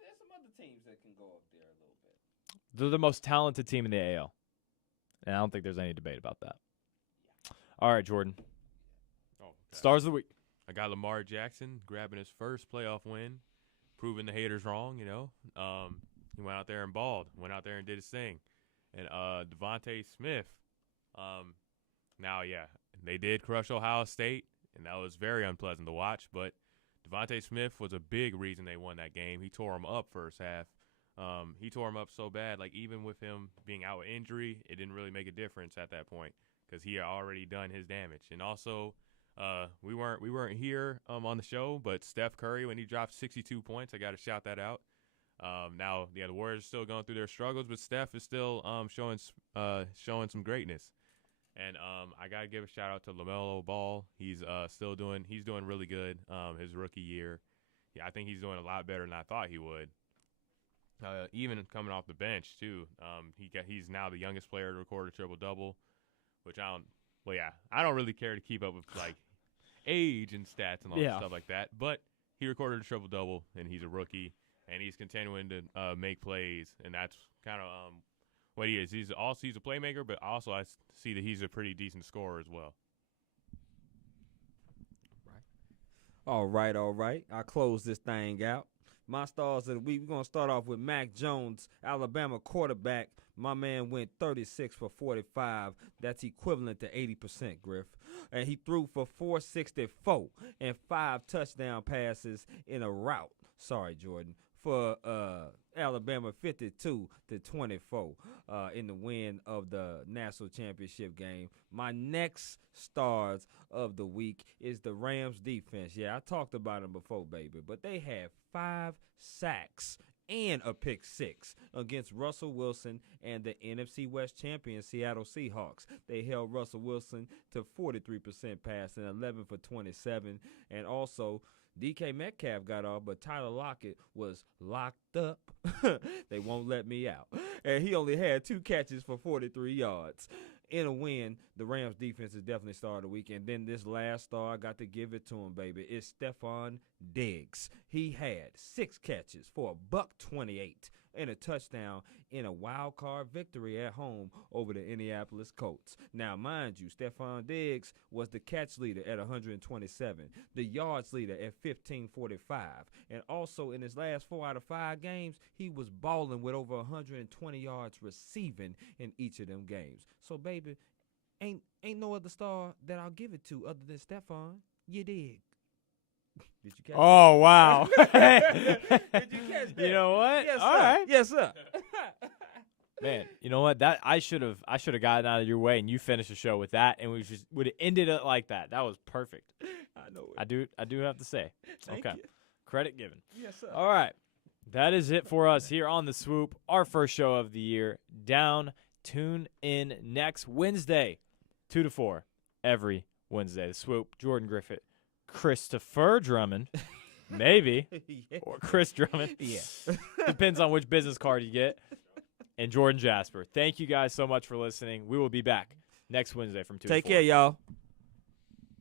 There's some other teams that can go up there a little bit. They're the most talented team in the AL, and I don't think there's any debate about that. All right, Jordan. Oh, okay. Stars of the week. I got Lamar Jackson grabbing his first playoff win, proving the haters wrong, you know. He went out there and balled, went out there and did his thing. And Devontae Smith, now, yeah, they did crush Ohio State, and that was very unpleasant to watch. But Devontae Smith was a big reason they won that game. He tore him up first half. He tore him up so bad, like even with him being out with injury, it didn't really make a difference at that point because he had already done his damage. And also, we weren't here on the show, but Steph Curry, when he dropped 62 points, I got to shout that out. Now, yeah, the Warriors are still going through their struggles, but Steph is still showing some greatness. And I got to give a shout out to LaMelo Ball. He's doing really good. His rookie year, yeah, I think he's doing a lot better than I thought he would. Even coming off the bench too. He's now the youngest player to record a triple-double, which I don't really care to keep up with like age and stats and all that stuff like that. But he recorded a triple-double, and he's a rookie, and he's continuing to make plays, and that's kind of what he is. He's a playmaker, but also I see that he's a pretty decent scorer as well. All right. I'll close this thing out. My stars of the week, we're going to start off with Mac Jones, Alabama quarterback. My man went 36 for 45. That's equivalent to 80%, Griff. And he threw for 464 and 5 touchdown passes in a rout. Sorry, Jordan. For Alabama 52-24 in the win of the national championship game. My next stars of the week is the Rams defense. Yeah, I talked about them before, baby, but they had 5 sacks and a pick 6 against Russell Wilson and the NFC West champion Seattle Seahawks. They held Russell Wilson to 43% passing, 11 for 27, and also DK Metcalf got off, but Tyler Lockett was locked up. They won't let me out. And he only had 2 catches for 43 yards. In a win, the Rams defense is definitely star of the week. And then this last star, I got to give it to him, baby. It's Stephon Diggs. He had 6 catches for $128 and a touchdown in a wild card victory at home over the Indianapolis Colts. Now, mind you, Stephon Diggs was the catch leader at 127, the yards leader at 1545, and also in his last 4 out of 5 games, he was balling with over 120 yards receiving in each of them games. So, baby, ain't no other star that I'll give it to other than Stephon. You dig? Did you catch Oh, wow. Did you catch that? You know what? Yes, sir. All right. Yes, sir. Man, you know what? That I should have gotten out of your way and you finished the show with that, and we just would have ended it like that. That was perfect. I know it. I do have to say. Thank Okay. you. Credit given. Yes, sir. All right. That is it for us here on The Swoop, our first show of the year. Tune in next Wednesday, 2 to 4, every Wednesday. The Swoop, Jordan Griffitt, Christopher Drummond, maybe, Yeah. or Chris Drummond. Yeah. Depends on which business card you get. And Jordan Jasper. Thank you guys so much for listening. We will be back next Wednesday from 2 to 4. Take care, y'all.